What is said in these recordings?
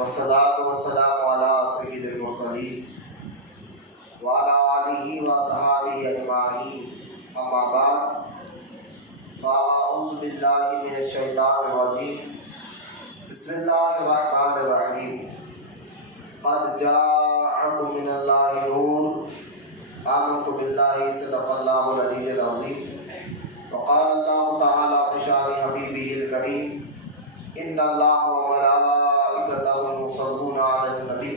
والصلاة والسلام على سيد المرسلين وعلى آله وصحبه أجمعين أما بعد فأعوذ بالله من الشيطان الرجيم بسم الله الرحمن الرحيم قد جاءكم من الله نور آمنت بالله صدق الله العلي العظيم وقال الله تعالى في شأن حبيبه الكريم إن الله وملائكته يصلون على النبي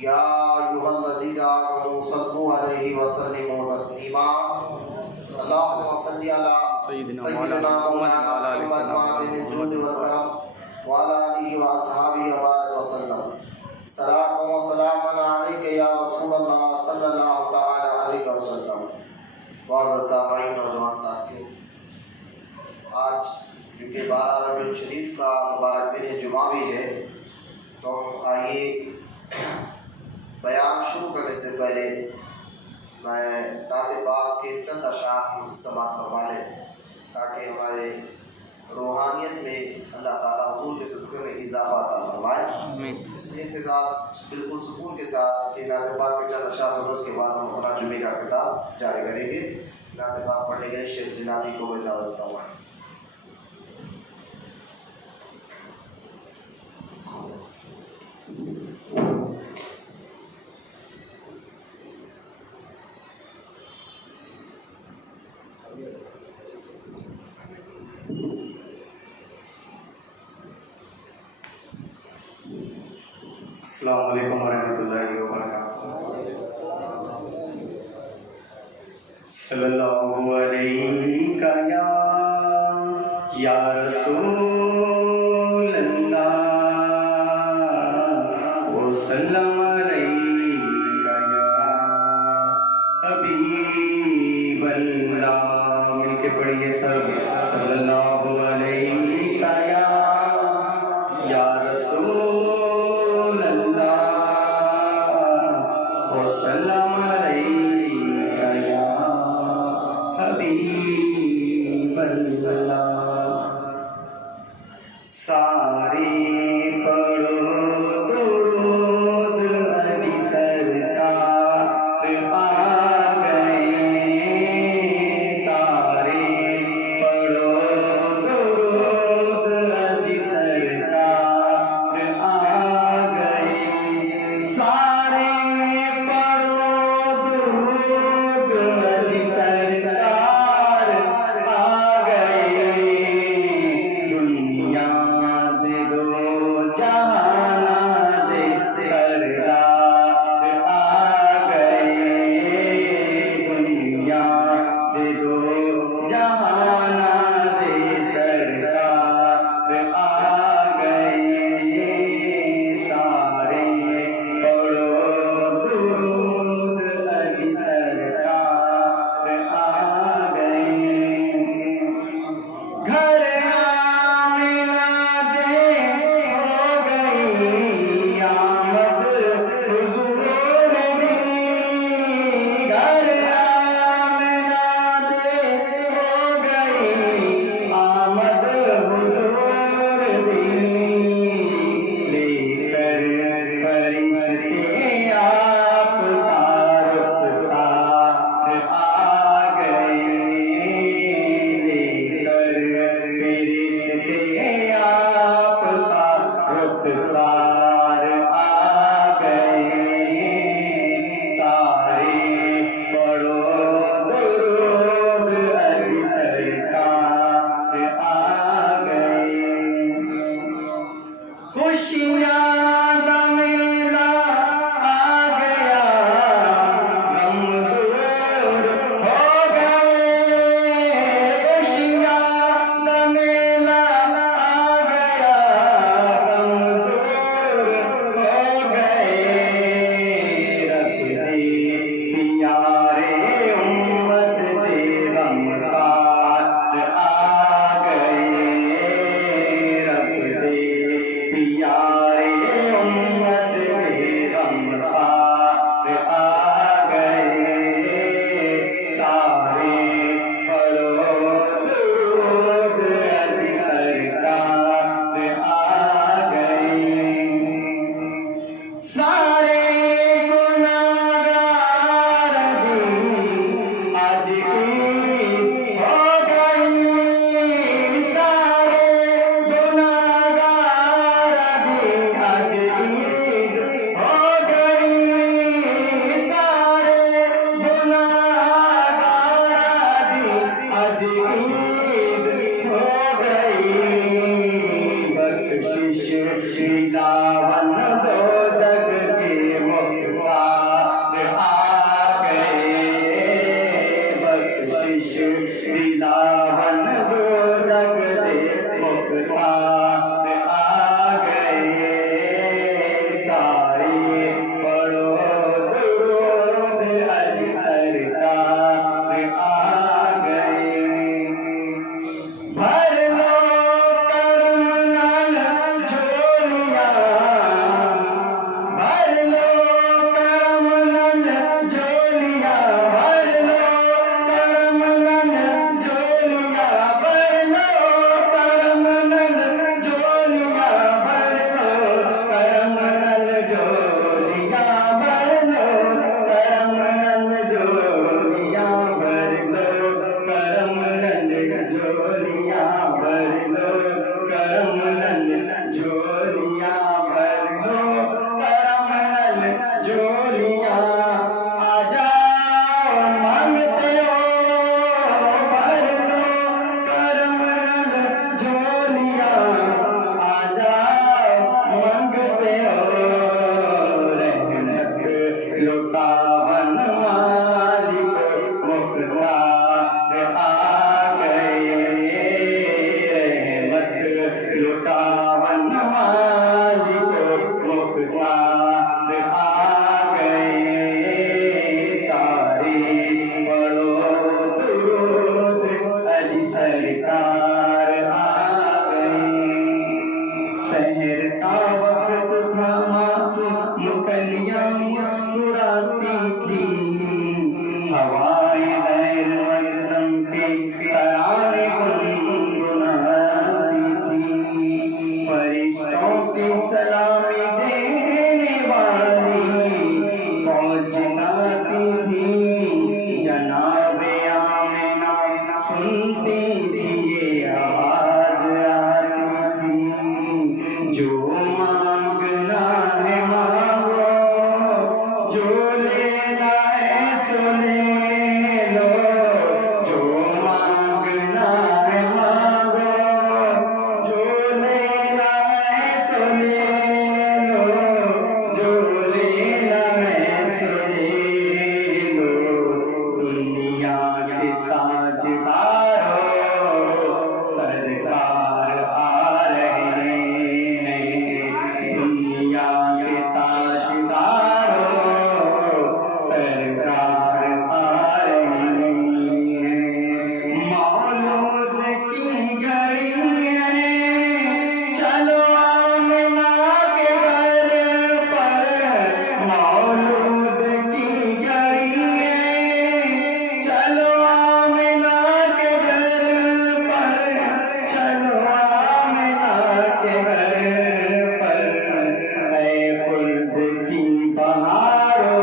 يا أيها الذين آمنوا صلوا عليه وسلموا تسليما اللهم صل على سيدنا مولانا محمد معدن الجود والكرم وعلى آله وأصحابه وبارك وسلم صلاة وسلام عليك يا رسول الله صلی اللہ تعالی علیہ وسلم. معزز سامعین، نوجوان ساتھیوں، آج کیونکہ 12 ربیع الشریف کا مبارک دن جمعہ بھی ہے، تو آئیے بیان شروع کرنے سے پہلے میں نعت پاک کے چند اشعار سماعت فرما لیں تاکہ ہمارے روحانیت میں اللہ تعالیٰ حضور کے صدقے میں اضافہ عطا فرمائے. اس لیے کے ساتھ بالکل سکون کے ساتھ یہ نعت پاک کے چند اشعار سمجھ کے بعد ہم اپنا جمعے کا خطاب جاری کریں گے. نعت پاک پڑھنے گئے شیخ جنابی کو میں دعوت دیتا ہوں. السلام علیکم ورحمۃ اللہ وبرکاتہ. صلی اللہ علیہ یا رسول اللہ وسلم علیکہ یا حبیب اللہ. مل کے پڑھیے سب. صلی اللہ علیہ یا رسول وسلم علیکہ یا حبیب اللہ. سارے پڑھو درود اج سرکار آ گئے. سارے پڑھو درود اج سرکار آ گئے. سارے پیارے بخشش دلاون دو جگ کے مختار آ گئے، بخشش دلاون دو جگ کے مختار آ گئے، سارے پڑھو درود اج سرکار آ گئے، بھر لو کرم نال جھولیاں، بھر لو کرم نال جھولیاں، بھر لو کرم نال جھولیاں، بھر لو کرم نال جھولیاں، بھر لو کرم نال جھولیاں، بھر لو کرم نال جھولیاں، بھر لو کرم نال جھولیاں، بھر لو کرم نال جھولیاں، بھر لو کرم نال جھولیاں، آ جاؤ مانگتے ہو، بھر لو کرم نال جھولیاں، آ جاؤ مانگتے ہو، رحمت لٹاون مالک مختار آ گئے، رحمت لٹاون مالک مختار آ گئے، سارے پڑھو درود اج سرکار آ گئے، سحر کا وقت تھا معصوم کلیاں مسکراتی تھی، ہوائیں غیر مقدم کے ترانے گنگناتی تھی، فرشتوں کی سلامی دینے والی فوج گاتی تھی، جناب آمنہ سنتی تھی یہ آواز آتی تھی، جو مانگنا ہے مانگو، جو لینا ہے سو لے لو، جو مانگنا ہے مانگو، جو لینا ہے سو لے لو، جو لینا ہے سو لے لو، دنیا کے تاجدارو سرکار آ رہے ہیں، دنیا کے تاجدارو سرکار آ رہے ہیں، مولود کی گھڑی ہے چلو آمنہ کے گھر پر، مولود کی گھڑی ہے چلو آمنہ کے گھر پر، چلو آمنہ کے گھر پر، اے خلد کی بہارو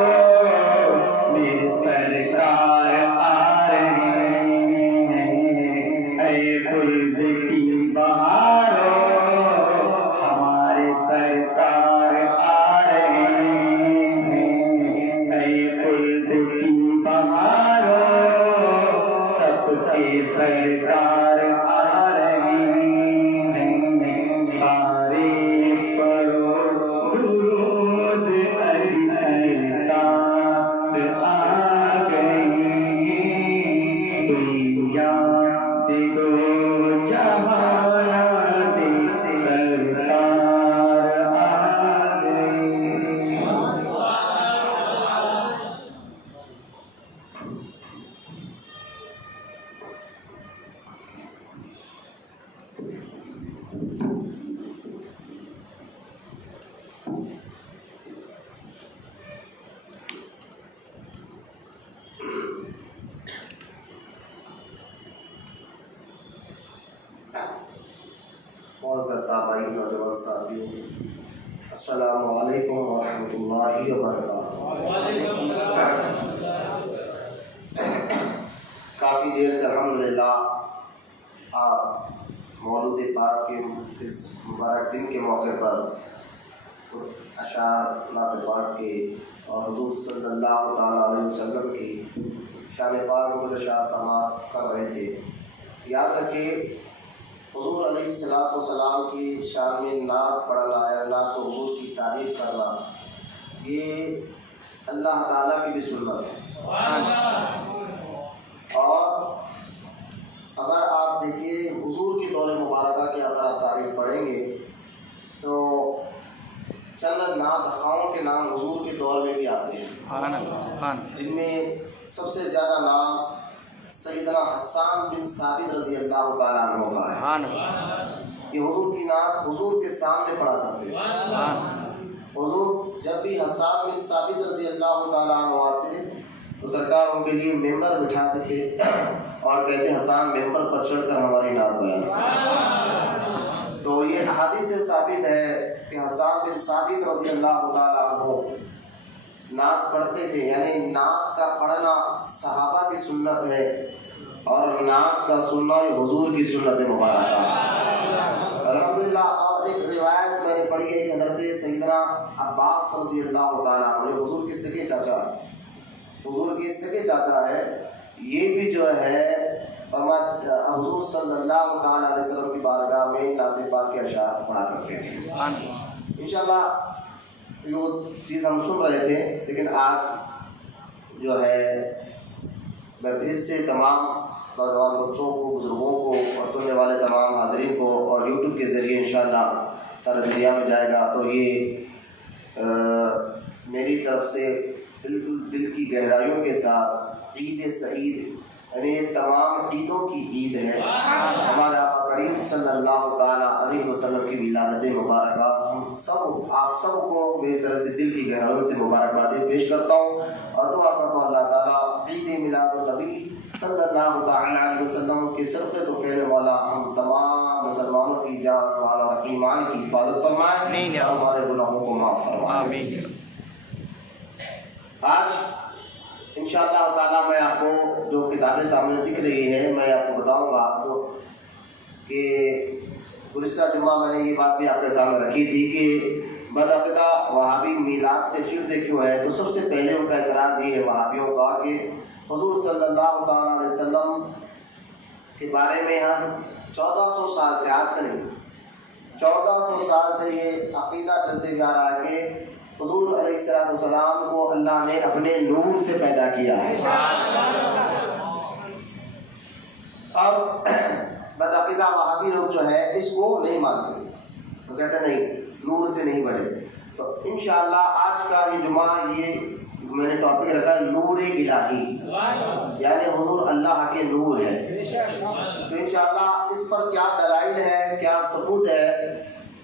میرے سرکار آ رہے ہیں، اے خلد کی بہارو ہمارے سرکار آ رہے ہیں، اے خلد کی بہارو سب کے سرکار آ رہے ہیں، سارے پڑھو درود اج سرکار آ گئے، دنیا دے دو جہان دے سرکار آ گئے، معزز سامعین، نوجوان ساتھیوں، السلام علیکم ورحمۃ اللہ وبرکاتہ۔ کافی دیر سے الحمدللہ آپ مولود پاک کے اس مبارک دن کے موقع پر اشعار نعت پاک کے اور حضور صلی اللہ تعالیٰ علیہ وسلم کی شان پاک کو اشعار سماعت کر رہے تھے۔ یاد رکھیں حضور علیہ الصلوۃ والسلام کی شان میں نعت پڑھنا ہے، نعت و حضور کی تعریف کرنا، یہ اللہ تعالیٰ کی بھی سنت ہے۔ اور اگر آپ دیکھیے حضور کی دور مبارکہ کی اگر آپ تاریخ پڑھیں گے تو چند نعت خواہوں کے نام حضور کے دور میں بھی آتے ہیں، جن میں سب سے زیادہ نام سیدنا حسان بن ثابت رضی اللہ تعالیٰ عنہ کا ہے۔ یہ حضور کی نعت حضور کے سامنے پڑھا کرتے تھے۔ حضور جب بھی حسان بن ثابت رضی اللہ تعالیٰ عنہ آتے تو سرکار ان کے لیے ممبر بٹھاتے تھے اور کہتے حسان ممبر پر چڑھ کر ہماری نعت بیان کرو۔ تو یہ حدیث سے ثابت ہے کہ حسان بن ثابت رضی اللہ تعالیٰ عنہ نعت پڑھتے تھے، یعنی نعت کا پڑھنا صحابہ کی سنت ہے اور نعت کا سننا حضور کی سنت مبارکہ ہے الحمدللہ۔ اور ایک روایت میں نے پڑھی ہے کہ حضرت سیدنا عباس رضی اللہ تعالیٰ عنہ حضور کے سگے چاچا، حضور کے سگے چاچا ہے، یہ بھی جو ہے حضور صلی اللہ تعالیٰ علیہ وسلم کی بارگاہ میں نعت پاک کے اشعار پڑھا کرتے تھے۔ انشاءاللہ یہ چیز ہم سن رہے تھے، لیکن آج جو ہے میں پھر سے تمام نوجوان بچوں کو، بزرگوں کو اور سننے والے تمام حاضرین کو، اور یوٹیوب کے ذریعے انشاءاللہ سارے دنیا میں جائے گا، تو یہ میری طرف سے بالکل دل کی گہرائیوں کے ساتھ عید سعید، یعنی یہ تمام عیدوں کی عید ہے۔ ہمارے آقا کریم صلی اللہ تعالیٰ علیہ وسلم کی ولادت مبارکہ ہم سب، آپ سب کو میری طرف سے دل کی گہرائیوں سے مبارکبادیں پیش کرتا ہوں اور دعا کرتا ہوں اللہ تعالیٰ عید میلاد النبی صلی اللہ تعالیٰ علیہ وسلم کے صدقے تو فعل مولا ہم تمام مسلمانوں کی جان مال اور ایمان کی حفاظت فرمائے اور ہمارے گناہوں کو معاف فرمائے۔ آج انشاءاللہ تعالیٰ میں آپ کو جو کتابیں سامنے دکھ رہی ہے میں آپ کو بتاؤں گا تو کہ گزشتہ جمعہ میں نے یہ بات بھی آپ کے سامنے رکھی تھی کہ بدعقیدہ وہابی میلاد سے چڑھتے کیوں ہے، تو سب سے پہلے ان کا اعتراض یہ ہے وہابیوں کا کہ حضور صلی اللہ تعالیٰ علیہ وسلم کے بارے میں ہم 1400 سال سے، آج سے نہیں 1400 سال سے یہ عقیدہ چلتے جا رہا ہے کہ حضور علیہ السلام کو اللہ نے اپنے نور سے پیدا کیا ہے، اور بدعقیدہ وہابی لوگ جو ہے اس کو نہیں مانتے، وہ کہتے ہیں نہیں نور سے نہیں بڑھے۔ تو انشاءاللہ آج کا یہ جمعہ یہ میں نے ٹاپک رکھا نور الہی، یعنی حضور اللہ کے نور ہے۔ تو انشاءاللہ اس پر کیا دلائل ہے، کیا ثبوت ہے،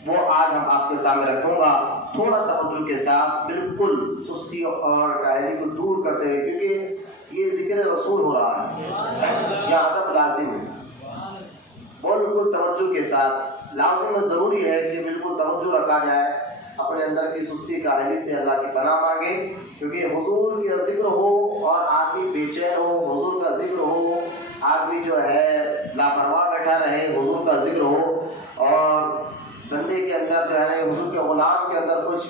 وہ آج ہم آپ کے سامنے رکھوں گا، تھوڑا توجہ کے ساتھ، بالکل سستی اور کاہلی کو دور کرتے ہوئے، کیونکہ یہ ذکر رسول ہو رہا ہے، یہ ادب لازم ہے، بالکل توجہ کے ساتھ لازم ضروری ہے کہ بالکل توجہ رکھا جائے، اپنے اندر کی سستی کاہلی سے اللہ کی پناہ مانگے، کیونکہ حضور کا ذکر ہو اور آدمی بے چین ہو، حضور کا ذکر ہو آدمی جو ہے لاپرواہ بیٹھا رہے، حضور کا ذکر ہو اور بندے کے اندر جو ہے حضور کے غلام کے اندر کچھ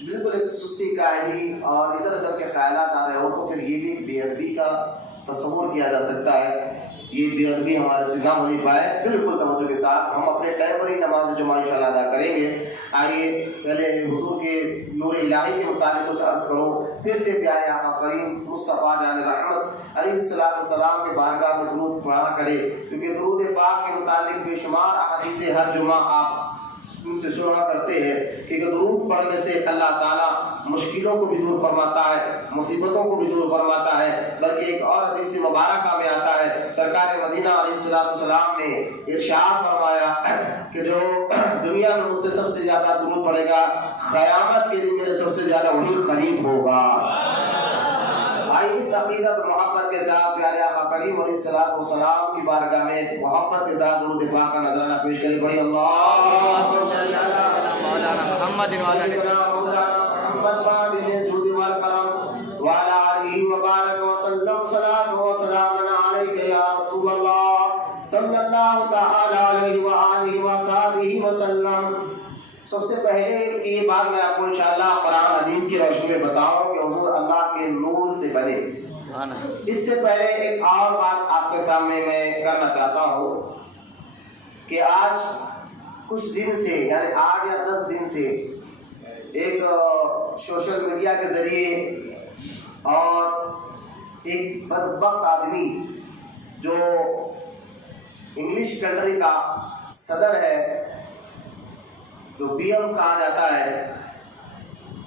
بالکل ایک سستی کاہلی اور ادھر ادھر کے خیالات آ رہے ہو، تو پھر یہ بھی بے ادبی کا تصور کیا جا سکتا ہے، یہ بے ادبی ہمارے سے نہ ہونی پائے۔ بالکل توجہ کے ساتھ ہم اپنے ٹائم پر ہی نماز جمعہ انشاءاللہ ادا کریں گے۔ آئیے پہلے حضور کے نور الہی کے متعلق کچھ عرض کرو، پھر سے پیارے آقا کریم مصطفیٰ جان رحمت علیہ السلام کے بارگاہ میں درود پڑھا کرے، کیونکہ درود پاک کے متعلق بے شمار احادیث ہر جمعہ آپ ان سے سنا کرتے ہیں کہ درود پڑھنے سے اللہ تعالیٰ مشکلوں کو بھی دور فرماتا ہے، مصیبتوں کو بھی دور فرماتا ہے، بلکہ ایک اور حدیث مبارکہ میں آتا ہے سرکار مدینہ علیہ السلام نے ارشاد فرمایا کہ جو دنیا میں مجھ سے سب سے زیادہ درود پڑھے گا قیامت کے دن میرے سب سے زیادہ وہی قریب ہوگا۔ اس عقیدت محبت کے ساتھ پیارے آقا کریم علیہ السلام کی بارگاہ میں محبت کے ساتھ درود پاک کا نذرانہ پیش کریں، پڑھی اللہم صلی علی مولانا محمد وعلی آلہ وبارک وسلم، صلاۃ و سلام علیک یا رسول اللہ صلی اللہ تعالی علیہ وآلہ وصحبہ وسلم۔ سب سے پہلے یہ بات میں آپ کو انشاءاللہ قرآن حدیث کی روشنی میں بتاؤں کہ حضور اللہ کے نور سے بنے۔ اس سے پہلے ایک اور بات آپ کے سامنے میں کرنا چاہتا ہوں کہ آج کچھ دن سے یعنی 8 یا 10 دن سے ایک سوشل میڈیا کے ذریعے اور ایک بدبخت آدمی جو انگلش کنٹری کا صدر ہے، جو پی ایم کہا جاتا ہے،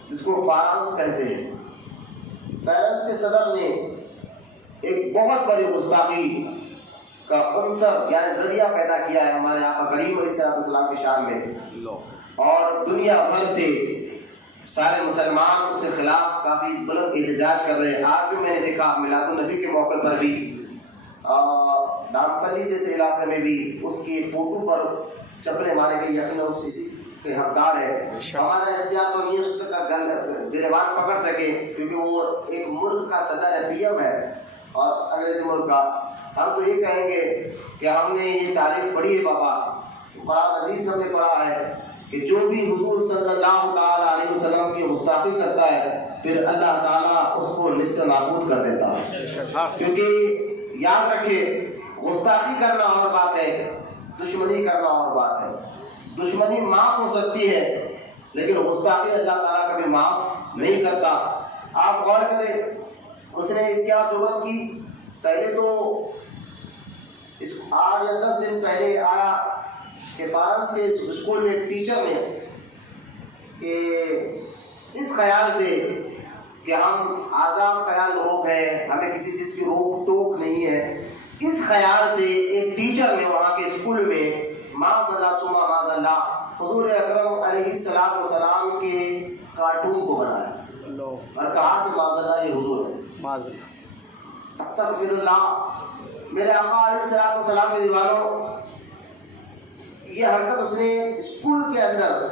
جس کو فرانس کہتے ہیں، فرانس کے صدر نے ایک بہت بڑی گستاخی کا عنصر یعنی ذریعہ پیدا کیا ہے ہمارے آقا کریم علیہ السلام کی شان میں، اور دنیا بھر سے سارے مسلمان اس کے خلاف کافی بلند احتجاج کر رہے ہیں۔ آج بھی میں نے دیکھا میلاد النبی کے موقع پر بھی دامپلی جیسے علاقے میں بھی اس کی فوٹو پر چپلیں مارے گئی، یقیناً اس کسی کے حقدار ہے۔ ہمارا اختیار تو نہیں ہے اس کا گریبان پکڑ سکے، کیونکہ وہ ایک ملک کا صدر ہے، پی ایم ہے اور انگریزی ملک کا۔ ہم تو یہ کہیں گے کہ ہم نے یہ تاریخ پڑھی ہے بابا، قرآن حدیث ہم نے پڑھا ہے کہ جو بھی حضور صلی اللہ تعالیٰ علیہ وسلم کی گستاخی کرتا ہے پھر اللہ تعالیٰ اس کو نیست نابود کر دیتا ہے۔ کیونکہ یاد رکھے، گستاخی کرنا اور بات ہے، دشمنی کرنا اور بات ہے۔ دشمنی معاف ہو سکتی ہے لیکن گستاخی اللہ تعالیٰ کبھی معاف نہیں کرتا۔ آپ غور کریں اس نے کیا ضرورت کی۔ پہلے تو اس 8 یا 10 دن پہلے آیا کہ فرانس کے اسکول میں ایک ٹیچر نے کہ اس خیال سے کہ ہم آزاد خیال روک ہے، ہمیں کسی چیز کی روک ٹوک نہیں ہے، اس خیال سے ایک ٹیچر نے وہاں کے اسکول میں معاذ اللہ ثم معاذ اللہ حضور اکرم علیہ السلام کے کارٹون کو بنایا اور کہا کہ معاذ اللہ یہ حضور ہے۔ استغفر اللہ۔ میرے آقا علیہ السلام کے دیوانوں، یہ حرکت اس نے اسکول کے اندر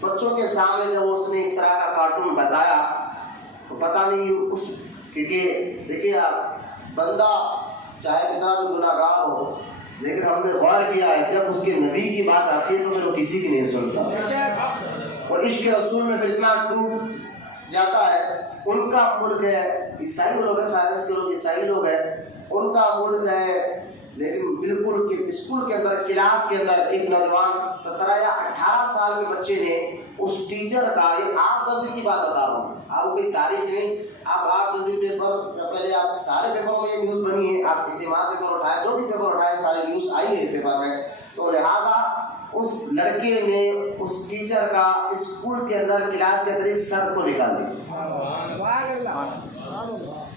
بچوں کے سامنے جب اس نے اس طرح کا کارٹون بتایا تو پتہ نہیں اس، کیونکہ دیکھیے آپ، بندہ چاہے کتنا بھی گناہ گار ہو لیکن ہم نے غور کیا ہے جب اس کے نبی کی بات آتی ہے تو پھر وہ کسی کی نہیں سنتا، اور عشق رسول میں پھر اتنا ڈوب جاتا ہے۔ ان کا ملک ہے، عیسائی لوگ ہیں، فرانس کے لوگ عیسائی لوگ ہیں، ان کا ملک ہے، لیکن بالکل اسکول کے اندر کلاس کے اندر ایک نوجوان 17 یا 18 سال کے بچے نے اس ٹیچر کا، یہ 8-10 دن کی بات بتا رہا ہوں، آپ کو کوئی تاریخ نہیں، آپ 8-10 دن پیپر، پہلے آپ سارے پیپروں میں یہ نیوز بنی ہے، آپ اعتماد پیپر اٹھائے، جو بھی پیپر اٹھائے سارے نیوز آئی ہے پیپر میں، تو لہٰذا اس لڑکے نے اس ٹیچر کا اسکول کے اندر کلاس کے اندر سر کو نکال دیا۔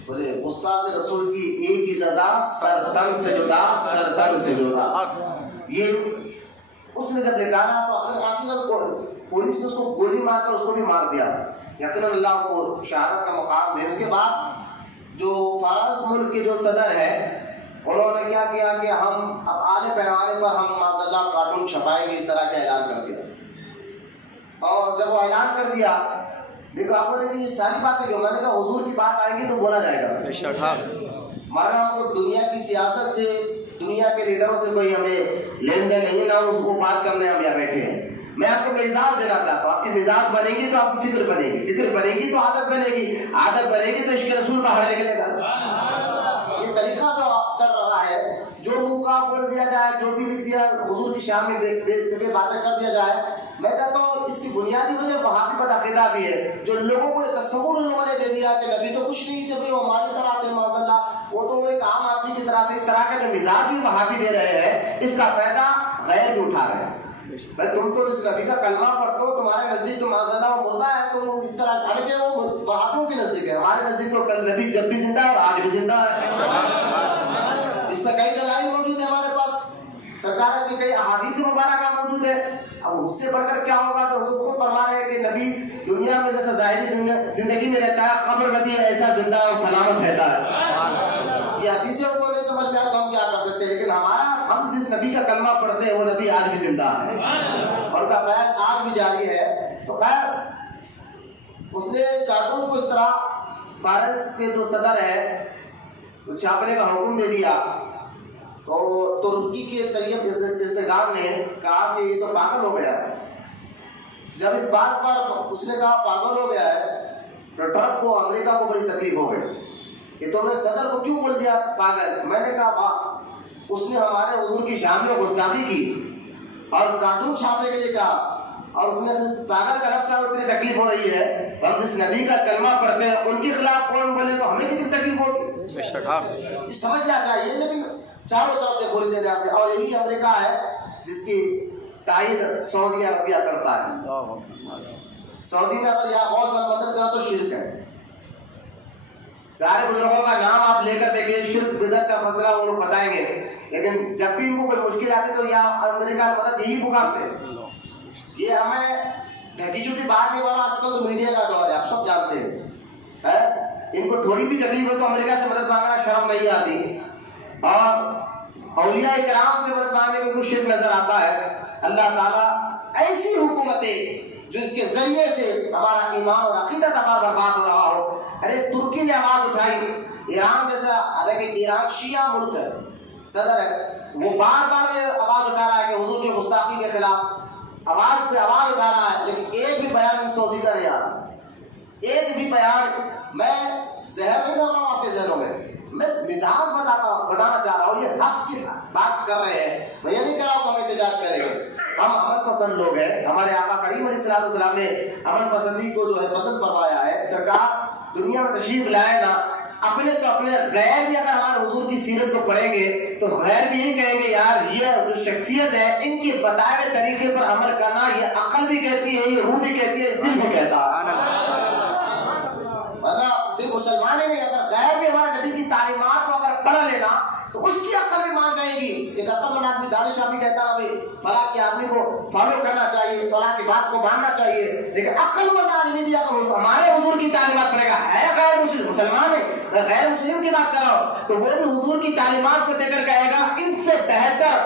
بولے گستاخ رسول کی ایک ہی سزا، سر تن سے جدا، سر تن سے جدا۔ یہ اس نے جب نکالا تو آخر پولیس نے اس کو گولی مار کر اس کو بھی مار دیا، یقیناً اللہ اس کو شہادت کا مقام دے۔ اس کے بعد جو فرانس ملک کے جو صدر ہے انہوں نے کیا کیا کہ ہم اب آنے پیمانے پر ہم معاذ اللہ کارٹون چھپائیں گے، اس طرح کا اعلان کر دیا۔ اور جب وہ اعلان کر دیا، دیکھو آپ نے یہ ساری باتیں کیوں، میں نے کہا حضور کی بات آئے گی تو بولا جائے گا، مارا ہم کو دنیا کی سیاست سے، دنیا کے لیڈروں سے کوئی ہمیں لین دین نہیں، نہ اس کو بات کرنے ہم یہاں بیٹھے ہیں۔ میں آپ کو مزاج دینا چاہتا ہوں، آپ کی مزاج بنے گی تو آپ کی فکر بنے گی، فکر بنے گی تو عادت بنے گی، عادت بنے گی تو عشق رسول باہر نکلے گا۔ یہ طریقہ جو چل رہا ہے، جو منہ کا بول دیا جائے، جو بھی لکھ دیا حضور کی شان میں باتیں کر دیا جائے، میں کہتا ہوں اس کی بنیادی وجہ وہابی بدعقیدہ بھی ہے، جو لوگوں کو یہ تصور ان لوگوں نے دے دیا کہ نبی تو کچھ نہیں تھے بھائی، وہ ہماری طرح تھے معاذ اللہ، وہ تو ایک عام آدمی کی طرح تھے۔ اس طرح کا جو مزاج بھی وہابی دے رہے ہیں، اس کا فائدہ غیر بھی اٹھا رہے ہیں۔ بھائی تم تو جس نبی کا کلمہ پڑھتے ہو، تمہارے نزدیک تو معاذ اللہ وہ مردہ ہے، تم اس طرح، حالانکہ وہ وہابیوں کے نزدیک ہے، ہمارے نزدیک تو نبی جب بھی زندہ ہے اور آج بھی زندہ ہے۔ اس پہ کئی دلائل موجود ہیں ہمارے پاس، سرکار کی کئی احادیث مبارکہ موجود ہے۔ اب اس سے بڑھ کر کیا ہوگا تو حضور خود فرما رہے ہیں کہ نبی دنیا میں جیسا ظاہری زندگی میں رہتا ہے، قبر میں بھی ایسا زندہ اور سلامت رہتا ہے۔ یہ حدیثیں کو نہیں سمجھ میں آئے تو ہم کیا کر سکتے ہیں، لیکن ہم جس نبی کا کلمہ پڑھتے ہیں وہ نبی آج بھی زندہ ہے اور ان کا فیض آج بھی جاری ہے۔ تو خیر اس نے کارٹون کو اس طرح فرانس کے جو صدر ہے وہ چھاپنے کا حکم دے دیا، تو ترکی کے طیب ارتگان نے کہا کہ یہ تو پاگل ہو گیا ہے۔ جب اس بات پر اس نے کہا پاگل ہو گیا ہے تو ٹرمپ کو، امریکہ کو بڑی تکلیف ہو گئی کہ تم نے صدر کو کیوں بول دیا پاگل۔ میں نے کہا اس نے ہمارے حضور کی شان میں گستاخی کی، اور کارٹون چھاپنے کے لیے کہا، اور اس نے پاگل کا لفظ کہا، اتنی تکلیف ہو رہی ہے، ہم جس نبی کا کلمہ پڑھتے ہیں ان کے خلاف کون بولے تو ہمیں کتنی تکلیف ہوگی، سمجھنا چاہیے۔ لیکن چاروں طرف سے پوری دنیا سے، اور یہی امریکہ ہے جس کی تائید سعودی عربیہ کرتا ہے۔ سعودی میں اگر یا غوث اور مدد کرو تو شرک ہے۔ سارے بزرگوں کا نام آپ لے کر دیکھیے، شرک بدعت کا فضلہ وہ لوگ بتائیں گے، لیکن جب بھی ان کو کوئی مشکل آتی تو یا امریکہ مدد یہی پکارتے ہیں۔ یہ ہمیں ڈھکی چھٹی بات نہیں بنا، آج کل تو میڈیا کا دور ہے، آپ سب جانتے ہیں۔ ان کو تھوڑی بھی تکلیف ہو تو امریکہ سے مدد مانگنا شرم نہیں آتی، اور اولیاء کرام سے مدد مانگنے کو شرک نظر آتا ہے۔ اللہ تعالیٰ ایسی حکومتیں جو اس کے ذریعے سے ہمارا ایمان اور عقیدہ تباہ برباد ہو رہا ہو، ارے ترکی نے آواز اٹھائی، ایران جیسا، حالانکہ ایران شیعہ ملک ہے، صدر ہے، وہ بار بار یہ آواز اٹھا رہا ہے کہ حضور کی گستاخی کے خلاف آواز پہ آواز اٹھا رہا ہے، لیکن ایک بھی بیان سعودی کا نہیں آ رہا، ایک بھی بیان۔ میں زہر نہیں کر رہا ہوں آپ کے ذہنوں میں مزاج بتانا چاہ رہا ہوں، یہ حق کی بات کر رہے ہیں، میں یہ نہیں کہہ رہا ہوں کہ ہم احتجاج کریں گے، ہم امن پسند لوگ ہیں، ہمارے آقا کریم علیہ السلام نے امن پسندی کو جو ہے پسند فرمایا ہے۔ سرکار دنیا میں تشریف لائے نا، اپنے تو اپنے، غیر بھی اگر ہمارے حضور کی سیرت کو پڑھیں گے تو غیر بھی یہی کہیں گے یار یہ جو شخصیت ہے ان کی بتائے ہوئے طریقے پر عمل کرنا، یہ عقل بھی کہتی ہے، یہ روح بھی کہتی ہے، دل بھی کہتا ہے۔ ورنہ صرف مسلمان ہی نہیں، اگر غیر بھی ہمارے نبی کی تعلیمات کو اگر پڑھ لینا تو اس کی عقل بھی مان جائے گی۔ ایک عقل مند آدمی، دانش آدمی کہتا ہے بھائی فلاں کے آدمی کو فالو کرنا چاہیے، فلاں کی بات کو ماننا چاہیے، لیکن عقل مند آدمی بھی اگر ہمارے حضور کی تعلیمات پڑھے گا، ہے غیر مسلم، مسلمان ہے، میں غیر مسلم کی بات کر رہا ہوں، تو وہ بھی حضور کی تعلیمات کو دیکھ کر کہے گا ان سے بہتر،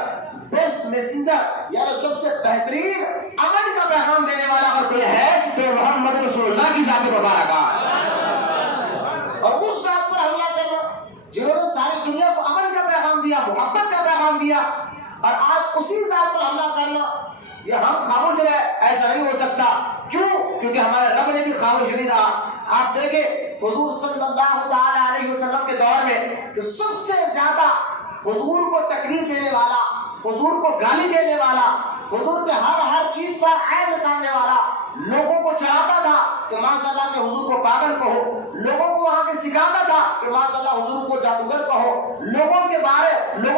بیسٹ میسنجر، یعنی سب سے بہترین امن کا پیغام دینے والا اگر کوئی ہے تو محمد رسول اللہ کی ذات مبارک ہے۔ اور اس ذات پر حملہ کرنا جنہوں نے ساری دنیا کو امن کا پیغام دیا، محبت کا پیغام دیا، اور آج اسی ذات پر حملہ کرنا، یہ ہم خاموش رہے، ایسا نہیں ہو سکتا۔ کیوں؟ کیونکہ ہمارے رب نے بھی خاموش نہیں رہا۔ آپ دیکھیں حضور صلی اللہ تعالی علیہ وسلم کے دور میں کہ سب سے زیادہ حضور کو تکلیف دینے والا، حضور کو گالی دینے والا، حضور کے ہر چیز پر عیب نکالنے والا، لوگوں کو چڑھاتا تھا کہ معاذ اللہ کے حضور کو پاگل کہو، لوگوں کو وہاں کے سکھاتا تھا کہ معاذ اللہ حضور کو جادوگر کہو، لوگوں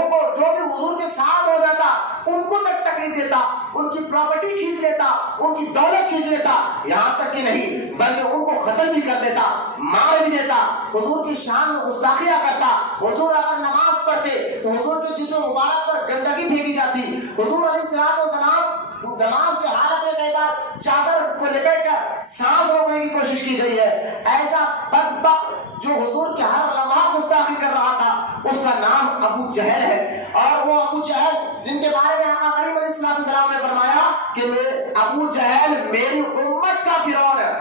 کو جو بھی حضور کے ساتھ ہو جاتا ان کو تکلیف دیتا، ان کی پراپرٹی کھینچ لیتا، ان کی دولت کھینچ لیتا، یہاں تک کہ نہیں بلکہ ان کو قتل بھی کر دیتا، مار بھی دیتا، حضور کی شان میں گستاخیاں کرتا۔ حضور اگر نماز پڑھتے تو حضور کے جسم مبارک پر گندگی پھینکی جاتی۔ حضور علیہ السلام نماز کی حالت میں کئی بار چادر کو لپیٹ کر سانس روکنے کی کوشش کی گئی ہے۔ ایسا بدبخت جو حضور کے ہر لمحہ گستاخی کر رہا تھا، اس کا نام ابو جہل ہے۔ اور وہ ابو جہل جن کے بارے میں آقا کریم علیہ السلام نے فرمایا کہ ابو جہل میری امت کا فرعون ہے،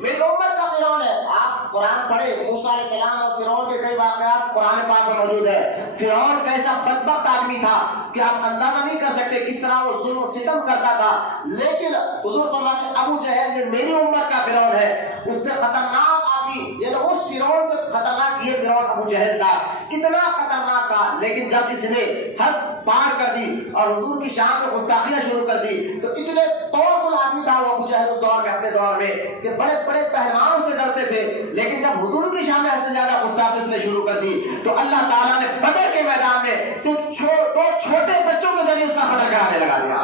میری امت کا فرعون ہے۔ آپ قرآن پڑھے، موسیٰ علیہ السلام اور فرعون کے کئی واقعات قرآن پاک میں موجود ہے۔ فرعون کیسا بدبخت آدمی تھا کہ آپ اندازہ نہیں کر سکتے کس طرح وہ ظلم و ستم کرتا تھا، لیکن حضور فرماتے ہیں ابو جہل یہ میری امت کا فرعون ہے۔ اس سے خطرناک آدمی، یعنی اس فرعون سے خطرناک یہ فرعون ابو جہل تھا، اتنا خطرناک تھا، لیکن جب اس نے حد پار کر دی اور حضور کی شان میں گستاخیاں شروع کر دی تو اتنے پاورفل آدمی تھا وہ ابو جہل اس دور میں، اپنے دور میں، کہ بڑے بڑے پہلوانوں سے ڈرتے تھے، لیکن جب حضور کی شان میں حد سے زیادہ گستاخی اس نے شروع کر دی تو اللہ تعالیٰ نے بدر کے میدان میں صرف دو چھوٹے بچوں کے ذریعے اس کا خطر کرانے لگا دیا۔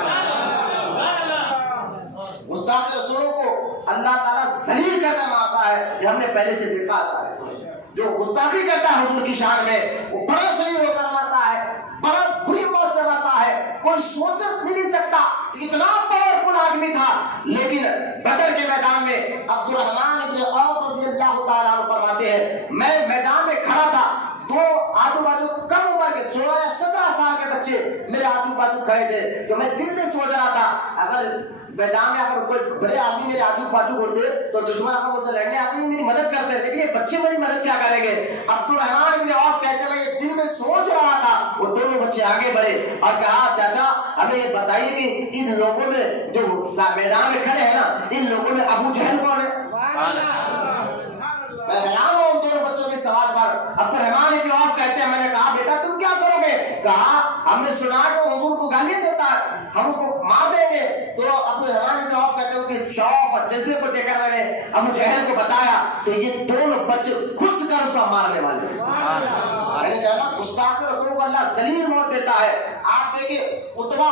گستاخ رسولوں کو اللہ تعالیٰ ذلیل کر کے مارتا ہے، یہ ہم نے پہلے سے دیکھا تھا۔ جو گستاخی کرتا ہے حضور کی شان میں وہ بڑا صحیح ہو کر مرتا ہے، بڑا بری موت سے مرتا ہے۔ کوئی سوچ نہیں سکتا کہ اتنا پاورفل آدمی تھا، لیکن بدر کے میدان میں عبد الرحمن ابن عوف رضی اللہ تعالیٰ عنہ فرماتے ہیں میں میدان میں کھڑا تھا، دو آجو باجو کم عمر کے 16 یا 17 سال کے بچے میرے آجو باجو کھڑے تھے، تو میں دل میں سوچ رہا تھا اگر میدان میں اگر کوئی بڑے آدمی میرے آجو باجو ہوتے تو دشمن اگر مجھ سے لڑنے آتے ہیں میری مدد کرتے، لیکن یہ بچے میری مدد کیا کریں گے؟ عبد الرحمن ابن عوف کہتے ہیں میں یہ دل میں سوچ رہا تھا۔ وہ دونوں بچے آگے بڑھے اور کہا چاچا ہمیں یہ بتائیے کہ ان لوگوں میں جو میدان میں کھڑے ہیں نا، ان لوگوں میں ابو جہل کون ہے؟ میں حیران ہوں ان دونوں بچوں کے سوال پر۔ عبد الرحمن ابن عوف کہتے ہیں میں نے کہا بیٹا تم کیا کرو گے؟ کہا ہمیں سنا کہ حضور کو گالیاں دیتا ہے، ہم اس کو مار دیں گے. تو عبدالرحمن بن عوف کہتے ہیں کہ شوق اور جذبے کو دیکھ کر میں نے ابو جہل کو بتایا تو یہ دونوں بچے گھس کر اس کو مارنے والے ہیں. میں نے کہا گستاخ رسول کو اللہ ذلیل موت دیتا ہے. آپ دیکھیں عتبہ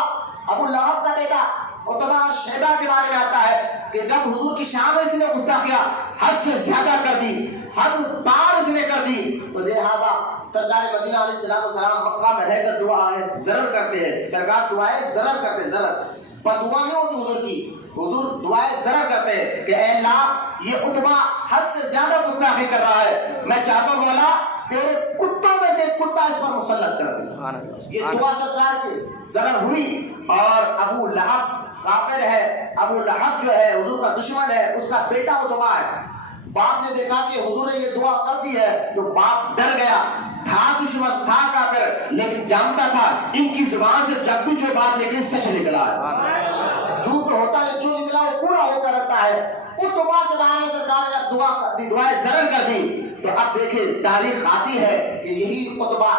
ابو لہب کا بیٹا عتبہ اور شیبہ کے بارے میں آتا ہے کہ جب حضور کی شان میں اس نے گستاخیاں حد سے زیادہ کر دی، حد پار اس نے کر دی، تو لہٰذا سرکار مدینہ علیہ السلام مکہ میں رہ کر دعائیں ضرر کرتے ہیں. سرکار دعائیں ضرر کرتے، ضرر بدعا نہیں ہوتی حضور کی، حضور دعائیں ضرر کرتے ہیں کہ اے اللہ یہ عتبہ حد سے زیادہ گستاخی کر رہا ہے، میں چاہتا ہوں مولا تیرے کتوں میں سے کتا اس پر مسلط کر دے. یہ دعا سرکار کی ضرر ہوئی. اور ابو لہب کافر ہے، ابو لہب جو ہے حضور کا دشمن ہے، اس کا بیٹا عتبہ ہے. باپ نے دیکھا کہ حضور نے یہ دعا کر دی ہے تو باپ ڈر گیا. تھا دشمن، تھا کافر، لیکن جانتا تھا ان کی زبان سے جب بھی جو بات نکلی سچ نکلا ہے، جھوٹ تو ہوتا نہیں، جو نکلا وہ پورا ہو کر رہتا ہے. عتبہ کے بارے میں سرکار نے جب دعا کر دی، دعائیں ضرر کر دی، تو اب دیکھیں تاریخ آتی ہے کہ یہی عتبہ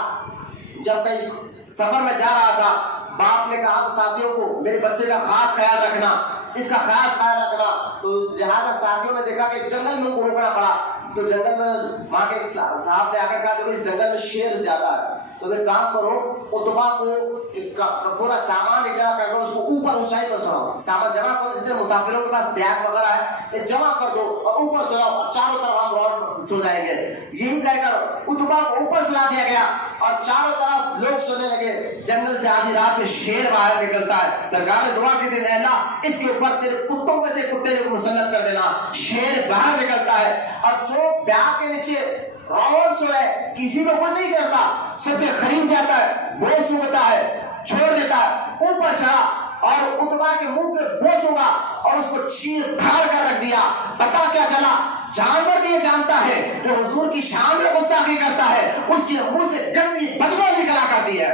جب کہیں سفر میں جا رہا تھا، باپ نے کہا ساتھیوں کو میرے بچے کا خاص خیال رکھنا، اس کا خاص خیال رکھنا. تو لہٰذا ساتھیوں نے دیکھا کہ جنگل میں ان کو روکنا پڑا. تو جنگل میں وہاں کے ایک صاحب نے آ کر کہا دیکھو اس جنگل میں شیر زیادہ ہے، تو ایک کام کرو عتبہ کو پورا سامان جمع کر دو، اس کو اوپر اونچائی پر سناؤ، سامان جمع کرو، جتنے مسافروں کے پاس بیگ وغیرہ ہے جمع کر دو اور اوپر سناؤ اور چاروں طرف ہم روڈ سو جائیں گے. یہی کہہ کر عتبہ کو اوپر سنا دیا گیا اور چاروں طرف لوگ سونے لگے. جنگل سے آدھی رات میں شیر باہر نکلتا ہے. سرکار نے دعا کی تھی اے اللہ اس کے اوپر تیرے کتوں میں سے کتے کو مسلط کر دینا. شیر باہر نکلتا ہے اور جو بیگ کے نیچے راون سو ہے کسی کو کچھ نہیں کرتا، سب پہ خرید جاتا ہے، بوجھ سوتا ہے، چھوڑ دیتا ہے، اوپر چڑھا اور عتبہ کے منہ پہ بوجھ ہوگا اور اس کو چیر پھاڑ کر رکھ دیا. پتا کیا چلا؟ جانور بھی یہ جانتا ہے جو حضور کی شان میں گستاخی کرتا ہے اس کے منہ سے گندی بدبو نکلا کرتی ہے.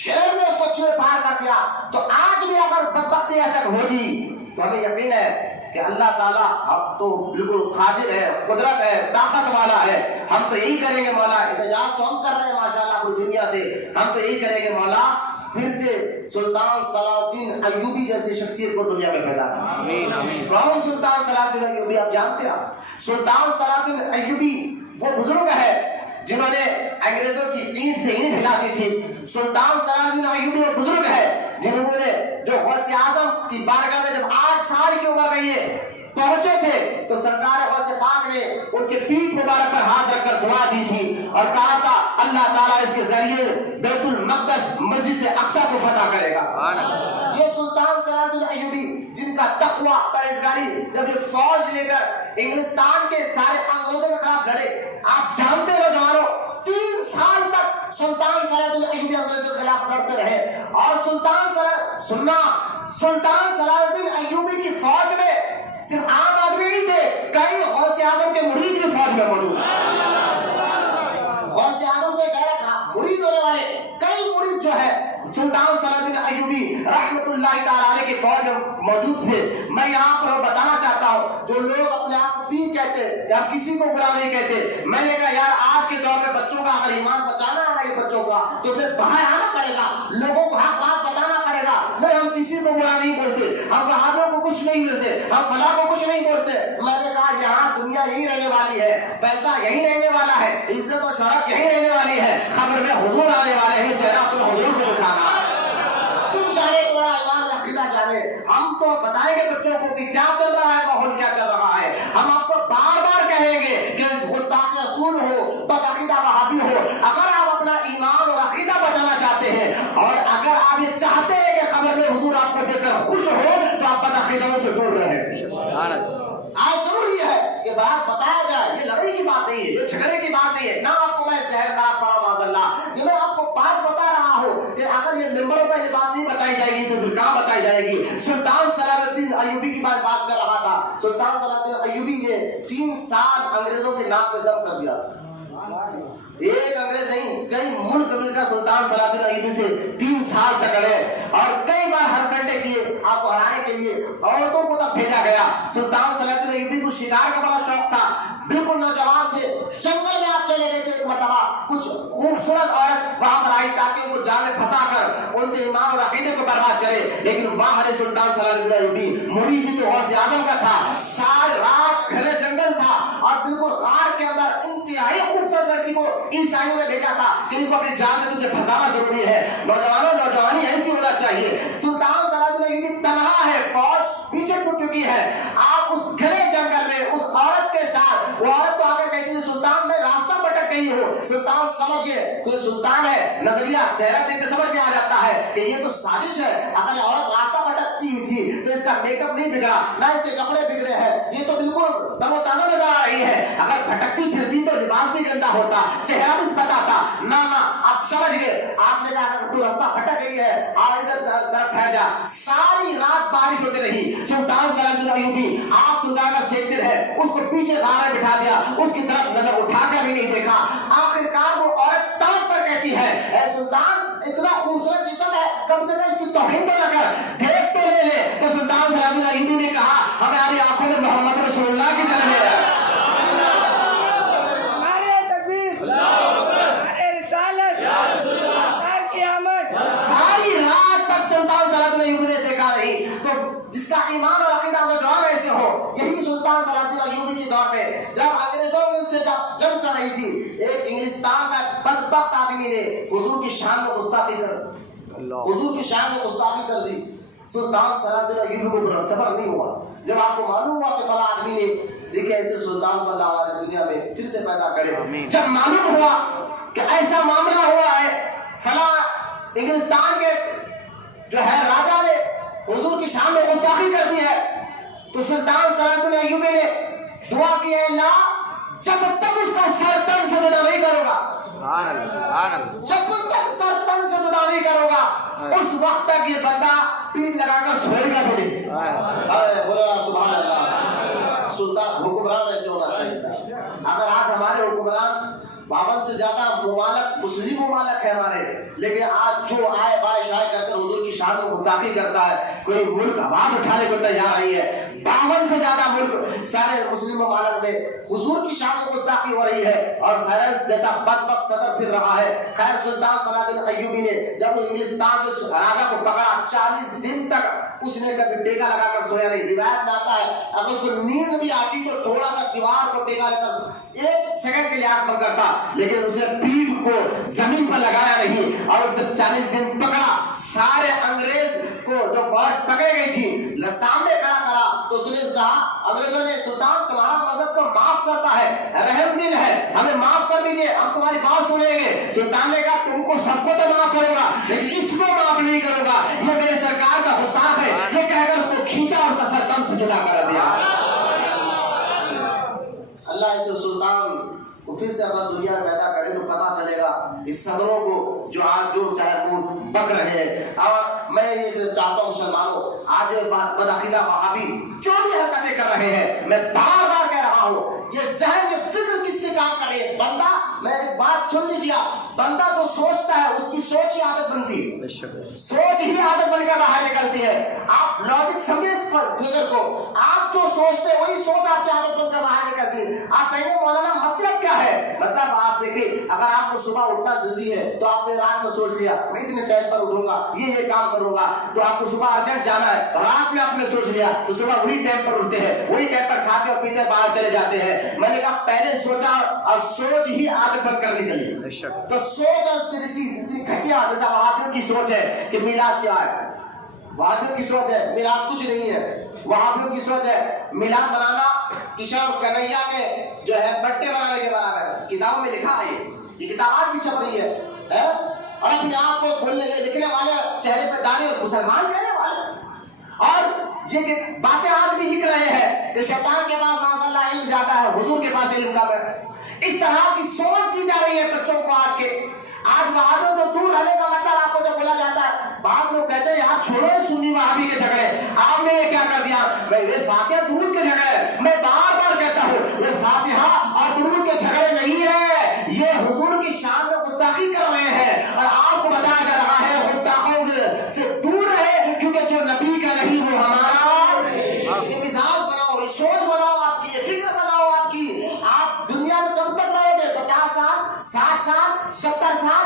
شیر نے اس کو چیر پھاڑ کر دیا. تو آج بھی اگر بدبختی ایسا ہوگی تو ہمیں یقین ہے کہ اللہ تعالیٰ اب تو بالکل قادر ہے، قدرت ہے، طاقت والا ہے. ہم تو یہی کریں گے مولا، احتجاج تو ہم کر رہے ہیں ماشاءاللہ پوری دنیا سے، ہم تو یہی کریں گے مولا پھر سے سلطان صلاح الدین ایوبی جیسے شخصیت کو دنیا میں پیدا کریں. آمین آمین. کون سلطان صلاح الدین ایوبی؟ آپ جانتے ہیں. سلطان صلاح الدین ایوبی وہ بزرگ ہے جنہوں نے انگریزوں کی اینٹ سے اینٹ ہلا دی تھی. سلطان صلاح الدین ایوبی وہ بزرگ ہے جنہوں نے جو غوث اعظم کی بارگاہ میں جب 8 سال کی عمر میں یہ پہنچے تھے تو سرکار غوث پاک نے ان کے پیٹھ مبارک پر ہاتھ رکھ کر دعا دی تھی اور کہا تھا اللہ تعالیٰ اس کے ذریعے بیت المقدس مسجد اقصی کو فتح کرے گا. یہ سلطان صلاح الدین ایوبی جن کا تقوی پرہیزگاری جب یہ فوج لے کر انگلستان کے سارے انگریزوں کے خلاف لڑے. آپ جانتے ہو جوانوں 3 سال تک سلطان صلاح الدین ایوبی انگریزوں کے خلاف لڑتے رہے. اور سلطان صلاح الدین ایوبی کی فوج میں صرف عام آدمی نہیں تھے، کئی غوث اعظم کے مرید بھی فوج میں موجود ہیں. غوث اعظم سے ڈائریکٹ مرید ہونے والے کئی مرید جو ہے سلطان صلاح الدین ایوبی رحمت اللہ تعالی علیہ کی فوج میں موجود تھے. میں یہاں پر بتانا چاہتا ہوں جو لوگ اپنے آپ کو پیر کہتے یا کسی کو برا نہیں کہتے، میں نے کہا یار آج کے دور میں بچوں کا اگر ایمان بچانا ہے یہ بچوں کا تو پھر باہر آنا پڑے گا، لوگوں کو حق بات بتانا پڑے گا. نہیں ہم کسی کو برا نہیں بولتے، ہم وہابیوں کو کچھ نہیں ملتے، ہم فلاں کو کچھ نہیں بولتے. میں نے کہا یہاں دنیا یہی رہنے والی ہے، پیسہ یہی رہنے والا ہے، عزت و شرف یہی رہنے والی ہے. خبر میں حضور آنے والے ہیں، چہرہ تم حضور کو دکھانا. تم جانے تمہارا ایمان عقیدہ جانے، ہم تو بتائیں گے بچوں کو کہ کیا چل رہا ہے، ماحول کیا چل رہا ہے. ہم آپ کو بار بار کہیں گے کہ گستاخ رسول ہو، بدعقیدہ وہابی ہو، اگر آپ اپنا ایمان اور عقیدہ بچانا چاہتے ہیں اور اگر آپ یہ چاہتے ہیں کہ خبر میں حضور آپ کو دیکھ کر خوش ہو تو آپ بدعقیدوں سے دور رہیں. آج ضروری ہے کہ بات بتایا جائے. یہ لڑائی کی بات نہیں ہے، یہ جھگڑے کی بات نہیں ہے. نہ آپ کو میں زہر خراب کرا معاذ اللہ، یہ میں آپ کو بات بتا رہا ہوں کہ اگر یہ ممبروں پر یہ بات نہیں بتائی جائے گی تو پھر کہاں بتائی جائے گی. سلطان صلاح الدین ایوبی کی بات کر رہا تھا. سلطان صلاح الدین ایوبی نے 3 سال انگریزوں کے نام پہ دم کر دیا تھا. ایک انگریز نہیں، کئی ملک مل کر سلطان صلاح الدین ایوبی سے 3 سال تک لڑے اور کئی بار ہر کنڈے کیے. آپ کو ہرانے کے لیے عورتوں کو تک بھیجا گیا. سلطان صلاح الدین ایوبی کو شکار کا بڑا شوق تھا، بالکل نوجوان تھے. جنگل میں آپ چلے گئے تھے ایک مرتبہ، کچھ خوبصورت غلط عورت وہاں پر آئی تاکہ ان کو جال میں پھنسا کر ان کے ایمان اور عقیدے کو برباد کرے، لیکن وہاں حضرت سلطان صلی اللہ علیہ وسلم مرید بھی تو غوث اعظم کا تھا، ساری رات گھنے جنگل تھا اور بالکل غار کے اندر انتہائی خوبصورت لڑکی کو عیسائیوں نے بھیجا تھا کہ ان کو اپنی جان میں تجھے پھنسانا ضروری ہے۔ نوجوانوں، نوجوانی ایسی ہونا چاہیے۔ سلطان صلی اللہ علیہ وسلم تنہا ہے، فوج پیچھے چھوٹ چکی ہے، آپ اس گھنے جنگل میں اس عورت کے ساتھ، وہ عورت تو آ کر کہتی ہے سلطان میں راستہ بھٹک گئی ہوں۔ سلطان سمجھ گئے کوئی سلطان ہے، نظریہ چہرہ دیکھ کے سمجھ میں آ جاتا ہے کہ یہ تو سازش ہے، اگر یہ عورت راستہ بھٹکتی تھی تو اس کا میک اپ نہیں بگڑا، نہ اس کے کپڑے بگڑے ہیں، یہ تو بالکل تر و تازہ نظر آ رہی ہے، اگر بھٹکتی پھرتی تو لباس بھی گندا ہوتا، چہرہ بھی پتا تھا، نہ آپ سمجھ گئے، آپ نے کہا اگر تو راستہ بھٹک گئی ہے اور ادھر طرف ٹھہر جا۔ ساری رات بارش ہوتی رہی، سلطان صلی اللہ علیہ وسلم آپ سلطان کا سیکتے رہے، اس کو پیچھے غار میں بٹھا دیا، اس کی طرف نظر اٹھا کر بھی نہیں دیکھا۔ آخرکار وہ عورت ٹانپ پر کہتی ہے اے سلطان اتنا خوبصورت جسم ہے، کم سے کم اس کی توہین تو نہ کر، دیکھ تو لے لے۔ تو سلطان صلی اللہ علیہ وسلم نے کہا ہماری آنکھوں میں محمد رسول اللہ کی جلوے ہے۔ ساری رات تک سلطان صلی اللہ علیہ وسلم نے دیکھا نہیں، تو جس کا ایمان اور عقیدہ نوجوان ایسے ہو، یہی سلطان صلی اللہ علیہ وسلم کے دور میں جب انگریزوں میں ان سے جب جنگ چل رہی تھی، ایک انگلستان کا بدبخت آدمی نے حضور کی شان میں گستاخی کر دی۔ سلطان صلی اللہ علیہ وسلم کو صبر نہیں ہوا، جب آپ کو معلوم ہوا کہ فلاں آدمی نے دیکھے ایسے سلطان کو اللہ ہماری دنیا میں پھر سے پیدا کرے، جب معلوم ہوا کہ ایسا معاملہ ہوا ہے، فلاں انگلستان کے جو ہے راجہ نے حضور کی شان میں گستاخی کر دی ہے، تو سلطان صلی اللہ علیہ وسلم نے دعا کی ہے اللہ جب تک اس کا سر تن سجدہ نہیں کرو گا، جب تک سر تن سجدہ نہیں کرو گا اس وقت تک یہ بندہ پیٹ لگا کر سوئے گا بھی نہیں۔ بولو سبحان اللہ۔ سلطان حکمران ایسے ہونا چاہیے تھا۔ اگر آج ہمارے حکمران 52 سے زیادہ ممالک مسلم ممالک ہے ہمارے، لیکن آج جو آئے بائے شائے کر کر حضور کی شان میں گستاخی کرتا ہے، کوئی ملک آواز اٹھانے کو تیار نہیں ہے۔ 52 سے زیادہ ملک سارے مسلم ممالک میں حضور کی شان میں گستاخی ہو رہی ہے، اور فیروز جیسا بدبخت صدر پھر رہا ہے۔ خیر سلطان صلاح الدین ایوبی نے جب انگلستان کے راجا کو پکڑا 40 دن تک اس نے کبھی ٹیکا لگا کر سویا نہیں۔ روایت میں آتا ہے اگر اس کو نیند بھی آتی تو تھوڑا سا دیوار کو ٹیکا لے کر 1 سیکنڈ کے لیے آنکھ بند کرتا، لیکن اسے پیٹھ کو زمین پر لگایا نہیں، اور جب 40 دن پکڑا سارے انگریز کو جو فوج پکڑ گئی تھی سامنے کھڑا کرا تو اس نے کہا انگریزوں نے سلطان تمہارا مذہب تو معاف کرتا ہے، رحم دل ہے، ہمیں معاف کر دیجئے، ہم تمہاری بات سنیں گے۔ سلطان نے کہا تم کو سب کو تو معاف کروں گا لیکن اس کو معاف نہیں کروں گا، یہ میرے سرکار کا گستاخ ہے، یہ کہہ کر اس کو کھینچا اور اس کا سر تن سے جدا کر دیا۔ اللہ اس سلطان کو پھر سے اگر دنیا میں پیدا کرے تو پتا چلے گا اس صدروں کو جو آج جو چاہے منہ بک رہے ہیں۔ اور میں یہ چاہتا ہوں مسلمانوں، آج بدعقیدہ وہابی جو بھی حرکتیں کر رہے ہیں، میں بار بار کہہ رہا ہوں یہ ذہن میں فکر کس لیے کام کر رہی ہے؟ بندہ، میں ایک بات سن لیجیے، بندہ جو سوچتا ہے اس کی سوچ ہی عادت بنتی ہے، سوچ ہی عادت بن کر باہر نکلتی ہے۔ آپ لاجک سمجھیں اس فکر کو، آپ جو سوچتے ہیں وہی سوچ آپ کی عادت بن کر باہر نکلتی ہے۔ آپ کہیں گے مولانا مطلب کیا ہے؟ مطلب آپ دیکھیں اگر آپ کو صبح اٹھنا جلدی ہے تو آپ نے رات میں سوچ لیا میں اتنے ٹائم پر اٹھوں گا، یہ کام کروں گا، تو آپ کو صبح ارجنٹ جانا ہے، رات میں آپ نے سوچ لیا تو صبح وہی ٹائم پر اٹھتے ہیں، وہی ٹائم پر کھاتے اور پیتے باہر چلے جاتے ہیں۔ میں نے کہا پہلے سوچا اور سوچ ہی عادت بن کر نکلی، تو سوچ جتنی گھٹیا، جیسا وہابیوں کی سوچ ہے کہ میلاد کیا ہے، وہابیوں کی سوچ ہے میلاد کچھ نہیں ہے، وہابیوں کی سوچ ہے میلاد منانا کشن اور کنہیا کے جو ہے برتھڈے منانے کے برابر۔ کتابوں میں لکھا ہے، یہ کتاب آج بھی چھپ رہی ہے، اور اپنے آپ کو بولنے لکھنے والے چہرے پہ داڑھی مسلمان کہنے والے، اور یہ باتیں آج بھی لکھ رہے ہیں کہ شیطان کے پاس معاذ اللہ علم زیادہ ہے، حضور کے پاس علم کم ہے۔ اس طرح کی سوچ دی جا رہی ہے بچوں کو آج کے۔ آج وہابیوں سے دور رہنے کا مطلب آپ کو جب بولا جاتا ہے، بعض لوگ کہتے ہیں یار چھوڑو سنی وہابی کے جھگڑے، آپ نے یہ کیا کر دیا؟ میں یہ فاتحہ درود کے جھگڑے، میں بار بار کہتا ہوں یہ فاتحہ اور درود کے جھگڑے نہیں ہے، یہ حضور کی شان میں گستاخی کر رہے ہیں، اور آپ کو بتایا جا رہا ہے گستاخوں سے دور رہے، کیونکہ جو نبی کا نہیں وہ ہمارا۔ یہ مزاج بناؤ، یہ سوچ بناؤ، آپ کی یہ فکر بناؤ، آپ کی۔ آپ دنیا میں کب تک رہو گے؟ 50 سال، 60 سال، 70 سال؟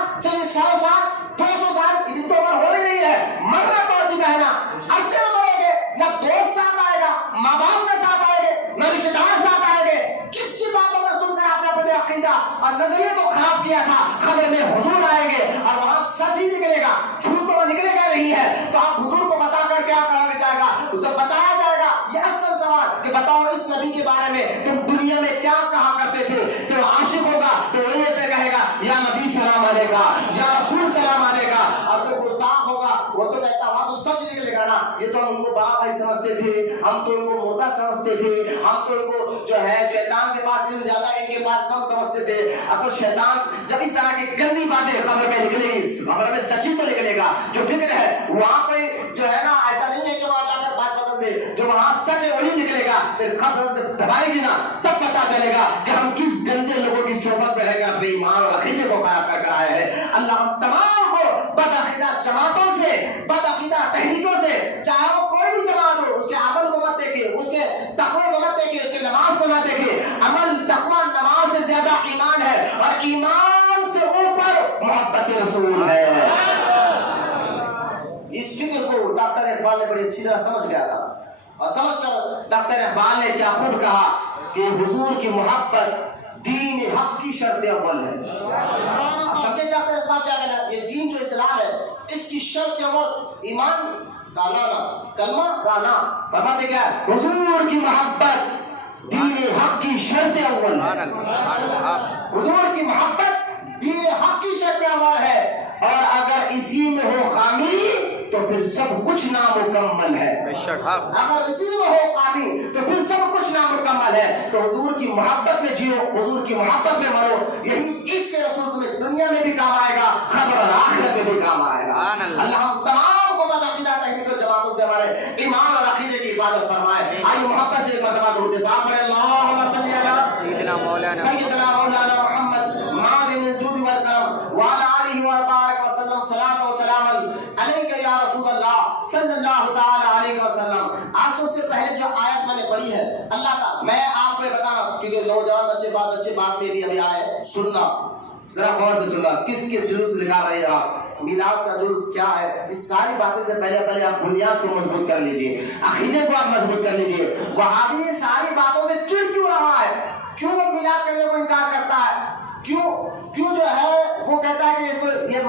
نظریے کو خراب کیا تھا خبر میں حضور آئیں گے اور وہاں سچ ہی نکلے گا، جھوٹ تو نکلے گا نہیں ہے، تو آپ حضور کو بتا کر کیا کہا جائے گا؟ اسے بتایا جائے گا یہ اصل سوال کہ بتاؤ اس نبی کے بارے میں تم دنیا میں کیا کہا کرتے تھے؟ کہ وہ عاشق ہوگا تو وہی کہے گا یا نبی سلام علیکہ، یا رسول سلام علیکہ، اور جو گستاخ ہوگا وہ تو کہتا وہاں تو سچ نکلے گا نا، یہ تو ہم ان کو بڑا بھائی سمجھتے تھے، ہم تو ان کو مردہ سمجھتے تھے، ہم تو ان کو جو ہے شیطان کے پاس علم زیادہ ان کے پاس کم سمجھتے تھے۔ اب تو شیطان جب اس طرح کی گندی باتیں خبر میں نکلے گی، خبر میں سچ ہی تو نکلے گا، جو فکر ہے وہاں کوئی جو ہے نا ایسا نہیں ہے کہ وہاں جا کر بات بدل دے، جو وہاں سچ ہے وہی نکلے گا، پھر خبر جب دبائے گی نا تب پتا چلے گا کہ ہم کس گندے لوگوں کی صحبت میں رہ کر اپنے ایمان اور عقیدے کو خراب کر آئے ہیں۔ اللہ ہم تمام کو بدعقیدہ جماعتوں سے، بدعقیدہ تحریکوں سے، چاہے وہ کوئی بھی جماعت ہو، اس کے عمل کو مت دیکھے، اس کے تقوی کو مت دیکھے، اس کے نماز کو نہ دیکھے، عمل تقوی نماز سے زیادہ ایمان ہے، اور ایمان سے اوپر محبت رسول ہے۔ اس فکر کو ڈاکٹر اقبال نے بڑی اچھی طرح سمجھ گیا تھا، اور سمجھ کر ڈاکٹر اقبال نے کیا خود کہا کہ حضور کی محبت دین حق کی شرط اول ہے۔ آپ سمجھیں ڈاکٹر اقبال کیا کہنا ہے؟ یہ دین جو اسلام ہے اس کی شرط اول ایمان کا لانا، کلمہ کا لانا۔ فرماتے کیا ہے؟ حضور کی محبت دین حق کی شرط اول ہے۔ حضور کی محبت دین حق کی شرط اول ہے، اور اگر اسی میں ہو خامی تو پھر سب کچھ نامکمل ہے۔ اگر اسی میں ہو خامی تو پھر سب کچھ نامکمل ہے۔ تو حضور کی محبت میں جیو، حضور کی محبت میں مرو، یہی عشق رسول تمہیں دنیا میں بھی کام آئے گا، خبر اور آخرت میں بھی کام آئے گا۔ اللہ ہم تمام کو بدعقیدہ تحریک و جماعتوں سے ہمارے ایمان اور عقیدے کی حفاظت فرمائے۔ آئیے محبت سے ایک مرتبہ درود پاک پڑھیں، اللہم صلی علی سیدنا مولانا محمد معدن الجود والکرم وعلی آلہ وبارک وسلم، صلاۃ و سلام علیک یا رسول اللہ صلی اللہ تعالی علیہ وسلم۔ آج سب سے پہلے جو آیت میں نے پڑھی ہے اللہ کا، میں آپ کو بتانا کیونکہ نوجوان بچے بات میں بھی ابھی آئے، سننا ذرا غور سے سننا، کس کے جلوس نکال رہے ہیں آپ، میلاد کا جلوس کیا ہے، اس ساری باتیں سے پہلے آپ بنیاد کو مضبوط کر لیجئے، عقیدے کو آپ مضبوط کر لیجئے۔ وہابی ساری باتوں سے چڑ کیوں رہا ہے؟ کیوں وہ میلاد کرنے کو انکار کرتا ہے؟ کیوں جو ہے وہ کہتا ہے کہ یہ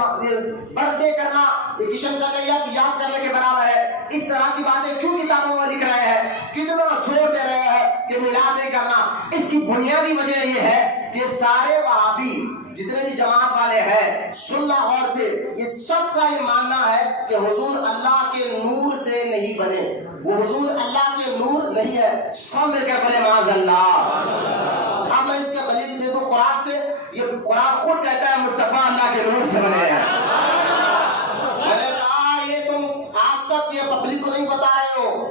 برتھ ڈے کرنا ایڈیشن کرنے یا یاد کرنے کے برابر ہے؟ اس طرح کی باتیں کیوں کتابوں میں لکھ رہے ہیں؟ کتنا زور دے رہے ہیں کہ میلاد نہیں کرنا؟ اس کی بنیادی وجہ یہ ہے کہ سارے وہابی جتنے بھی جماعت والے ہیں، سننا غور سے، یہ سب کا یہ ماننا ہے کہ حضور اللہ کے نور سے نہیں بنے، وہ حضور اللہ کے نور نہیں ہے۔ سب مل کر بولے معاذ اللہ۔ اب میں اس کا دلیل دے دوں قرآن سے، یہ قرآن خود کہتا ہے مصطفیٰ اللہ کے نور سے بنے ہیں۔ میں نے کہا یہ تم آج تک یہ پبلک کو نہیں بتا رہے ہو،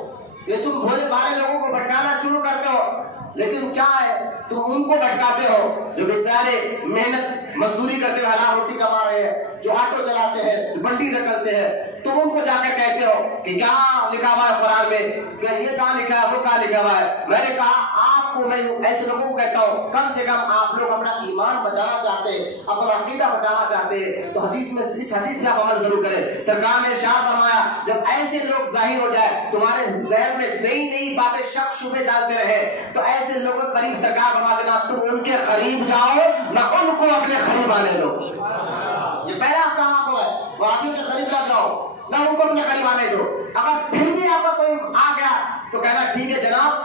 یہ تم بھولے بھالے لوگوں کو بھٹکانا شروع کرتے ہو، لیکن کیا ہے تم ان کو بھٹکاتے ہو جو بیچارے محنت مزدوری کرتے ہوئے حلال روٹی کما رہے ہیں، جو آٹو چلاتے ہیں، جو بنڈی نکلتے ہیں، تم ان کو جا کر کہتے ہو کہ کیا لکھا ہوا ہے قرآن میں، کہ یہ کہاں لکھا ہے، وہ کہاں لکھا ہوا ہے۔ میں نے کہا آپ کو میں ایسے لوگوں کو کہتا ہوں کم سے کم آپ لوگ اپنا ایمان بچانا چاہتے ہیں، اپنا عقیدہ بچانا چاہتے ہیں تو اس حدیث میں آپ عمل ضرور کریں۔ سرکار نے ارشاد فرمایا جب ایسے لوگ ظاہر ہو جائے، تمہارے ذہن میں نئی نئی باتیں شک شبے ڈالتے رہے، تو ایسے لوگوں کے قریب سرکار فرما دینا تم ان کے قریب جاؤ نہ ان کو اپنے قریب آنے دو۔ یہ پہلا کہا آپ کو ہے، وہ آپ کے قریب نہ جاؤ نہ ان کو اپنے قریب آنے دو۔ اگر پھر بھی آپ کا کوئی آ گیا تو کہنا ٹھیک ہے جناب،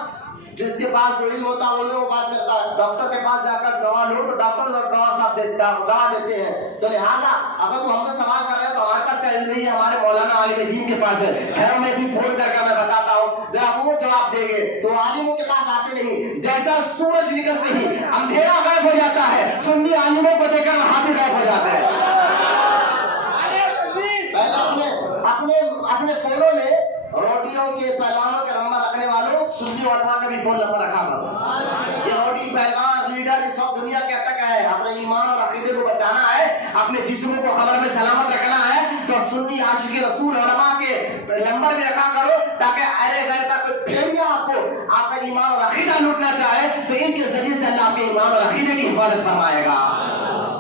جس کے پاس جو علم ہوتا ہے وہ بات کرتا ہے، ڈاکٹر کے پاس جا کر دوا لو تو ڈاکٹر دوا صاحب دوا دیتے ہیں، تو لہٰذا اگر تم ہم سے سوال کر رہے ہیں تو ہمارے پاس کا علم نہیں ہے، ہمارے مولانا عالم دین کے پاس ہے۔ خیر میں بھی فون کر کے میں بتاتا ہوں، ذرا وہ جواب دیں گے تو عالموں کے پاس آتے نہیں، جیسا سورج نکلتے ہی اندھیرا غائب ہو جاتا ہے، سنی عالموں کو دیکھ کر وہاں بھی غائب ہو جاتے ہیں۔ پہلے اپنے فونوں میں روڈیوں کے پہلوانوں کے نمبر رکھنے والوں سنی علماء کا بھی فون نمبر رکھا کرو۔ یہ روڈی پہلوان لیڈر یہ سب دنیا کے تک ہے، اپنے ایمان اور عقیدے کو بچانا ہے، اپنے جسم کو خبر میں سلامت رکھنا ہے، تو سنی عاشق رسول علماء کے نمبر بھی رکھا کرو تاکہ ارے غیر کا کوئی پھیڑیا آپ کا ایمان اور عقیدہ لوٹنا چاہے تو ان کے ذریعے سے اللہ آپ کے ایمان اور عقیدے کی حفاظت فرمائے گا۔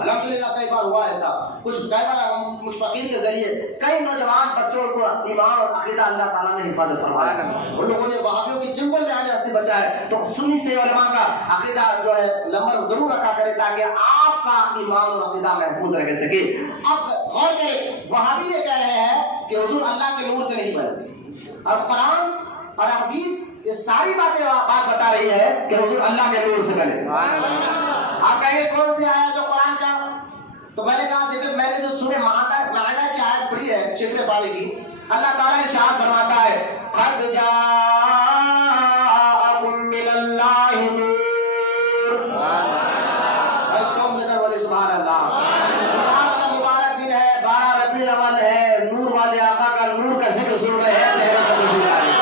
الحمدللہ کئی بار ہوا ایسا، کئی بار مشفقین کے ذریعے کئی نوجوان بچوں کو ایمان اور عقیدہ اللہ تعالیٰ نے حفاظت فرمایا، ان لوگوں نے وہابیوں کی جنگل میں آنے سے بچایا۔ تو سنی سے علماء کا عقیدہ جو ہے نمبر ضرور رکھا کرے تاکہ آپ آپ کا ایمان اور عقیدہ محفوظ رہ سکے. اب غور کریں, وہابی یہ کہہ رہے ہیں کہ حضور اللہ کے نور سے نہیں بنے, اور قرآن اور حدیث یہ ساری باتیں بات بتا رہی ہے کہ حضور اللہ کے نور سے بنے. آپ کہیں گے کون سی آیت جو قرآن کا؟ تو میں نے کہا دیکھیں, میں نے جو سورہ مائدہ کی آیت پڑھی ہے 6ویں پارے کی, اللہ تعالیٰ ارشاد فرماتا ہے قد جاءکم من اللہ نور. سب مل کر بولے سبحان اللہ. آپ کا مبارک دن ہے, 12 ربیع الاول ہے, نور والے آقا کا نور کا ذکر سن رہے ہیں, چہرے پر خوشی آ رہی ہے.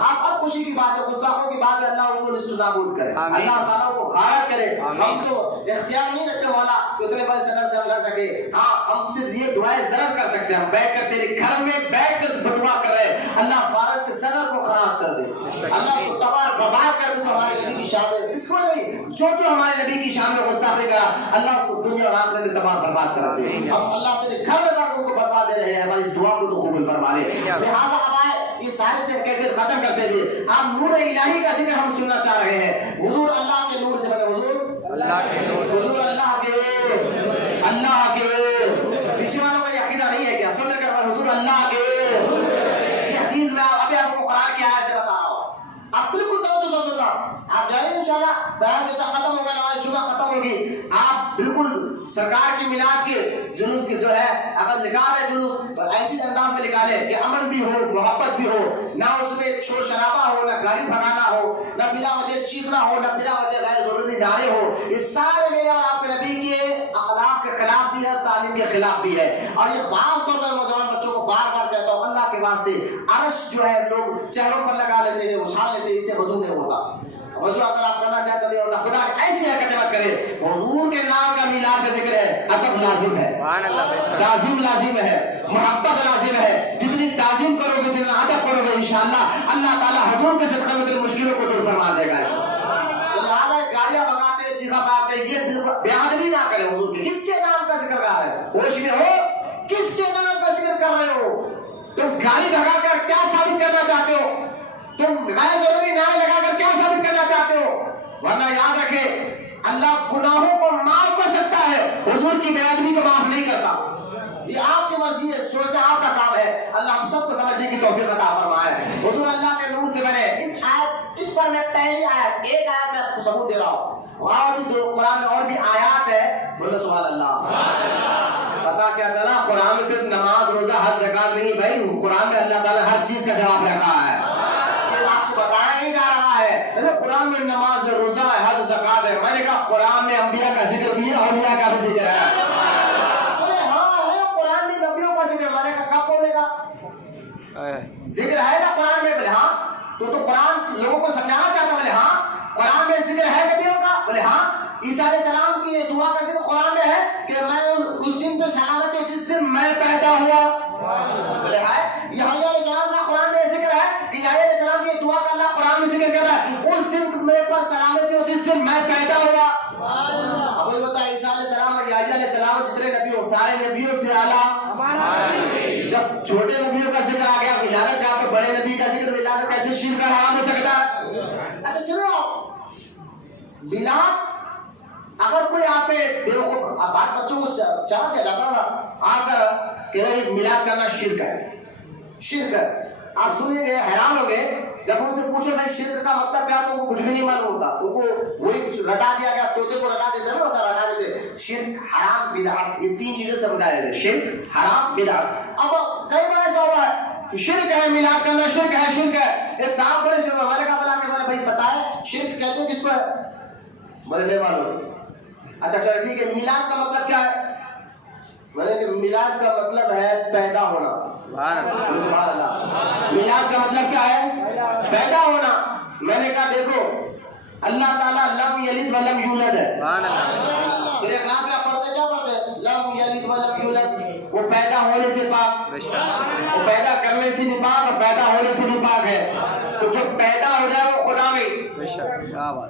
اب خوشی کی بات ہے, گستاخوں کی بات ہے, اللہ ان کو نصف نابود کرے, اللہ تعالیٰ کو غارت کرے. ہم تو اختیار نہیں رکھتے مولا کہ اتنے بڑے صدر سے ہم لڑ سکے. ہاں, ہم صرف یہ دعائیں ضرور کر سکتے ہیں, ہم بیٹھ کر تیرے گھر میں بیٹھ کر دعا کر رہے ہیں, اللہ فارس کے صدر کو خراب کر دے, اللہ اس کو تباہ برباد کر دے جو ہمارے نبی کی شان میں, اس کو نہیں جو ہمارے نبی کی شان میں گستاخی کرا, اللہ اس کو دنیا اور آخرت میں تباہ برباد کر دے. ہم اللہ تیرے گھر میں بیٹھ کو بدوا دے رہے ہیں, ہماری اس دعا کو تو قبول فرما لے. لہٰذا اب آئے یہ سارے چیز کیسے ختم کرتے ہوئے آپ نور الہی کا ذکر ہم سننا چاہ رہے ہیں. حضور اللہ کے نور سے بنے, حضور اللہ کے نور, حضور اللہ کے پیچھے والوں کا یہ عقیدہ نہیں ہے کیا؟ سن کر حضور اللہ کے. یہ حدیث میں ابھی آپ کو قرآن کی آیت سے بتا رہا ہوں, آپ بالکل توجہ سے سننا. آپ جائیں انشاءاللہ, بیان جیسا ختم ہوگا, نماز جمعہ ختم ہوگی, آپ بالکل سرکار کی میلاد کے جلوس کی جو ہے اگر نکال رہے جلوس تو ایسی انداز میں نکالے کہ امن بھی ہو, محبت بھی ہو, نہ اس میں شور شرابہ ہو, نہ گاڑی بھگانا ہو, نہ بلا وجہ چیخنا ہو, نہ بلا وجہ غیر ضروری نعرے ہو. یہ سارے میرے اور آپ کے نبی کے اخلاق کے خلاف بھی ہے, تعلیم کے خلاف بھی ہے. اور یہ خاص طور پر نوجوان بچوں کو بار بار کہتا ہوں, اللہ کے واسطے عرش جو ہے لوگ چہروں پر لگا لیتے ہیں, اچھال لیتے ہیں, اس سے وضو نہیں ہوتا. وضو اگر آپ کرنا چاہتے نہیں ہوتا, خدا کی ایسی حرکتیں مت کرے. حضور کے نام کا میلاد کا ذکر ہے, ادب لازم ہے, تعظیم لازم ہے, محبت لازم ہے. جتنی تعظیم کرو گے, جتنا ادب کرو گے, انشاءاللہ اللہ تعالیٰ حضور کے صدقے میں تیری مشکلوں کو دور فرما دے گا. لہٰذا گاڑیاں بگاتے, چیخا پاتے, یہ بے ادبی نہ کرے. حضور کے کس کے نام کا ذکر کر رہے ہیں؟ ہوش میں ہو, کس کے نام کا ذکر کر رہے ہو؟ تم گاڑی بھگا کر کیا ثابت کرنا چاہتے ہو؟ تم غیر ضروری نعرے لگا کر کیا ثابت کرنا چاہتے ہو؟ ورنہ یاد رکھے اللہ گناہوں کو معاف کر سکتا ہے, حضور کی بے ادبی کو معاف نہیں کرتا. یہ آپ کی مرضی ہے, سوچنا آپ کا کام ہے. اللہ ہم سب کو سمجھنے کی توفیق عطا فرمائے. حضور اللہ کے نور سے بنے. اس پر میں پہلی آیت, ایک آیت میں آپ کو ثبوت دے رہا ہوں, اور بھی دو قرآن میں اور بھی آیات ہے. بولو سبحان اللہ. پتا کیا چلا, قرآن میں صرف نماز, روزہ, حج, زکات نہیں بھائی, قرآن میں اللہ تعالیٰ ہر چیز کا جواب رکھا ہے. یہ آپ کو بتایا نہیں جا رہا ہے. قرآن میں نماز ہے, روزہ ہے, حج, زکات ہے. میں نے کہا قرآن میں انبیاء کا ذکر بھی ہے, اولیاء کا بھی ذکر ہے. بولے ہاں ہے, قرآن میں نبیوں کا ذکر. میں نے کہا کب بولے گا؟ ذکر ہے نا قرآن میں. بولے ہاں. تو قرآن لوگوں کو سمجھانا چاہتا. بولے ہاں. قرآن میں ذکر ہے نبیوں کا. بولے ہاں. عیسیٰ علیہ السلام کی دعا کا ذکر قرآن میں ہے کہ میں اس دن پہ سلامت ہے جس دن میں پیدا ہوا. بولے ہائے. یحییٰ علیہ السلام کا قرآن میں ذکر ہے کہ یحییٰ علیہ السلام کی دعا کا اللہ قرآن میں ذکر کر رہا ہے, اس دن میرے پر سلامتی ہو جس دن میں پیدا ہوا. اب یہ بتا, عیسیٰ علیہ السلام اور یحییٰ علیہ السلام جتنے نبی ہو سارے نبیوں سے اعلیٰ. جب چھوٹے نبیوں کا ذکر آ گیا ولادت کا, تو بڑے نبی کا ذکر ولادت کیسے شرک کا حرام ہو سکتا ہے؟ اچھا سنو, میلاد اگر کوئی آپ پہ بیوقوف بات بچوں کو چاہتے ہیں لگا آ کر کہ میلاد کرنا شرک ہے, شرک ہے, آپ سنیں گے حیران ہو گئے. جب ان سے پوچھو بھائی شرک کا مطلب کیا, تو ان کو کچھ بھی نہیں معلوم ہوتا. ان کو وہی رٹا دیا گیا, طوطے کو رٹا دیتے ہیں, ویسا رٹا دیتے. شرک, حرام, بدعت, یہ تین چیزیں سمجھایا جائے. شرک, حرام, بدعت. اب کئی بار ایسا ہوا ہے شرک ہے میلاد کرنا, شرک ہے, شرک ہے. ایک صاحب بڑے سے ہمارے کا بلا کے بولے بھائی بتائے شرک کہتے ہیں کس کو ہے؟ بولے نہیں معلوم. اچھا چلو ٹھیک ہے, میلاد کا مطلب کیا ہے؟ بولے کہ میلاد کا مطلب ہے پیدا ہونا. سبحان اللہ. میلاد کا مطلب کیا ہے؟ پیدا ہونا. میں نے کہا دیکھو اللہ تعالیٰ لم یلد ولم یولد ہے. سورہ اخلاص میں پڑھتے کیا پڑھتے؟ لم یلد ولم یولد. وہ پیدا ہونے سے پاک, وہ پیدا کرنے سے نہیں پاک, اور پیدا ہونے سے نہیں پاک ہے. تو جو پیدا ہو جائے وہ خدا نہیں.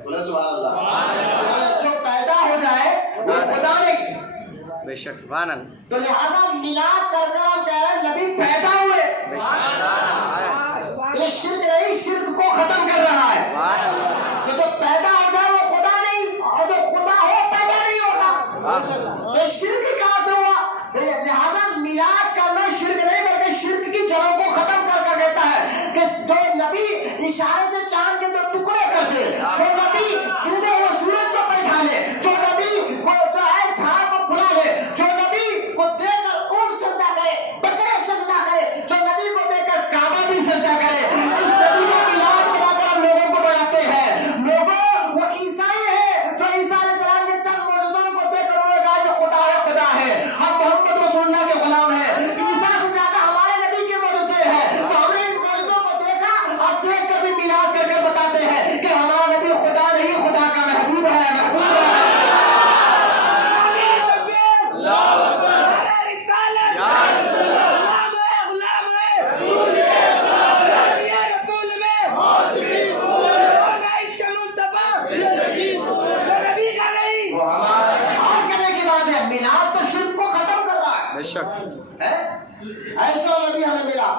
بولے سبحان اللہ. جو پیدا ہو جائے وہ خدا نہیں. بے شک سبحان اللہ. تو لہذا میلاد کر کر ہم کہہ رہے ہیں نبی پیدا ہوئے. تو شرک نہیں, شرک کو ختم کر رہا ہے. تو جو پیدا ہو جائے وہ خدا نہیں, اور جو خدا ہو پیدا نہیں ہوتا. شرک کہاں سے ہوا؟ لہذا میلاد کرنا شرک نہیں بلکہ شرک کی جڑوں کو ختم کر دیتا ہے کہ جو نبی اشارے سے چاند کے دو ٹکڑے کر دے، جو نبی ڈوبے ہوئے سورج کو بیٹھا لے، جو نبی کو جو ہے جھاڑ کو بلا لے، جو نبی کو دیکھ کر اونٹ سجدہ کرے، بکرے سجدہ کرے، جو نبی کو دیکھ کر کعبہ بھی سجدہ کرے، اس نبی کا میلاد منا کر ہم لوگوں کو بناتے ہیں۔ لوگوں وہ عیسائی ہے جو عیسیٰ علیہ السلام کے چند معجزوں کو دیکھ کر انہوں نے کہا کہ خدا ہے، خدا ہے، ہم محمد رسول اللہ کے غلام ہیں۔ عیسیٰ سے زیادہ ہمارے نبی کے معجزے ہیں، تو ہم نے ان معجزوں کو دیکھا اور دیکھ کر بھی میلاد کر کے بتاتے ہیں کہ ہمارا نبی خدا نہیں، خدا کا محبوب ہے، محبوب ہے۔ ایسا نبی ہمیں ملا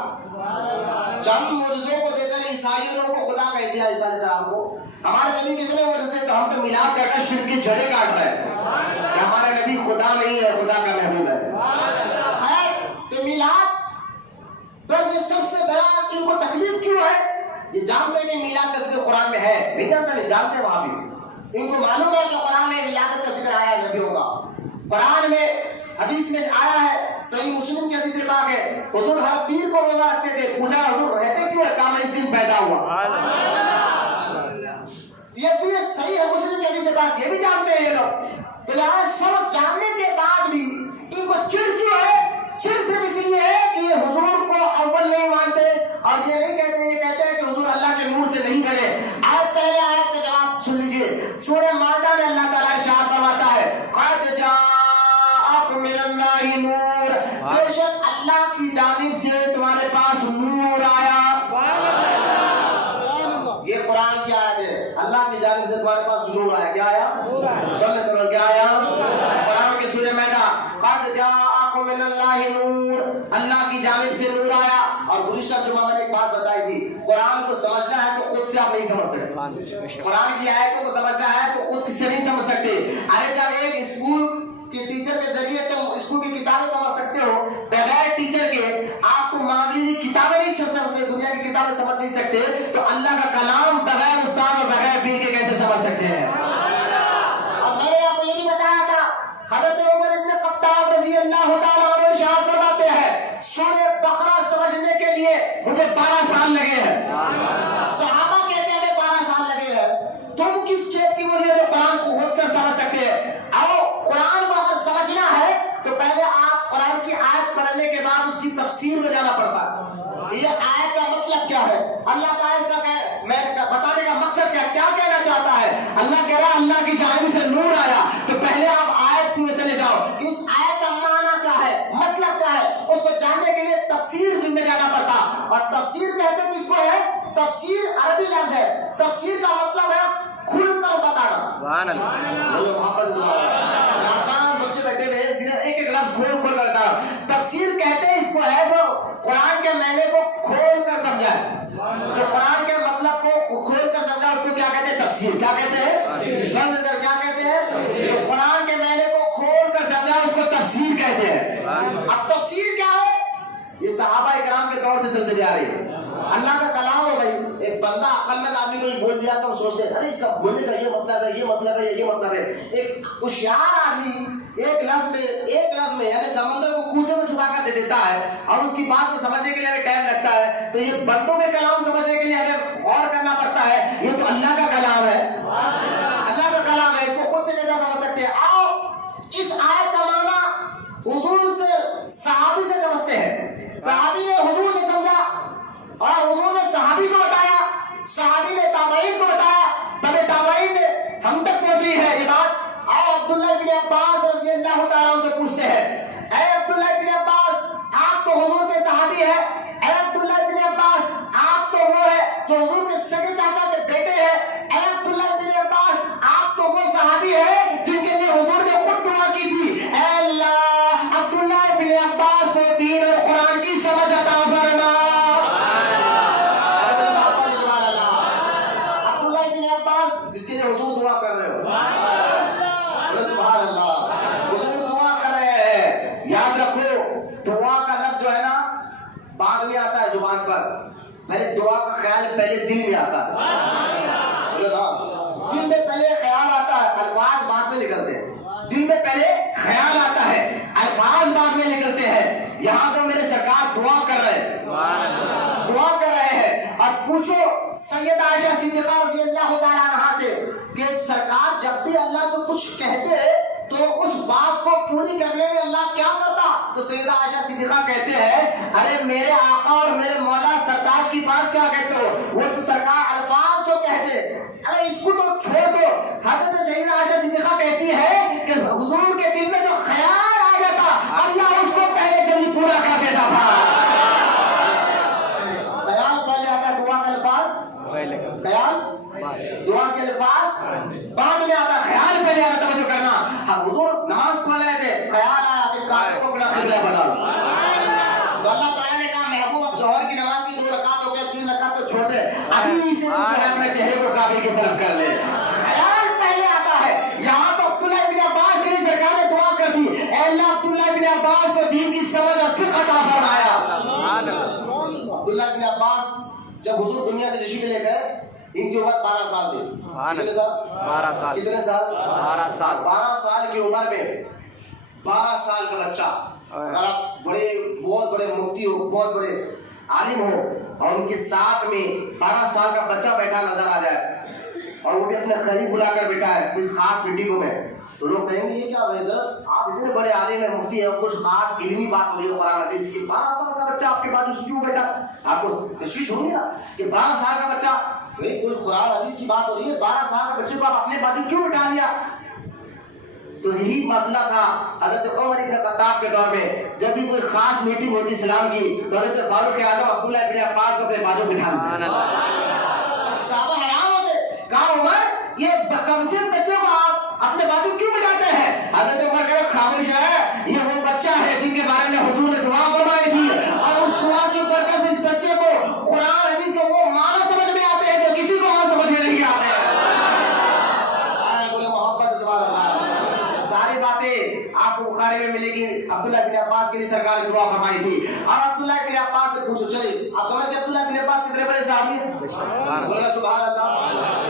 چند معجزوں کو دیکھ کر عیسائیوں کو خدا کہہ دیا عیسیٰ علیہ السلام کو۔ ہمارے نبی کتنے معجزے تو ہم تو میلاد کر کر شرک کی جڑیں کاٹ رہے ہیں کہ ہمارے نبی خدا نہیں ہے، خدا کا محبوب ہے۔ خیر تو میلاد پر یہ سب سے بڑا ان کو تکلیف کیوں ہے؟ یہ جانتے ہیں کہ میلاد کا ذکر قرآن میں ہے، نہیں جانتے، نہیں جانتے، وہاں بھی ان کو معلوم ہے کہ قرآن میں ولادت کا ذکر آیا ہے نبیوں کا۔ قرآن میں حدیث میں آیا ہے، صحیح مسلم کی حدیث پاک ہے، حضور ہر پیر کو روزہ رکھتے تھے، پوچھا حضور رہتے کیوں ہے؟ کہا میں اس دن پیدا ہوا۔ یہ بھی صحیح ہے مسلم کی حدیث پاک، یہ بھی جانتے ہیں یہ لوگ۔ تو لہٰذا سب جاننے کے بعد بھی ان کو چڑ کیوں ہے؟ چڑ صرف اس لیے ہے کہ یہ حضور کو اول نہیں مانتے اور یہ نہیں کہتے، یہ کہتے ہیں کہ حضور اللہ کے نور سے نہیں بنے۔ آیت پہلے آیت کا جواب سن لیجئے، سورہ مائدہ میں اللہ تعالیٰ ارشاد فرماتا ہے قد جاءکم من اللہ نور، بے شک اللہ کی جانب سے تمہارے پاس نور آیا۔ یہ قرآن کی آیت ہے، اللہ کی جانب سے تمہارے پاس نور آیا۔ کیا آیا؟ سمجھ کرو کیا آیا؟ قرآن کے سورہ مائدہ قد جاءکم من اللہ نور، اللہ کی جانب سے نور آیا۔ اور گزشتہ جمعہ میں نے ایک بات بتائی تھی، قرآن کو سمجھنا ہے تو خود سے آپ نہیں سمجھ سکتے، قرآن کی آیتوں کو سمجھنا ہے تو خود سے نہیں سمجھ سکتے۔ ارے جب ایک اسکول کے ٹیچر کے ذریعے تم اسکول کی کتابیں سمجھ سکتے ہو، بغیر ٹیچر کے آپ تو معاملی کتابیں نہیں چھپ سکتے، دنیا کی کتابیں سمجھ نہیں سکتے، تو اللہ کا کلام بغیر استاد اور بغیر پیر کے کیسے سمجھ سکتے ہیں؟ اور میں نے آپ کو یہ بھی بتایا تھا، حضرت عمر ابن خطاب رضی اللہ تعالیٰ عنہ ارشاد فرماتے ہیں سورہ بقرہ سمجھنے کے لیے مجھے 12 سال لگے ہیں۔ صحابہ کہتے ہیں ہمیں 12 سال لگے ہیں، تم کس چیز کی بولیے تو قرآن کو خود سے سمجھ سکتے ہیں۔ اور قرآن کو اگر سمجھنا ہے تو پہلے آپ قرآن کی آیت پڑھنے کے بعد اس کی تفسیر میں جانا پڑتا ہے، یہ آیت کا مطلب کیا ہے، اللہ تعالیٰ اس کا بتانے کا مقصد کیا کہنا چاہتا ہے۔ اللہ کہہ رہا ہے اللہ کی جانب سے نور آیا، تو پہلے آپ آیت میں چلے جاؤ کہ اس آیت کا معنی کیا ہے، مطلب کیا ہے، اس کو جاننے کے لیے تفسیر میں جانا پڑتا۔ اور تفسیر کہتے ہیں کس کو ہے؟ تفسیر عربی لفظ ہے، تفسیر کا مطلب ہے کھل کر بتانا۔ بولو محبت سے آسان بچے بیٹھے ہوئے سیدھے ایک ایک لفظ کھول کر بتانا۔ تفسیر کہتے ہیں اس کو ہے جو قرآن کے معنی کو کھول کر سمجھا ہے، جو قرآن کے مطلب کو کھول کر سمجھا اس کو کیا کہتے ہیں؟ تفسیر۔ کیا کہتے ہیں؟ سمجھ کر کیا کہتے ہیں؟ جو قرآن کے معنی کو کھول کر سمجھا اس کو تفسیر کہتے ہیں۔ اب تفسیر کیا ہے؟ یہ صحابہ اکرام کے دور سے چلتے جا رہی ہے۔ اللہ کا کلام ہو گئی، ایک بندہ عقل مند آدمی کو بول دیا تو ہم سوچتے ہیں ارے اس کا بولنے کا یہ مطلب ہے، یہ مطلب ہے، یہ مطلب ہے۔ ایک ہوشیار آدمی ایک لفظ میں یعنی سمندر کو کوزے میں چھپا کر دے دیتا ہے اور اس کی بات کو سمجھنے کے لیے ہمیں ٹائم لگتا ہے، تو یہ بندوں کے کلام سمجھنے کے لیے ہمیں غور کرنا پڑتا ہے۔ یہ تو اللہ کا کلام ہے، اللہ کا کلام ہے، اس کو خود سے کیسا سمجھ سکتے ہیں؟ آؤ اس آیت کا معنی حضور سے صحابی سے سمجھتے ہیں۔ صحابی نے حضور سے سمجھا اور حضور نے صحابی کو بتایا، صحابی نے تابعین کو بتایا، تبع تابعین نے ہم تک پہنچی ہے یہ بات۔ آؤ عبداللہ بن عباس رضی اللہ تعالیٰ عنہ سے پوچھتے ہیں، اے عبداللہ بن عباس آپ تو حضور کے صحابی ہیں، اے عبداللہ بن عباس آپ تو وہ ہے جو حضور کے سگے چاچا کے بیٹے ہیں، اے عبداللہ بن عباس آپ تو وہ صحابی ہیں جن کے لیے حضور نے خود دعا کی تھی، اے اللہ عبداللہ بن عباس کو دین اور قرآن کی سمجھ عطا فرما۔ جس کے لیے حضور دعا کر رہے ہو، سبحان اللہ، حضور دعا کر رہے ارے میرے آقا اور میرے مولا سرتاج کی بات کیا کہتے ہو؟ وہ تو سرکار الفاظ جو کہتے، ارے اس کو تو چھوڑ دو۔ حضرت سیدہ عائشہ صدیقہ کہتی ہے کہ حضور کے دل میں جو خیال آ جاتا اللہ اس کو پہلے جلدی پورا کر دیتا تھا۔ خیال پہلے آتا، دعا کے الفاظ خیال، دعا کے الفاظ بعد میں آتا، خیال پہلے آتا۔ توجہ کرنا، حضور نماز پڑھ رہے تھے، خیال آیا کہ کعبے کو اپنا قبلہ بنا لو، تو اللہ تعالیٰ نے کہا محبوب اب ظہر کی نماز کی 2 رکعت ہو گئے، 3 رکعت تو چھوڑ دے، ابھی سے تو جو ہے اپنے چہرے کو کعبے کی طرف کر لے۔ خیال پہلے آتا ہے۔ یہاں تو عبداللہ ابن عباس کے لیے سرکار نے دعا کر دی، اے اللہ عبداللہ ابن عباس کو دین کی سمجھ اور فقہ عطا فرمایا۔ عبداللہ ابن عباس جب حضور دنیا سے تشریف لے گئے، ان کی عمر 12 سال تھی۔ کتنے سال؟ 12 سال۔ کتنے سال؟ 12 سال۔ 12 سال کی عمر میں 12 سال کا بچہ، اگر آپ بہت بڑے مفتی ہو، بہت بڑے عالم ہو، اور ان کے ساتھ میں 12 سال کا بچہ بیٹھا نظر آ جائے، اور وہ بھی اپنے قریب بلا کر بیٹھا ہے کچھ خاص میٹنگوں میں، تو لوگ کہیں گے یہ کیا ادھر آپ اتنے بڑے عالم ہیں، مفتی ہیں، کچھ خاص علمی بات ہو رہی ہے قرآن حدیث کی، 12 سال کا بچہ آپ کے پاس کیوں بیٹھا؟ آپ کو تشویش ہوگی نا کہ 12 سال کا بچہ، کوئی قرآن حدیث کی بات ہو رہی ہے، 12 سال کے بچے کو آپ اپنے بازو کیوں بٹھا لیا؟ تو یہی مسئلہ تھا حضرت عمر بن خطاب کے دور میں، جب بھی کوئی خاص میٹنگ ہوتی اسلام کی تو حضرت فاروق اعظم عبداللہ ابن عباس کو اپنے بازو بٹھا لیتے۔ صحابہ حیران ہوتے، کہا عمر یہ کم سے بچے کو آپ اپنے بازو کیوں بٹھاتے ہیں؟ حضرت عمر کہا خاموش ہے، یہ وہ بچہ ہے جن کے بارے میں حضور نے دعا فرمائی تھی، اور اس دعا کی برکت سے اس بچے کو قرآن حدیث کے وہ معنی سمجھ میں آتے ہیں جو کسی کو اور سمجھ میں نہیں آتے ہیں۔ آپ کو بخاری میں ملے گی، عبداللہ بن عباس کے لیے سرکار نے دعا فرمائی تھی، اور عبداللہ بن عباس سے پوچھو، چلے آپ سمجھتے ہیں عبداللہ بن عباس کتنے بڑے صحابی ہیں؟ بولنا سبحان اللہ۔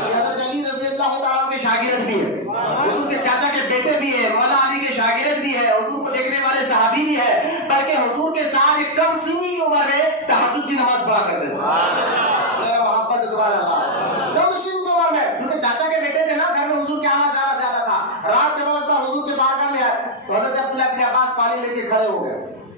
یہ حضرت علی رضی اللہ تعالیٰ کے شاگرد بھی ہیں، حضور کے چاچا کے بیٹے بھی ہیں، مولا علی کے شاگرد بھی ہیں، حضور کو دیکھنے والے صحابی بھی ہیں، بلکہ حضور کے ساتھ ایک کم سنی کی عمر میں تہجد کی نماز پڑھا کرتے تھے۔ محبت سے سبحان اللہ، کم سن کی عمر میں، کیونکہ چاچا کے بیٹے تھے نا، گھر میں حضور کے آنا جانا زیادہ تھا، رات کے وقت حضور کے بارگاہ میں آئے تو حضرت عبداللہ ابن عباس پانی لے کے کھڑے ہو گئے،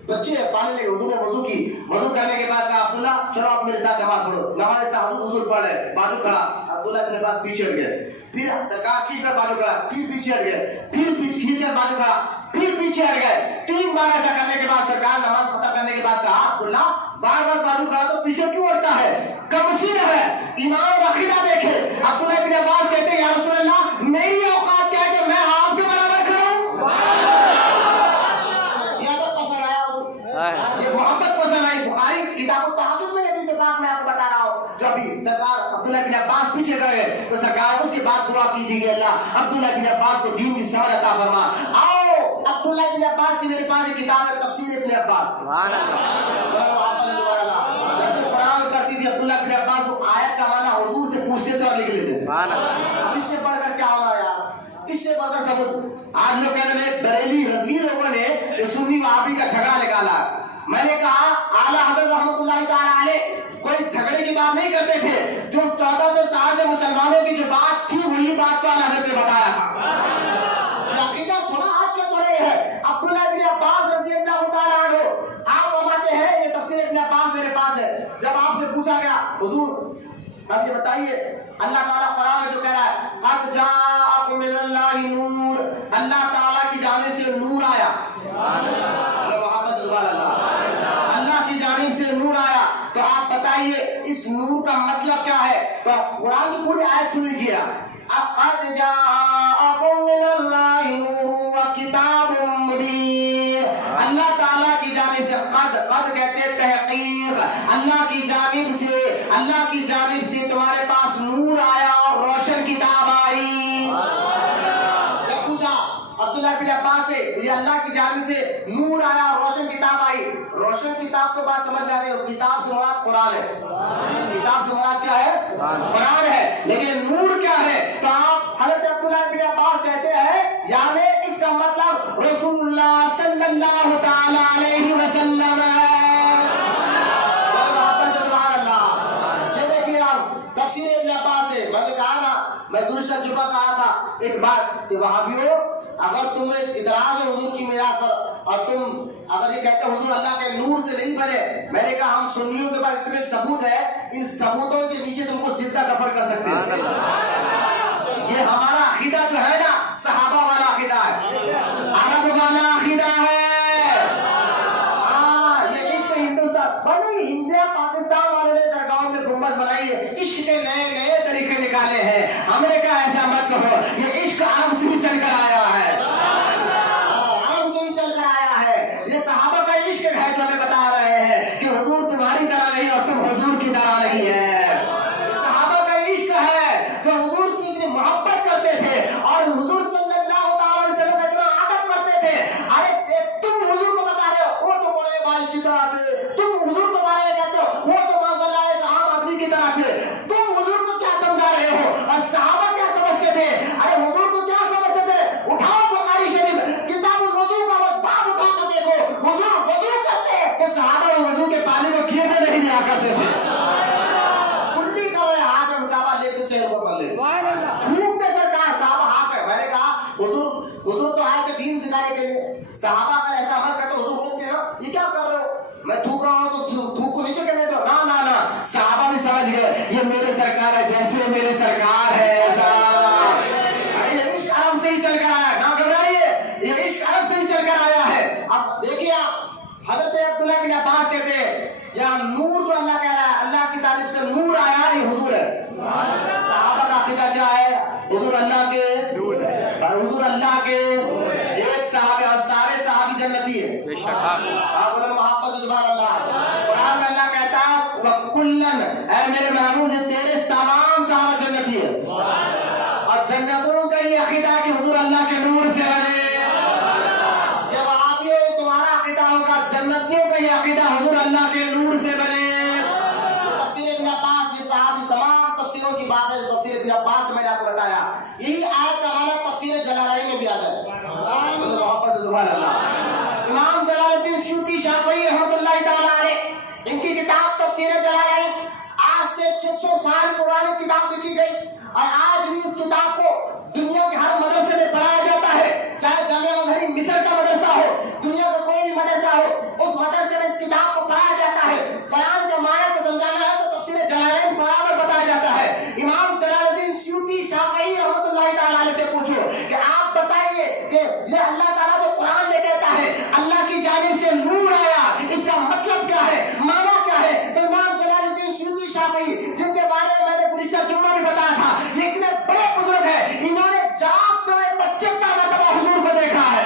بچے پانی لے، حضور نے وضو کی، وضو کرنے کے بعد کہا عبداللہ چلو آپ میرے ساتھ نماز پڑھو، نماز تہجد حضور پڑھ رہے، بازو کھڑا، عبداللہ ابن عباس پیچھے ہٹ گئے، پھر سرکار کھینچ کر بازو کھڑا، پھر پیچھے ہٹ گئے، پھر کھینچ کر بازو کھڑا، پھر پیچھے ہٹ گئے، 3 بار ایسا کرنے کے بعد سرکار نماز ختم کرنے کے بعد کہا عبداللہ بار بار بازو کھڑا تو پیچھے کیوں ہٹتا ہے؟ کمسن ہے، ایمان و عقیدہ دیکھے۔ عبداللہ ابن عباس کہتے ہیں یا رسول اللہ میری اوقات کیا ہے کہ میں آپ کے برابر کھڑا ہوں؟ یہ ادب پسند آیا، یہ محبت پسند آئی۔ بخاری کتاب التحجد میں حدیث پاک میں آپ کو بتا رہا ہوں، جب بھی سرکار عبداللہ ابن عباس پیچھے گئے تو سرکار اس کے بعد دعا کی تھی کہ اللہ عبداللہ ابن عباس کو دین کی سمجھ عطا فرما۔ آؤ عبداللہ ابن عباس کی میرے پاس ایک کتاب ہے تفسیر ابن عباس، سبحان اللہ، جب بھی قرآن کرتی تھی عبداللہ ابن عباس وہ آیت کا معنی حضور سے پوچھتے تھے اور لکھ لیتے تھے۔ اس سے پڑھ کر کیا ہونا یار، اس سے پڑھ کر سب آج لوگ کہنے میں بریلی رضوی لوگوں نے سنی وہابی کا جھگڑا نکالا۔ میں نے کہا اعلیٰ حضرت رحمۃ اللہ تعالیٰ علیہ کوئی جھگڑے کی بات نہیں کرتے تھے، جو 1400 سال سے مسلمانوں کی جو بات تھی وہی بات کو اعلیٰ حضرت نے بتایا تھا۔ عقیدہ تھوڑا آج کے پڑے ہے۔ عبداللہ ابن عباس رضی اللہ تعالیٰ عنہ آپ فرماتے ہیں، یہ تفسیر ابن عباس میرے پاس ہے، جب آپ سے پوچھا گیا حضور اب یہ بتائیے اللہ تعالیٰ قرآن میں جو کہہ رہا ہے قد جاءکم من اللہ نور، اللہ تعالیٰ کی جانب سے نور آیا، محبت سبحان اللہ، اللہ کی جانب سے نور آیا، تو آپ بتائیے اس نور کا مطلب کیا ہے؟ تو قرآن کی پوری آیت سن لیجیے، قد جاءکم من اللہ نور وکتاب مبین، اللہ تعالیٰ کی جانب سے، قد کہتے ہیں تحقیق، اللہ کی جانب سے تمہارے پاس نور آیا اور روشن کتاب آئی۔ جب پوچھا عبداللہ بن عباس سے یہ اللہ کی جانب سے نور آیا اور روشن کتاب آئی، روشن کتاب تو بات سمجھ میں آ گئی، کتاب سے مراد قرآن ہے، کتاب سے مراد کیا ہے؟ قرآن ہے، لیکن نور کیا ہے؟ تو آپ حضرت عبداللہ بن عباس کہتے ہیں یعنی اس کا مطلب رسول اللہ صلی اللہ تعالی علیہ وسلم ہے۔ تفسیر ابن عباس سے میں نے کہا نا، میں دوسرا جمعہ کہا تھا ایک بات کہ وہابیوں اگر تمہیں اعتراض ہے حضور کی میراث پر اور تم اگر یہ کہتے ہو حضور اللہ کے نور سے نہیں بنے، میں نے کہا ہم سنیوں کے پاس اتنے ثبوت ہے، ان ثبوتوں کے نیچے تم کو زندہ دفن کر سکتے ہیں۔ یہ ہمارا عقیدہ جو ہے نا صحابہ والا عقیدہ ہے، عرب والا عقیدہ ہے۔ یہ عشق ہندوستان بھائی، انڈیا پاکستان والے نے درگاہوں میں گنبد بنائی ہے، عشق کے نئے نئے طریقے نکالے ہیں۔ ہم نے کہا ایسا مت کہو، یہ عشق عرب سے بھی چل کر آیا ہے، جو ہمیں بتا رہے ہیں کہ حضور تمہاری طرح نہیں اور تم حضور کی طرح نہیں ہے۔ صحابہ کا عشق ہے جو حضور سے اتنی محبت کرتے تھے اور حضور صلی اللہ علیہ وسلم کا اتنا ادب کرتے تھے۔ ارے تم حضور کو بتا رہے ہو وہ تو بڑے بھائی کی طرح تھے، تم حضور کے بارے میں کہتے ہو وہ تو ماشاء اللہ ایک عام آدمی کی طرح تھے، تم حضور کو کیا سمجھا رہے ہو؟ اور صحابہ کیا سمجھتے تھے؟ ارے حضور کو کیا سمجھتے تھے؟ اٹھاؤ بخاری شریف کتاب الوضو کا باب اٹھا کر دیکھو، حضور وضو صحابہ وضو کے پانی کو کیے میں نہیں لیا کرتے تھے، کلی کر رہے ہاتھ میں صحابہ لیتے چہرے کو کر لیتے تھوکتے سرکار صحابہ ہاتھ میں۔ میں نے کہا حضور تو آئے تھے دین سکھانے کے لیے، صحابہ اگر ایسا عمل کرتے حضور روکتے نا یہ کیا کر رہے ہو، میں تھوک رہا ہوں تو تھوک کو نیچے کرنے دو، نا صحابہ بھی سمجھ گئے یہ میرے سرکار ہے، جیسے میرے سرکار ہے ایسا۔ یہ عشق عرب سے ہی چل کر آیا، نہ گھبرائیے، یہ عشق عرب سے ہی چل کر آیا ہے۔ اب دیکھیے آپ حضرت عبداللہ بن عباس کہتے ہیں یا نور جو اللہ کہہ رہا ہے، اللہ کی طرف سے نور آیا، یہ حضور ہے۔ صحابہ کا عقیدہ کیا ہے؟ حضور اللہ کے اور حضور اللہ کے ایک صحابی اور سارے صحابی جنتی ہے۔ آپ بولے محبت سے سبحان اللہ۔ قرآن میں اللہ کہتا ہے وَكُلًّا، اے میرے محبوب یہ تیرے تمام صحابہ جنتی ہے، اور جنتوں کا یہ عقیدہ ہے کہ حضور اللہ کے نور سے بنے۔ جنتیوں کا یہ عقیدہ حضور اللہ کے نور سے بنے۔ تفسیر ابن عباس، یہ صحابی تمام تفسیروں کی بات ہے، تفسیر ابن عباس سے میں نے آپ کو بتایا، یہی آیت کا معنی تفسیر جلالین میں بھی آتا ہے۔ محبت سے سبحان اللہ۔ امام جلال الدین سیوطی شافعی رحمۃ اللہ تعالی علیہ، ان کی کتاب تفسیر جلالین آج سے 600 سال پرانی کتاب لکھی گئی، اور آج بھی اس کتاب کو دنیا کے ہر مدرسے میں پڑھایا جاتا ہے، چاہے جامعہ ازہری مصر کا مدرسہ ہو، دنیا کا کوئی بھی مدرسہ ہو، اس مدرسے میں اس کتاب کو پڑھایا جاتا ہے۔ قرآن کا معنی کو سمجھانا ہے تو تفسیر جلالین برابر بتایا جاتا ہے۔ امام جلال الدین سیوطی شافعی رحمۃ اللہ تعالی علیہ سے پوچھو کہ آپ بتائیے کہ یہ اللہ تعالیٰ جو قرآن میں کہتا ہے اللہ کی جانب سے نور آیا، اس کا مطلب کیا ہے، معنی کیا ہے؟ تو امام جلال الدین سیوطی شافعی جن کے بارے میں نے گزشتہ جمعہ میں بتایا تھا، یہ اتنے بڑے بزرگ ہیں، انہوں نے جاگتے ہوئے بچے کا مرتبہ حضور کو دیکھا ہے۔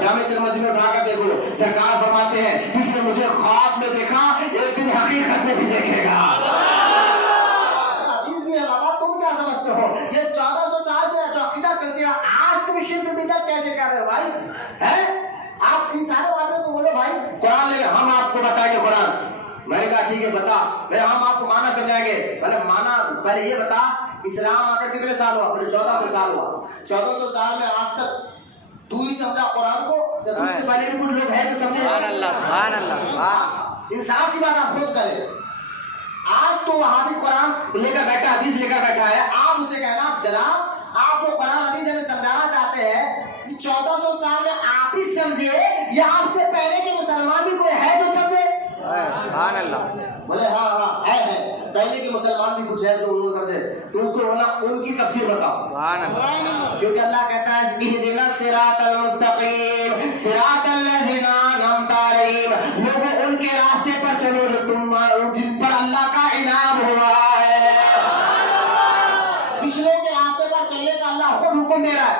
جامع ترمذی میں اٹھا کر دیکھو، سرکار فرماتے ہیں جس نے مجھے خواب میں دیکھا ایک دن حقیقت میں بھی دیکھے گا۔ حدیث بھی ہے بابا، تم کیا سمجھتے ہو؟ یہ 1400 سال سے جو عقیدہ چلتی ہے، آج تم شرک بدعت کیسے کر رہے ہو بھائی؟ آپ ان سارے باتوں کو بولو بھائی قرآن لے ہم آپ کو بتائیں گے قرآن۔ میں نے کہا ٹھیک ہے بتا، ہم آپ کو معنی سمجھائیں گے۔ پہلے یہ بتا اسلام آ کر کتنے سال ہوا؟ بولے 1400 سال ہوا۔ 1400 سال میں آج تک تو ہی سمجھا قرآن کو یا تجھ سے پہلے بھی کچھ لوگ ہیں جو سمجھے؟ سبحان اللہ سبحان اللہ۔ انصاف کی بات آپ خود کریں۔ آج تو وہاں بھی قرآن لے کر بیٹھا، حدیث لے کر بیٹھا ہے، آپ اسے کہنا جناب آپ کو قرآن حدیث ہمیں سمجھانا چاہتے ہیں، 1400 سال میں آپ ہی سمجھے یا آپ سے پہلے کے مسلمان بھی کوئی ہے جو سمجھے؟ سبحان اللہ۔ بولے ہاں ہے پہلے کے مسلمان بھی کچھ ہے جو انہوں سمجھے، تو اس کو بولا ان کی تفسیر بتاؤ۔ سبحان اللہ۔ کیونکہ اللہ کہتا ہے اہدنا الصراط المستقیم صراط الذین انعمت علیہم، لوگوں ان کے راستے پر چلو جو تم جن پر اللہ کا انعام ہوا ہے۔ پچھلوں کے راستے پر چلنے کا اللہ خود حکم دے رہا ہے،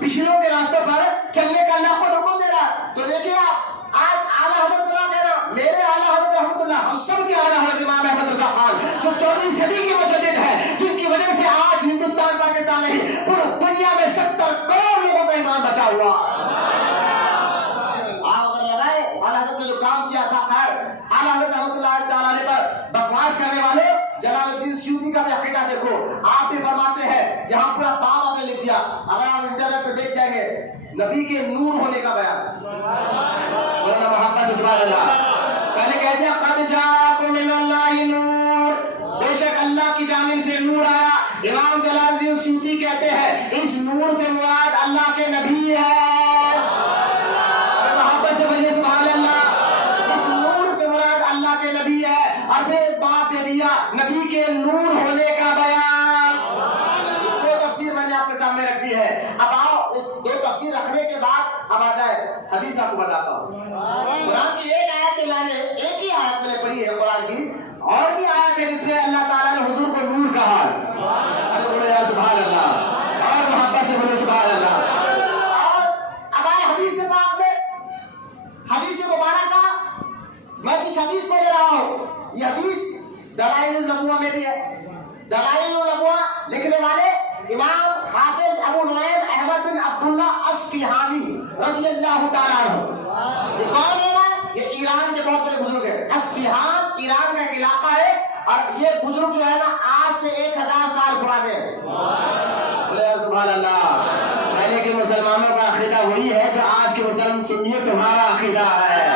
پچھلوں کے راستے پر چلنے کا اللہ خود حکم دے رہا ہے۔ تو دیکھیے آپ آج اعلیٰ حضرت اللہ کہنا، میرے اعلیٰ حضرت رحمۃ اللہ، ہم سب کے اعلیٰ حضرت امام احمد رضا خان جو 14ویں صدی کے مجدد ہے، جن کی وجہ سے آج ہندوستان پاکستان نہیں پوری دنیا میں 70 کروڑ لوگوں کا ایمان بچا ہوا۔ آپ اگر لگائے اعلیٰ حضرت نے جو کام کیا تھا، خیر اعلیٰ حضرت رحمۃ اللہ تعالیٰ علیہ پر بکواس کرنے والے جلال الدین سیوطی کا بھی عقیدہ دیکھو، آپ بھی فرماتے ہیں یہاں پورا باب آپ نے لکھ دیا، اگر آپ انٹرنیٹ پہ دیکھ جائیں گے نبی کے نور ہونے کا بیان۔ بولنا محبت سے سبحان اللہ۔ پہلے کہہ دیا قد جاءکم من اللہ نور، بے شک اللہ کی جانب سے نور آیا. امام جلال الدین سیوطی کہتے ہیں اس نور سے مراد اللہ کے نبی ہے. اور محبت سے بولیے سبحان اللہ. اس نور سے مراد اللہ کے نبی ہے. اور پھر بات دے دیا نبی کے نور ہونے کا بیان. دو تفسیر میں نے آپ کے سامنے رکھ دی ہے. اب آؤ اس دو تفسیر رکھنے کے بعد اب آ جائے حدیث آپ کو بتاتا ہوں. قرآن کی ایک آیت میں نے ایک ہی آیت میں نے پڑھی ہے قرآن کی, اور بھی آیت ہے جس میں اللہ تعالیٰ نے حضور کو نور کہا. ارے بولے یار سبحان اللہ, اور محبت سے بولے سبحان اللہ. اور اب آئے حدیث پاک میں, حدیث مبارکہ. میں جس حدیث کو لے رہا ہوں یہ حدیث دلائل النبوہ میں بھی ہے. دلائل النبوہ لکھنے والے امام حافظ ابو نعیم احمد بن عبداللہ اصفہانی رضی اللہ تعالیٰ عنہ. یہ کون ہے؟ یہ ایران کے بہت بڑے بزرگ ہیں. اصفہان ایران کا ایک علاقہ ہے, اور یہ بزرگ جو ہے نا آج سے 1000 سال پرانے ہیں. بولے یار سبحان اللہ. پہلے کے مسلمانوں کا عقیدہ وہی ہے جو آج کے مسلمان سنیے تمہارا عقیدہ ہے.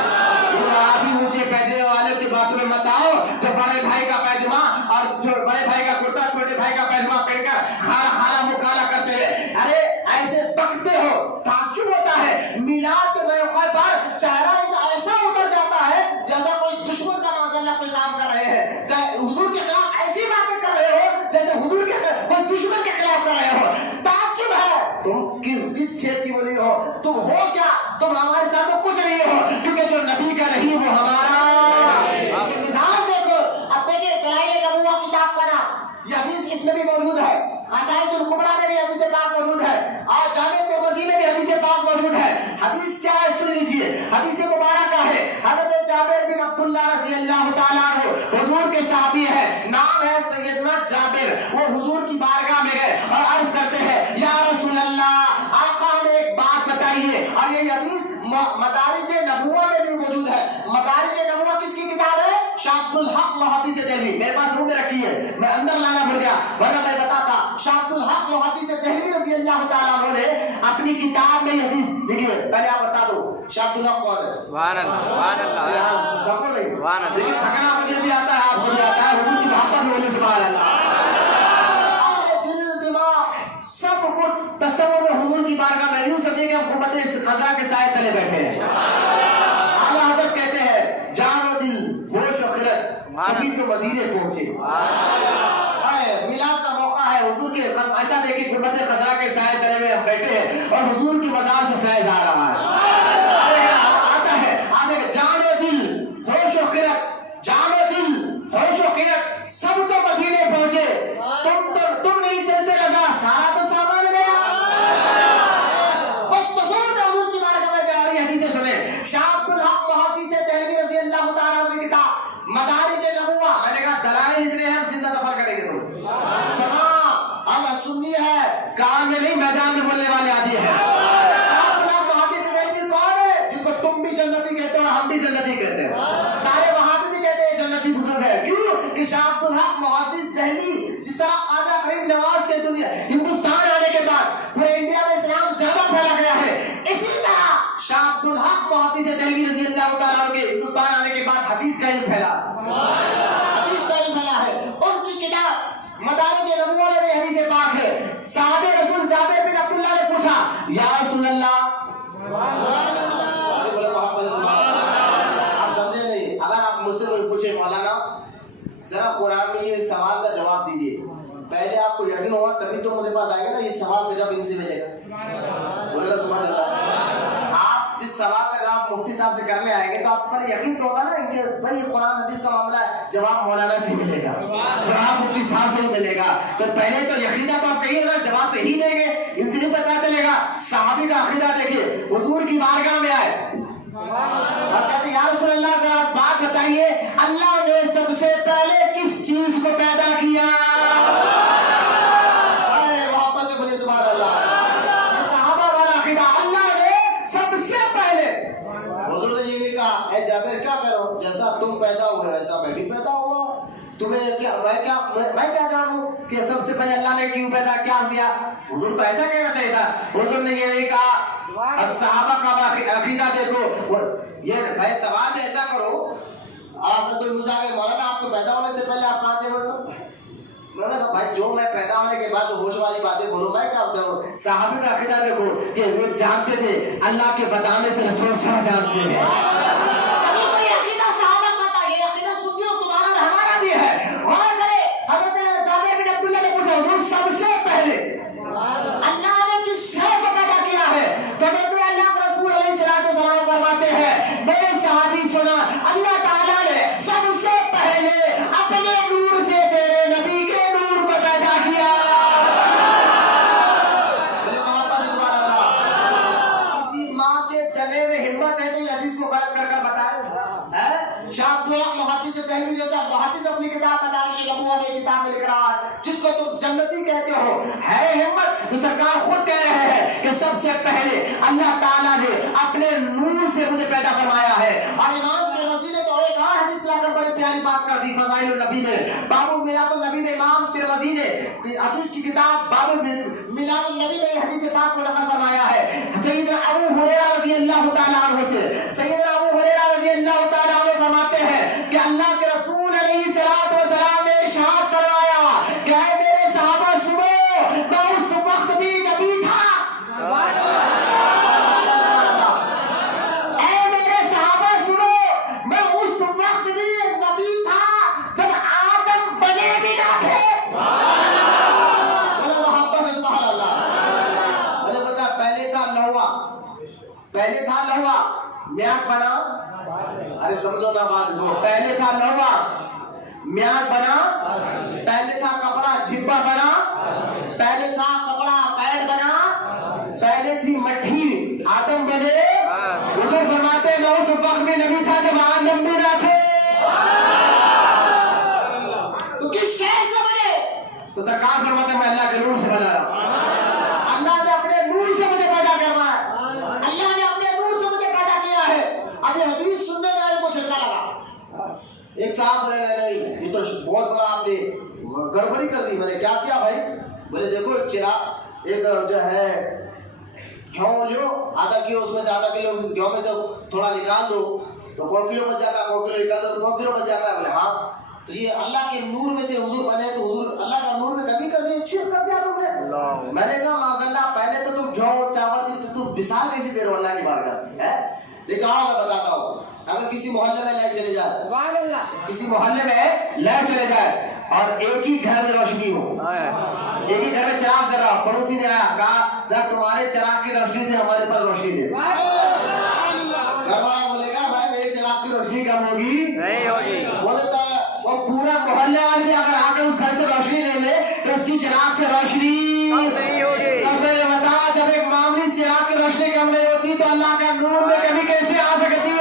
آپ ہی اونچے پیجامے والے کی باتوں میں مت آؤ جو بڑے بھائی کا پیجامہ اور جو بڑے بھائی کا کرتا چھوٹے بھائی کا پیجامہ پہن کر خارا خارا مکالا کرتے ہوئے ارے ایسے بکتے ہو. تعجب ہوتا ہے میلاد کے موقع پر چہرہ ان کا ایسا اتر جاتا ہے جیسا کوئی دشمن کا معاذاللہ کوئی کام کر رہے ہیں. کہ حضور کے خلاف ایسی باتیں کر رہے ہو جیسے حضور کے کوئی دشمن کے خلاف کر رہے ہو. تعجب ہے تم کس کھیت کی ولی ہو, تم ہو کیا؟ تم ہمارے سامنے کچھ نہیں ہو, کیونکہ جو نبی کا نہیں وہ ہمارا. مثال دیکھو. اب دیکھیں دلائل نبوہ کتاب کا نام, یہ حدیث اس میں بھی موجود ہے. خصائص الکبریٰ میں بھی حدیث پاک موجود ہے, اور جامع ترمذی میں بھی حدیث پاک موجود ہے. حدیث کیا ہے سن لیجئے. حدیث مبارکہ ہے حضرت جابر بن عبداللہ رضی اللہ تعالیٰ عنہ, حضور کے صحابی ہے, نام ہے سیدنا جابر. وہ حضور کی بارگاہ میں گئے اور عرض کرتے ہیں یا رسول اللہ آقا ہمیں ایک بات بتائیے. اور یہ حدیث مدارج نبوہ میں بھی موجود ہے. مدارج نبوہ کس کی کتاب ہے؟ شاہ عبد الحق محدث دہلوی. میرے پاس روم میں رکھی ہے, میں اندر لانا بھول گیا ورنہ میں بتاتا. شاہ عبد الحق محدث دہلوی رضی اللہ تعالیٰ عنہ نے اپنی کتاب میں یہ حدیث دیکھیے. پہلے آپ بتا دو شاہ عبد الحق کون ہے؟ سبحان اللہ سبحان اللہ. یار تھکو نہیں, سبحان اللہ. دیکھیے تھکنا مجھے بھی آتا ہے, آپ کو بھی آتا ہے. حضور کی محبت میں بولے سبحان اللہ. اپنے دل دماغ سب کچھ تصور میں حضور کی بارگاہ میں یوں سمجھے کہ ہم حکومت خضرا کے سائے تلے بیٹھے ہیں. اعلیٰ حضرت کہتے ہیں جان و دل ہوش و خرد سبھی تو مدینے پہنچے. میلاد کا موقع ہے, حضور کے ایسا دیکھیں حکومت خضرا کے سائے تلے میں ہم بیٹھے ہیں اور حضور کی مزار سے فیض آ رہا ہے. آتا ہے آپ جان و دل ہوش و خرد, جان و دل ہوش و خرد سب تو مدینے پہنچے. تم نہیں چلتے رضا سارا تو سامان گیا. بس تصور میں حضور کی بارگاہ میں جا رہی حدیثیں سنیں. شاہ عبد الحق محدث دہلوی رضی اللہ تعالیٰ عنہ کی کتاب مدارج نبوہ. میں نے کہا دلائل اتنے ہیں زندہ دفن کریں گے تم. سنا ہم سنی ہے, کان میں نہیں میدان میں بولنے والے آدھی ہے. شاہ عبد الحق محدث دہلوی کون ہے جن کو تم بھی جنتی کہتے ہو اور ہم بھی جنتی کہتے ہیں. سارے وہابی بھی کہتے ہیں جنتی بزرگ ہے. کیوں کہ شاہ عبد الحق محدث دہلوی جس طرح خواجہ غریب نواز کے دنیا ہندوستان آنے کے بعد پورے انڈیا میں اسلام زیادہ پھیلا گیا ہے, اسی طرح شاہ عبد الحق محدث دہلوی رضی اللہ تعالیٰ عنہ کے ہندوستان آنے کے بعد حدیث کا علم پھیلا. حدیث کا علم پھیلا ہے. ان کی کتاب مدارج نبوہ میں بھی حدیث پاک ہے. صحابہ رسول جابر بن عبداللہ نے پوچھا یا رسول اللہ, بولے محمد سبحان اللہ. آپ سمجھے نہیں. اگر آپ مجھ سے کوئی پوچھے مولانا ذرا قرآن میں یہ سوال کا جواب دیجیے, پہلے آپ کو یقین ہوگا تبھی تو مجھے پاس آئے گا نا یہ سوال کا جواب ان سے ملے گا. بولے گا سبحان اللہ. آپ جس سوال کا جواب مفتی صاحب سے کرنے آئیں گے تو آپ پر یقین تو ہوگا نا کہ بھائی یہ قرآن حدیث کا معاملہ ہے, جواب مولانا سے ہی ملے گا, جواب مفتی صاحب سے ہی ملے گا. تو پہلے تو یقینہ تو آپ کہیے گا جواب تو ہی دیں گے, ان سے ہی پتا چلے گا. صحابی کا عقیدہ دیکھیے, حضور کی بارگاہ میں آئے اور کہتے یا رسول اللہ ذرا بات بتائیے اللہ نے سب سے پہلے کس چیز کو پیدا کیا؟ محبت سے بولیے سبحان اللہ. یہ صحابہ والا عقیدہ, اللہ نے سب سے پہلے. حضور نے یہ نہیں کہا اے جابر کیا کرو, جیسا تم پیدا ہوئے ویسا میں بھی پیدا ہوا. تمہیں کیا میں کیا جانوں کہ سب سے پہلے اللہ نے کیوں پیدا کیا دیا. حضور کو ایسا کہنا چاہیے تھا. حضور نے یہ نہیں کہا. صحابہ کا عقیدہ دیکھو, یہ بھائی سوال بھی ایسا کرو, آپ کا کوئی مسئلہ ہے مولانا آپ کو پیدا ہونے سے پہلے آپ کہاں تھے, صحابہ کا عقیدہ دیکھو کہ وہ جانتے تھے اللہ کے بتانے سے رسول صلی اللہ علیہ وسلم جانتے ہیں. ابھی کوئی عقیدہ صحابہ کا تھا، یہ عقیدہ سنیوں تمہارا اور ہمارا بھی ہے. غور کرے حضرت جابر بن عبداللہ نے پوچھا حضور سب سے پہلے اللہ نے کس شے کو پیدا کیا ہے؟ تو حضرت اللہ کے رسول علیہ السلام فرماتے ہیں میرے صحابی سنا، اللہ تعالیٰ نے سب سے پہلے اپنے نور سے تیرے نبی کے نور کو پیدا کیا. کسی ماں کے چنے میں ہمت ہے تو یہ حدیث کو غلط کر کر بتائے. شاہ عبداللہ محدث دہلوی جیسا محدث اپنی کتاب مدارج النبوہ میں کتاب میں لکھ رہا ہے جس کو تم جنتی کہتے ہو، ہے ہمت تو سرکار خود کہہ رہے ہیں کہ سب سے پہلے اللہ تعالیٰ نے اپنے نور سے مجھے پیدا فرمایا ہے. اور امام ترمذی نے تو ایک اور حدیث لا کر بڑی پیاری بات کر دی فضائل النبی میں، باب میلاد النبی میں امام ترمذی نے حدیث کی کتاب باب میلاد النبی میں حدیث پاک کو نقل فرمایا ہے. سیدنا ابو ہریرہ رضی اللہ تعالیٰ عنہ سے سیدنا ابو ہریرہ رضی اللہ تعالیٰ عنہ فرماتے ہیں کہ اللہ کے رسول علیہ السلام نے ارشاد فرمایا کہ اے میرے صحابہ سنو، میں اس وقت بھی نبی تھا. اے میرے صحابہ سنو، میں اس وقت بھی نبی تھا جب آدم بنے بھی نہ تھے. سبحان اللہ. مجھے پتا پہلے تھا لہوا میاں بنا. ارے سمجھو نا بات کو، پہلے تھا لہوا میاں بنا، پہلے تھا کپڑا جھبا بنا، پہلے تھا کپڑا پیڑ بنا، پہلے تھی مٹھی آدم بنے. حضور فرماتے ہیں میں اس وقت بھی نبی تھا جب آدم بھی نہ تھے. تو کس شے سے بنے؟ تو سرکار فرماتے ہیں میں اللہ کے نور سے بنا رہا ہوں. اللہ نے اپنے نور سے مجھے پیدا کروایا، اللہ نے اپنے نور سے مجھے پیدا کیا ہے. اب یہ حدیث سننے میں ان کو جھٹکا لگا. ایک صاحب بولے نہیں یہ تو بہت بڑا آپ نے گڑبڑی کر دی. میں نے کیا کیا بھائی؟ بولے دیکھو ایک چراغ ایک جو ہے گیہوں لو، آدھا کلو اس میں سے آدھا کلو گیہوں میں سے تھوڑا نکال دو تو 1 کلو بچ جاتا ہے، 1 کلو نکال دو تو 1 کلو بچ جاتا ہے. بولے ہاں. تو یہ اللہ کے نور میں سے حضور بنے تو حضور اللہ کا نور میں کمی کر دی، شرک کر دیا تم نے. میں نے کہا معاذ اللہ، پہلے تو تم جو چاول کی تم مثال کیسی دے رہے ہو اللہ کی بارگاہ ہے. دیکھا میں بتاتا ہوں، اگر کسی محلے میں لائٹ چلے جائے، کسی محلے میں لائٹ چلے جائے اور ایک ہی گھر میں روشنی ہو، ایک ہی گھر میں چراغ جل رہا، پڑوسی نے آیا کہا جب تمہارے چراغ کی روشنی سے ہمارے پر روشنی دے. گھر والا بولے گا بھائی میرے چراغ کی روشنی کم ہوگی نہیں ہوگی. بولتا ہے وہ پورا محلے والے بھی اگر آ کر اس گھر سے روشنی لے لے تو اس کی چراغ سے روشنی نہیں ہوگی. تب میں نے بتایا جب ایک معمولی چراغ کی روشنی کم نہیں ہوتی تو اللہ کا نور میں کمی کیسے آ سکتی ہے؟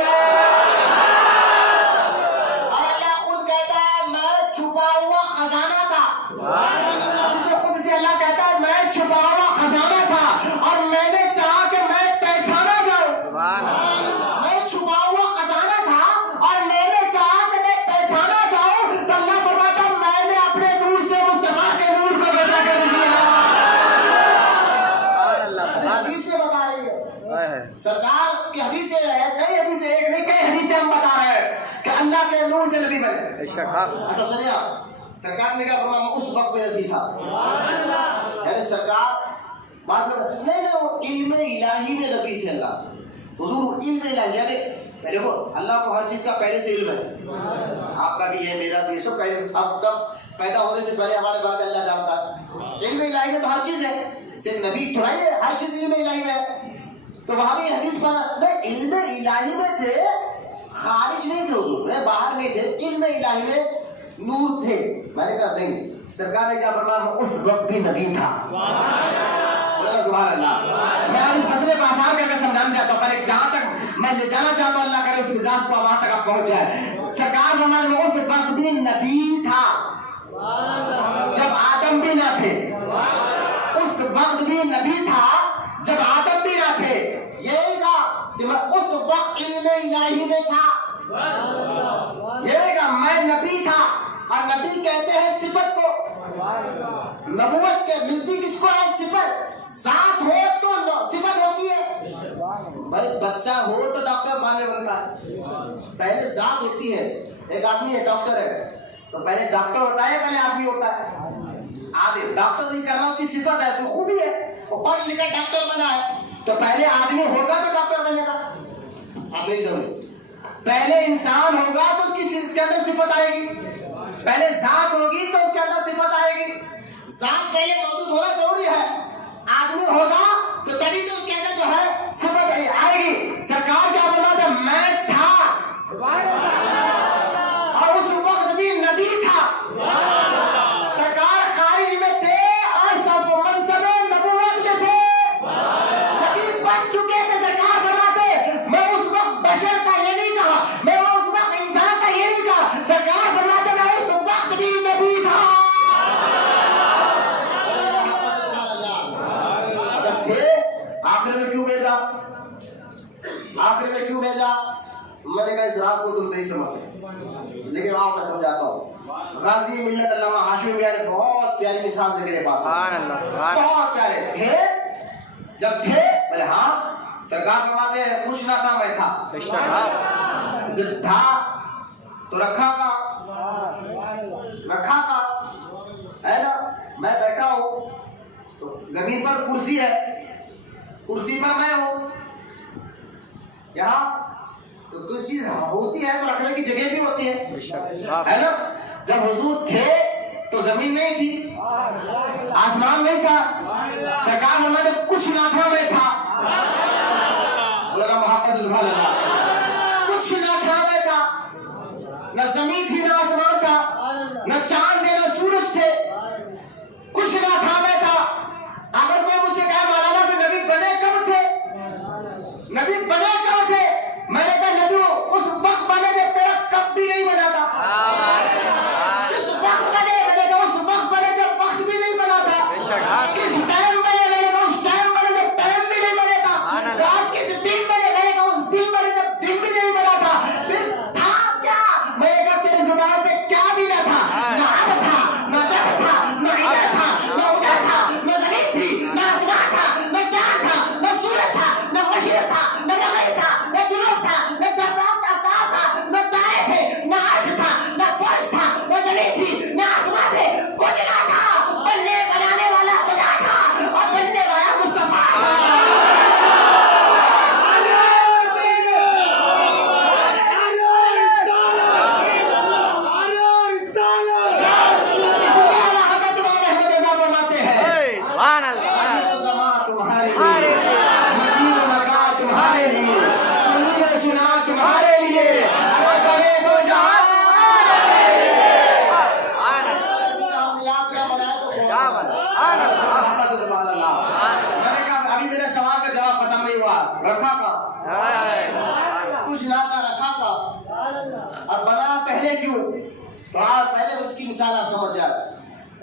اور اللہ خود کہتا ہے میں چھپا ہوا خزانہ تھا. حدیث خود سے اللہ کہتا ہے میں چھپا ہوا خزانہ تھا اور میں نے چاہا کہ میں پہچانا جاؤں. میں چھپا ہوا خزانہ تھا اور میں نے چاہا کہ میں پہچانا جاؤں تو اللہ فرماتا میں نے اپنے نور سے مصطفیٰ کے نور کو پیدا کر دیا. حدیث سے بتا رہی ہے سرکار کی حدیث ہے، کئی حدیث ایک نہیں کئی حدیثیں ہم بتا رہے ہیں کہ اللہ کے نور سے نبی بنے. اچھا سنیے آپ، سرکار نے کہا فرمایا میں اس وقت میں نبی تھا. یعنی سرکار بات نہیں وہ علم الہی میں نبی تھے. اللہ حضور علم الہی یعنی دیکھو اللہ کو ہر چیز کا پہلے سے علم ہے. آپ کا بھی ہے، میرا بھی ہے، سب کا علم. اب کب پیدا ہونے سے پہلے ہمارے بارے میں اللہ جانتا ہے. علم الہی میں تو ہر چیز ہے، صرف نبی تھوڑا ہی ہے، ہر چیز علم الہی میں ہے. تو وہاں بھی حدیث پر علم الہی میں تھے، خارج نہیں تھے حضور، باہر نہیں تھے، علم الہی میں نور تھے. میں نے کہا نہیں، سرکار نے کیا فرمایا اس وقت بھی نبی تھا. سبحان اللہ. میں اس مسئلے کو آسان کر کے سمجھانا چاہتا ہوں، پر جہاں تک میں لے جانا چاہتا ہوں اللہ کرے اس مزاج کو وہاں تک آپ پہنچ جائے. سرکار فرمایا اس وقت بھی نبی تھا جب آدم بھی نہ تھے. اس وقت بھی نبی تھا جب آدم بھی نہ تھے. یہی کہا کہ میں اس وقت علم الہی میں تھا. یہی کہا میں نبی تھا. اور نبی کہتے ہیں صفت کو، نبوت کے ملتی کس کو ہے؟ صفت. ذات ہو تو صفت ہوتی ہے. بھائی بچہ ہو تو ڈاکٹر بننے بنتا ہے، پہلے ذات ہوتی ہے. ایک آدمی ہے ڈاکٹر ہے تو پہلے ڈاکٹر ہوتا ہے پہلے آدمی ہوتا ہے. آدمی ڈاکٹر نہیں کرنا اس کی صفت ہے، اس کی خوبی ہے. وہ پڑھ لکھا ڈاکٹر بنا ہے، تو پہلے آدمی ہوگا تو ڈاکٹر بنے گا؟ آپ نہیں سمجھے؟ پہلے انسان ہوگا تو اس کے اندر صفت آئے گی، پہلے ذات ہوگی تو اس کے اندر صفت آئے گی، ذات پہلے موجود ہونا ضروری ہے، آدمی ہوگا تو تبھی تو اس کے اندر جو ہے صفت آئے گی۔ سرکار کیا فرماتے ہیں؟ میں تھا اور اس وقت بھی نبی تھا، سرکار خارج میں تھے اور سب منصب نبوت میں تھے، نبی بن چکے تھے۔ سرکار فرماتے میں اس وقت بشر کا یہ نہیں کہا، میں اس وقت انسان کا یہ نہیں کہا، سرکار فرماتے میں اس وقت بھی نبی تھا۔ جب تھے آخر میں کیوں بھیجا؟ آخر میں کیوں بھیجا؟ میں نے کہا اس راز کو تم صحیح سمجھ سکتے، لیکن آپ میں سمجھاتا ہوں۔ غازی ملت علامہ ہاشمی میاں نے بہت پیاری مثال ذکر ہے، پاس بہت پیارے تھے۔ جب تھے بولے ہاں، سرکار فرماتے ہیں کچھ نہ تھا میں تھا، جب تھا تو رکھا تھا ہے نا، میں بیٹھا ہوں تو زمین پر کرسی ہے، کرسی پر میں ہوں، یہاں تو کوئی چیز ہوتی ہے تو رکھنے کی جگہ بھی ہوتی ہے نا۔ جب حضور تھے تو زمین نہیں تھی، آسمان نہیں تھا، سرکار فرماتے کچھ نہ تھا میں تھا، بولا محمد سبحان اللہ، کچھ نہ تھا میں تھا، نہ زمین تھی نہ آسمان تھا، نہ چاند تھے نہ سورج تھے، کچھ نہ تھا میں تھا۔ اگر کوئی مجھ سے کہا مولانا پھر نبی بنے کب تھے؟ نبی بنے کب تھے؟ میں نے کہا نبی اس وقت بنے جب تیرا کب بھی نہیں بنا تھا، کس وقت بنے؟ میں نے کہا اس وقت بنے جب وقت بھی نہیں بنا تھا، کس ٹائم بنے؟ میں نے کہا اس ٹائم بنے جب ٹائم بھی نہیں بنے تھا، کہا کس دن بنے؟ میں نے کہا اس دن بنے جب دن بھی نہیں بنا تھا، پھر تھا کیا؟ میں نے کہا تیری زبان پہ کیا بھی نہ تھا، نہ اب تھا نہ جب تھا نہ ادھر تھا نہ ادھر تھا، نہ زمین تھی نہ آسمان تھا نہ چاند تھا نہ سورج تھا نہ مشرق تھا نہ مغرب تھا نہ جنوب تھا نہ جنوب آفتاب تھا نہ تارے تھے نہ عرش تھا نہ فرش تھا نہ زمین تھی نہ آسمان تھے، کچھ نہ تھا، بنانے والا خدا تھا اور بننے والا مصطفیٰ تھا۔ کچھ نہ تھا رکھا تھا، اور بنا پہلے کیوں؟ تو آپ پہلے اس کی مثال آپ سمجھ جائے،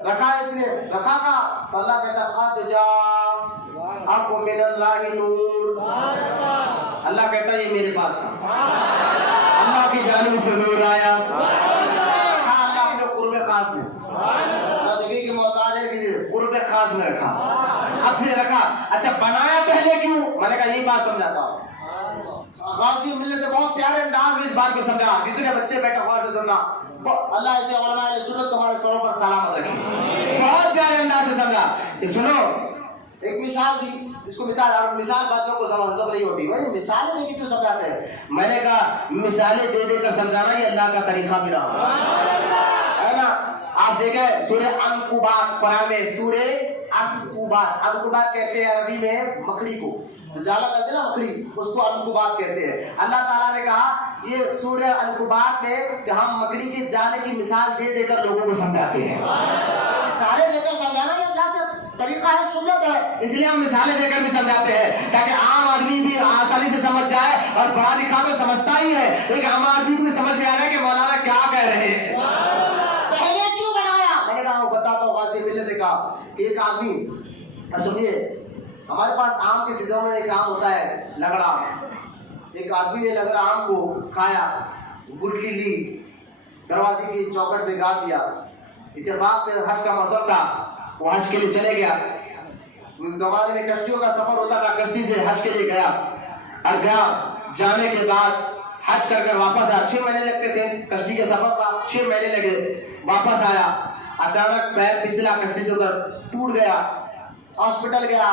رکھا اس لیے رکھا کا تو اللہ کہتا قد جاءکم من اللہ نور، اللہ کہتا ہے یہ میرے پاس تھا، اللہ کی جانب سے نور آیا، رکھا اللہ اپنے قرب خاص میں، نہ جگہ کی محتاج ہے کسی قرب خاص میں رکھا، اب پھر رکھا۔ اچھا بنایا پہلے کیوں؟ میں نے کہا یہی بات سمجھاتا ہوں۔ غازی ملت نے بہت پیارے انداز میں اس بات کو سمجھا، جتنے بچے بیٹھے غور سے سننا، اللہ ایسے علماء سنت تمہارے سروں پر سلامت رکھے، بہت پیارے انداز سے سمجھا۔ یہ سنو، ایک مثال دی، اس کو مثال، اور مثال باتوں کو سمجھ نہیں ہوتی، مثالیں دے کے کیوں سمجھاتے ہیں؟ میں نے کہا مثالیں دے دے کر سمجھانا یہ اللہ کا طریقہ بھی رہا ہے نا۔ آپ دیکھیں سورہ عنکبوت، قرآن میں سورہ عنکبوت، عنکبوت کہتے ہیں عربی میں مکڑی کو، تو جالا کہتے ہیں نا مکڑی، اس کو عنکبوت کہتے ہیں۔ اللہ تعالیٰ نے کہا یہ سورہ عنکبوت میں کہ ہم مکڑی کے جالے کی مثال دے دے کر لوگوں کو سمجھاتے ہیں، تو مثالیں دے کر سمجھانا یہ اللہ کا طریقہ ہے، سنت ہے، اس لیے ہم مثالیں دے کر بھی سمجھاتے ہیں تاکہ عام آدمی بھی آسانی سے سمجھ جائے، اور پڑھا لکھا تو سمجھتا ہی ہے لیکن عام آدمی کو بھی سمجھ میں آ رہا ہے کہ مولانا کیا کہہ رہے ہیں۔ پہلے کیوں بنایا؟ میں نے کہا بتاتا ہوں، غازی ملت نے کہا کہ ایک آدمی، سنیے ہمارے پاس آم کے سیزن میں ایک آم ہوتا ہے لگڑا آم، ایک آدمی نے لگڑا آم کو کھایا، گٹلی لی، دروازے کی چوکھٹ پہ گاڑ دیا، اتفاق سے حج کا موسم تھا، وہ حج کے لیے چلے گیا، اس زمانے میں کشتیوں کا سفر ہوتا تھا، کشتی سے حج کے لیے گیا، اور گیا، جانے کے بعد حج کر کر واپس آیا، 6 مہینے لگتے تھے کشتی کے سفر کا، 6 مہینے لگے، واپس آیا، اچانک پیر پھسلا، کشتی سے ادھر ٹوٹ گیا، ہاسپٹل گیا،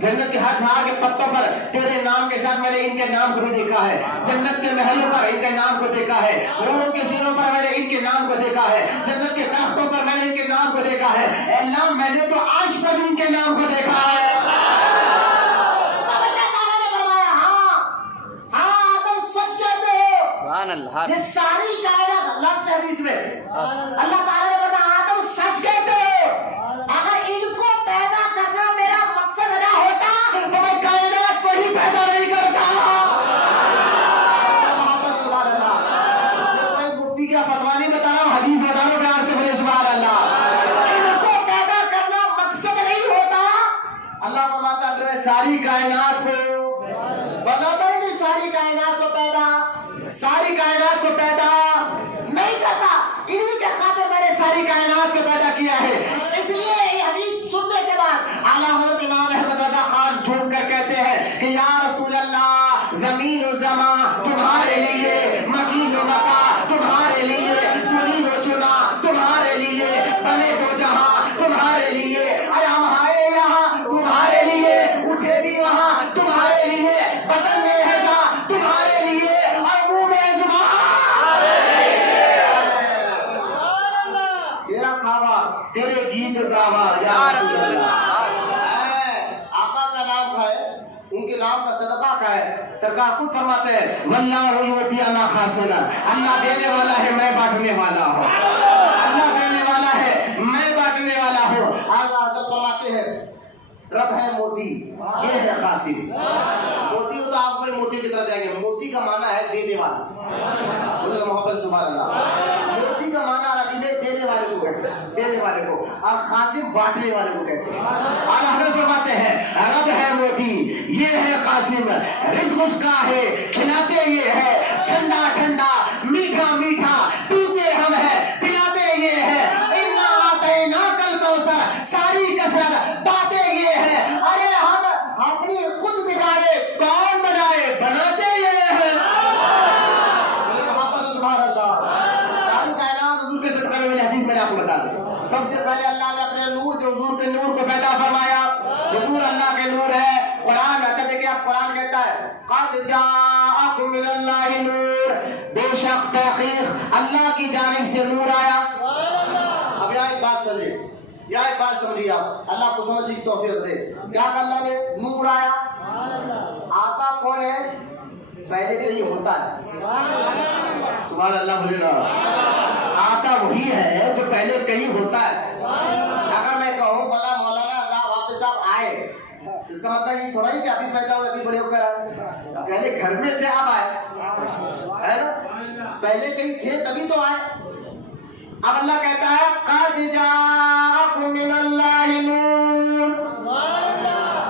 جنت کے ہر جھاڑ کے پتوں پر تیرے نام کے ساتھ میں نے ان کے نام کو بھی دیکھا ہے، جنت کے محلوں پر ان کے نام کو دیکھا ہے، روحوں کے سینوں پر میں نے ان کے نام کو دیکھا ہے، جنت کے درختوں پر میں نے ان کے نام کو دیکھا ہے، اے اللہ میں نے تو عرش پر بھی ان کے نام کو دیکھا ہے۔ یہ ساری کائنات لفظ حدیث میں اللہ تعالیٰ نے بتایا آدم سچ کہتے ہو، اگر ان کو پیدا کرنا میرا مقصد نہ ہوتا تو میں کائنات کو ہی پیدا نہیں کرتا۔ محمد سبحان اللہ، یہ کوئی مفتی کا فتویٰ نہیں بتا رہا ہوں، حدیث بتا رہا ہوں، پیار سے بولے سبحان اللہ۔ ان کو پیدا کرنا مقصد نہیں ہوتا، اللہ فرماتا ہے ساری کائنات کو بتاتا ہی نہیں، ساری کائنات کو پیدا، ساری کائنات کو پیدا نہیں کرتا، انہی کے خاطر میں نے ساری کائنات کو پیدا کیا ہے۔ اس لیے یہ حدیث سننے کے بعد اعلیٰ حضرت امام احمد رضا خان جھوم کر کہتے ہیں کہ یا رسول اللہ، زمین و زمان تمہارے لیے، مکین و مکان تمہارے لیے، چنی و چنا تمہارے لیے، بنے دو جہاں تمہارے لیے، ارے ہم آئے یہاں تمہارے لیے، اٹھے بھی وہاں تمہارے لیے، بدن میں ہے جہاں تمہارے لیے، اور منہ میں زبان تیرا کھاوا، تیرے گیت گاوا یا رسول اللہ۔ آقا کا نام کھائے، ان کے نام کا صدقہ کھائے، سرکار خود فرماتے ہیں واللہ یؤتی انا خاسنا، اللہ دینے والا ہے میں بانٹنے والا ہوں، اللہ دینے والا ہے میں بانٹنے والا ہوں۔ اللہ حضرت فرماتے ہیں رب ہے موتی، یہ ہے قاسم۔ موتی ہو تو آپ بڑے موتی کی طرف جائیں گے، موتی کا معنی ہے دینے والا، بولے محبت سبحان اللہ۔ موتی کا معنی عربی میں دینے والے کو کہتے ہیں، دینے والے کو، اور قاسم بانٹنے والے کو کہتے ہیں۔ اعلیٰ حضرت فرماتے ہیں رب ہے موتی، یہ ہے قاسم، رزق اس کا ہے، کھلاتے یہ ہے، ٹھنڈا ٹھنڈا میٹھا میٹھا پیتے ہم ہیں، پلاتے یہ ہے، انا اعطیناک الکوثر، ساری کثرت باتیں یہ ہے، ارے ہم اپنی خود بگاڑے کون بنائے، بناتے یہ ہے۔ محمد سبحان اللہ، ساری کائنات حضور کے صدقے میں حدیث میں نے آپ کو بتا دوں، سب سے پہلے اللہ نے اپنے نور سے حضور کے نور کو پیدا فرمایا، حضور اللہ کے نور ہے۔ قرآن اچھا دیکھیں آپ، قرآن کہتا ہے قد جاءکم من اللہ نور، بے شک تحقیق اللہ کی جانب سے نور آیا۔ اب یہاں ایک بات سمجھے، یہاں ایک بات سمجھیے آپ، اللہ آپ کو سمجھنے کی توفیق دے، کیا کہ اللہ نے نور آیا، آتا کون ہے، پہلے کہیں ہوتا ہے، سبحان اللہ بولے نا، آتا وہی ہے جو پہلے کہیں ہوتا ہے۔ اگر میں کہوں فلاں مولانا صاحب حافظ صاحب آئے، اس کا مطلب یہ تھوڑا ہی کہ ابھی پیدا ہوئے ابھی بڑے ہو کر آئے، پہلے گھر میں تھے اب آئے، ہے نا، پہلے کہیں تھے تبھی تو آئے۔ اب اللہ کہتا ہے قد جاءکم من اللہ نور،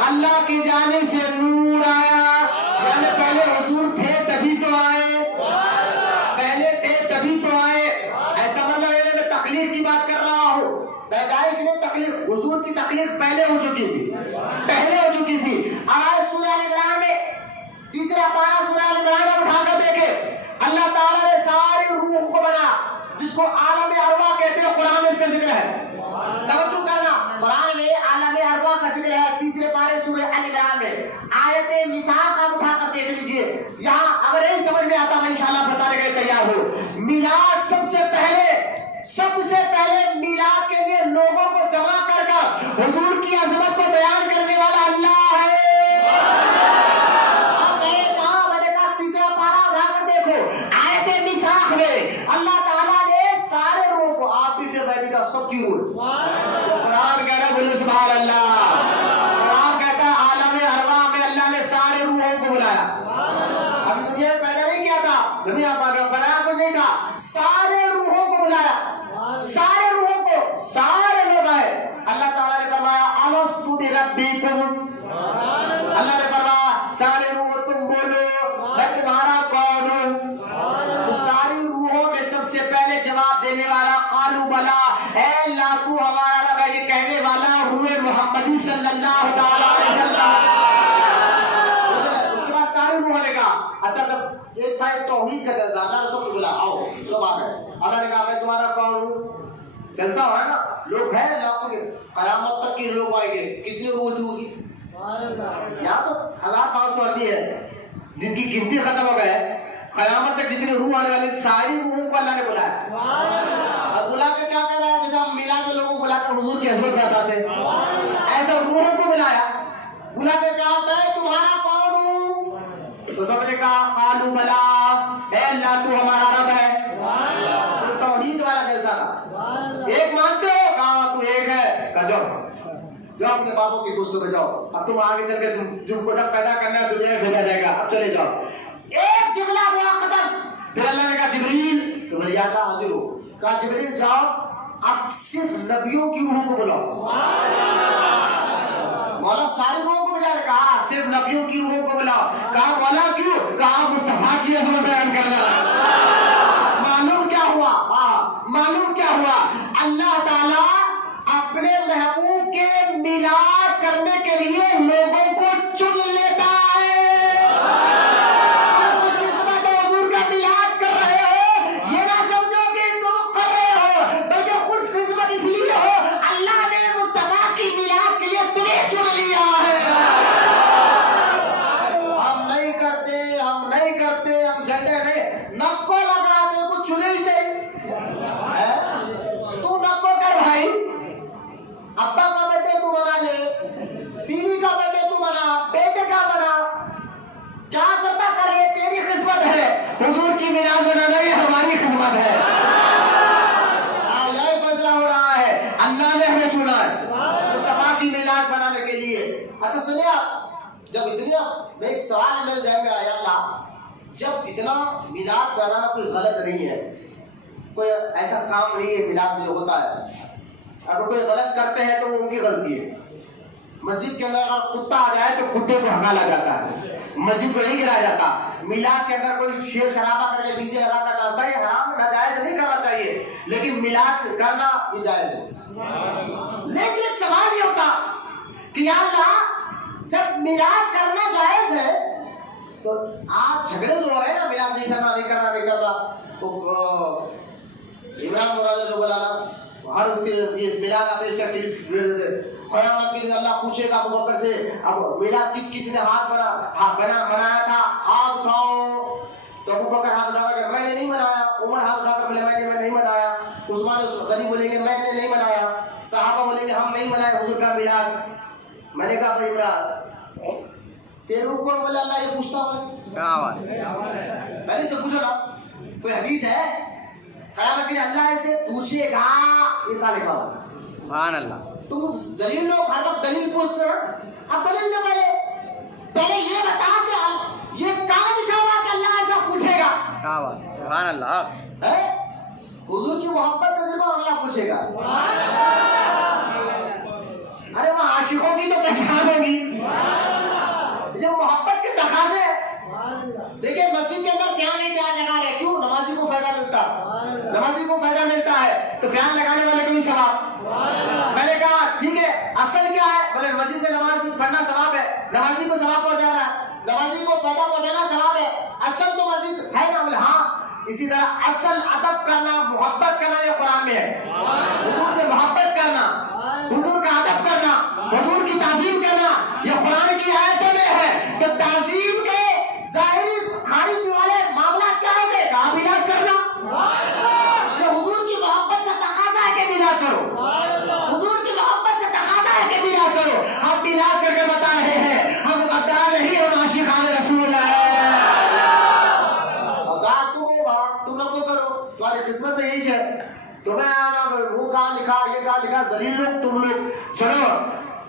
اللہ کی جانب سے نور آیا، یعنی پہلے حضور تھے تبھی تو آئے، پہلے تھے تبھی تو آئے۔ ایسا مطلب ہے میں تخلیق کی بات کر رہا ہوں، پیدائش نہیں تخلیق، حضور کی تخلیق پہلے ہو چکی تھی، پہلے ہو چکی تھی۔ اب آئے سورہ ال عمران میں، تیسرا پارہ سورہ ال عمران میں اٹھا کر دیکھے، اللہ تعالیٰ نے ساری روح کو بنا، جس کو عالم ارواح کہتے ہیں، قرآن میں اس کا ذکر ہے، توجہ کرنا، قرآن میں عالم ارواح کا ذکر ہے، تیسرے پارے سورہ ال عمران میں، آیت میثاق آپ اٹھا کر دیکھ لیجئے۔ یہاں اگر نہیں سمجھ میں آتا میں انشاءاللہ بتانے کے لیے تیار ہوں۔ میلاد سب سے پہلے میلاد کے لیے لوگوں کو جمع کر کر حضور کی عظمت کو بیان کرنے والا اللہ ہے۔ تیسرا پارہ اٹھا کر دیکھو، آیت میثاق میں اللہ تعالیٰ نے سارے روح کو، آپ بھی تھے میں بھی تھا، سب کی روح، قرآن کہہ رہا ہے بولے سبحان اللہ، قرآن کہتا ہے عالم ارواح میں اللہ نے سارے روحوں کو بلایا، ابھی دنیا میں پیدا نہیں کیا تھا، دنیا پر بلایا کچھ نہیں تھا، سارے روحوں کو بلایا، سارے روحوں کو، سارے لوگ آئے۔ اللہ تعالیٰ نے فرمایا الست بربکم، اللہ نے فرمایا سارے روح تم بولو میں تمہارا کون ہوں، تو ساری روحوں میں سب سے پہلے جواب دینے والا قالوا بلا، اے اللہ تو ہمارا رب ہے، یہ کہنے والا روح محمدی صلی اللہ تعالیٰ علیہ وسلم۔ اس کے بعد ساری روحوں نے کہا، اچھا جب ایک تھا ایک توحید کا جلسہ، اللہ نے سب کو بلا آؤ سب آ گئے، اللہ نے کہا میں تمہارا کون ہوں، جلسہ ہو رہا ہے نا، لوگ ہیں لاکھوں کے، قیامت تک کے لوگ آئیں گے. کتنی روح ہوگی؟ یہاں تو 1500 آدمی ہے جن کی گنتی ختم ہو گئے. قیامت تک جتنی روح آنے والی ساری روحوں کو اللہ نے بلایا. اور بلا کے کیا کہہ رہا ہے؟ جیسے ہم میلاد میں لوگوں کو بلا کر حضور کی عظمت بتاتے ہیں، ایسا روحوں کو بلایا. بلا کے کہا میں تمہارا کون ہوں؟ تو سب نے کہا قالوا بلا، اے اللہ تو ہمارا رب ہے. تو توحید والا جلسہ تھا. ایک مانتے ہو؟ کہا تو ایک ہے. کہا جاؤ اپنے باپوں کی پشتوں پہ جاؤ. اب تم آگے چل کے جن کو جب پیدا کرنا ہے دنیا میں بھیجا جائے گا. اب چلے جاؤ. ایک جملہ ہوا ختم. پھر اللہ نے کہا جبریل، تو بولے یا اللہ حاضر ہو. کہا جبریل جاؤ اب صرف نبیوں کی روحوں کو بلاؤ. مولا ساری روحوں کو بلا. کہا صرف نبیوں کی روحوں کو بلاؤ. کہا مولا کیوں؟ کہا مصطفیٰ کی عظمت بیان کرنا. معلوم کیا ہوا؟ معلوم کیا ہوا؟ اللہ تعالیٰ اپنے محبوب کے میلاد کرنے کے لیے لوگوں کو چن لیتا ہے. خوش قسمت حضور کا میلاد کر رہے ہو، یہ نہ سمجھو کہ تم کر رہے ہو، بلکہ خوش قسمت اس لیے ہو اللہ نے مصطفیٰ کی میلاد کے لیے تمہیں چن لیا ہے. ہم نہیں کرتے، ہم جھنڈے نہیں نکو لگاتے، کچھ چنے ہی نہیں. تو نکو کر بھائی. ابا کا برتھڈے تو منا لے، بیوی کا برتھڈے تو منا، بیٹے کا منا، کیا کرتا کر. یہ تیری قسمت ہے. حضور کی میلاد منانا یہ ہماری خدمت ہے. یہ فیصلہ ہو رہا ہے. اللہ نے ہمیں چنا ہے مصطفیٰ کی میلاد بنانے کے لیے. اچھا سنیں آپ، جب اتنا ایک سوال میرے ذہن میں آیا، اللہ جب اتنا میلاد بنانا کوئی غلط نہیں ہے، کوئی ایسا کام نہیں ہے میلاد میں جو ہوتا ہے، اگر کوئی غلط کرتے ہیں تو وہ ان کی غلطی ہے. مسجد کے اندر اگر کتا آ جائے تو کتے کو ہکالا جاتا ہے، مسجد کو نہیں گرایا جاتا. میلاد کے اندر کوئی شیر شرابہ کر کے ڈی جے لگا کر ناچتا ہے، یہ حرام ناجائز نہیں کرنا چاہیے، لیکن میلاد کرنا یہ جائز ہے. لیکن ایک سوال یہ ہوتا کہ یا اللہ جب میلاد کرنا جائز ہے تو آپ جھگڑے جو ہو رہے ہیں نا، میلاد نہیں کرنا. عمران مراد جو بولا نا، ہر اس کے میلاد آتے اس کا قیامت کے دن اللہ پوچھے گا ابو بکر سے اب میلاد کس کس نے ہاتھ منایا تھا، ہاتھ اٹھاؤ. تو ابو بکر ہاتھ اٹھا کر میں نے نہیں منایا. عمر ہاتھ اٹھا کر بولے میں نہیں منایا. عثمان غنی بولیں گے میں نے نہیں منایا. صحابہ بولیں گے ہم نہیں منائے حضور کا میلاد. میں نے کہا بھائی عمران تیرے کو کون بولے اللہ یہ پوچھتا ہوں؟ میں نے سے پوچھا نا کوئی حدیث ہے قیامت کے اللہ سے پوچھے گا یہ کہاں لکھا ہوا؟ سبحان اللہ. تم ذلیل لوگ ہر وقت دلیل پوچھ رہے. اب دلیل دے پہلے یہ بتا کہ یہ کہاں لکھا ہوا کہ اللہ ایسا پوچھے گا؟ سبحان اللہ. حضور کی محبت کا ذمہ اللہ پوچھے گا. ارے وہ عاشقوں کی تو پہچان ہوگی، یہ محبت کے تقاضے. دیکھیں مسجد کے اندر فیان نہیں کیا جگہ رہے، کیوں؟ نمازی کو فائدہ ملتا ہے تو فیان لگانے والے کو بھی ثواب. میں نے کہا ٹھیک ہے اصل کیا ہے؟ بولے مسجد میں نماز پڑھنا ثواب ہے، نمازی کو ثواب پہنچانا، نمازی کو فائدہ پہنچانا ثواب ہے. اصل تو مسجد ہے نا؟ بولے ہاں. اسی طرح اصل ادب کرنا، محبت کرنا یہ قرآن میں ہے. حضور سے محبت کرنا، حضور کا ادب کرنا، حضور کی تعظیم کرنا یہ قرآن کی آیتوں میں ہے. تو تعظیم کے ظاہری خارج والے معاملات کیا ہوں گے؟ کہاں میلاد کرنا. کہ حضور کی محبت کا تقاضا ہے کہ میلاد کرو، حضور کی محبت کا تقاضا ہے کہ میلاد کرو. ہم میلاد کر کے بتا رہے ہیں ہم غدار نہیں ہم عاشقان رسول ہیں. غدار تم ہو، تم نہ کو کرو، تمہاری قسمت میں یہی ہے. تمہیں وہ کہاں لکھا، یہ کہاں لکھا، ذلیل لوگ تم لوگ. سنو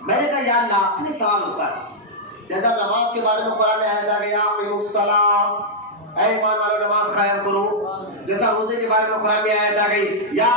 میں نے کہا یا اللہ اتنے سوال ہوتا ہے. جیسا نماز کے بارے میں قرآن میں آیا تھا کہ یا اقیموا الصلاۃ، اے ایمان والو نماز قائم کرو. جیسا روزے کے بارے میں قرآن میں آیا تھا کہ یا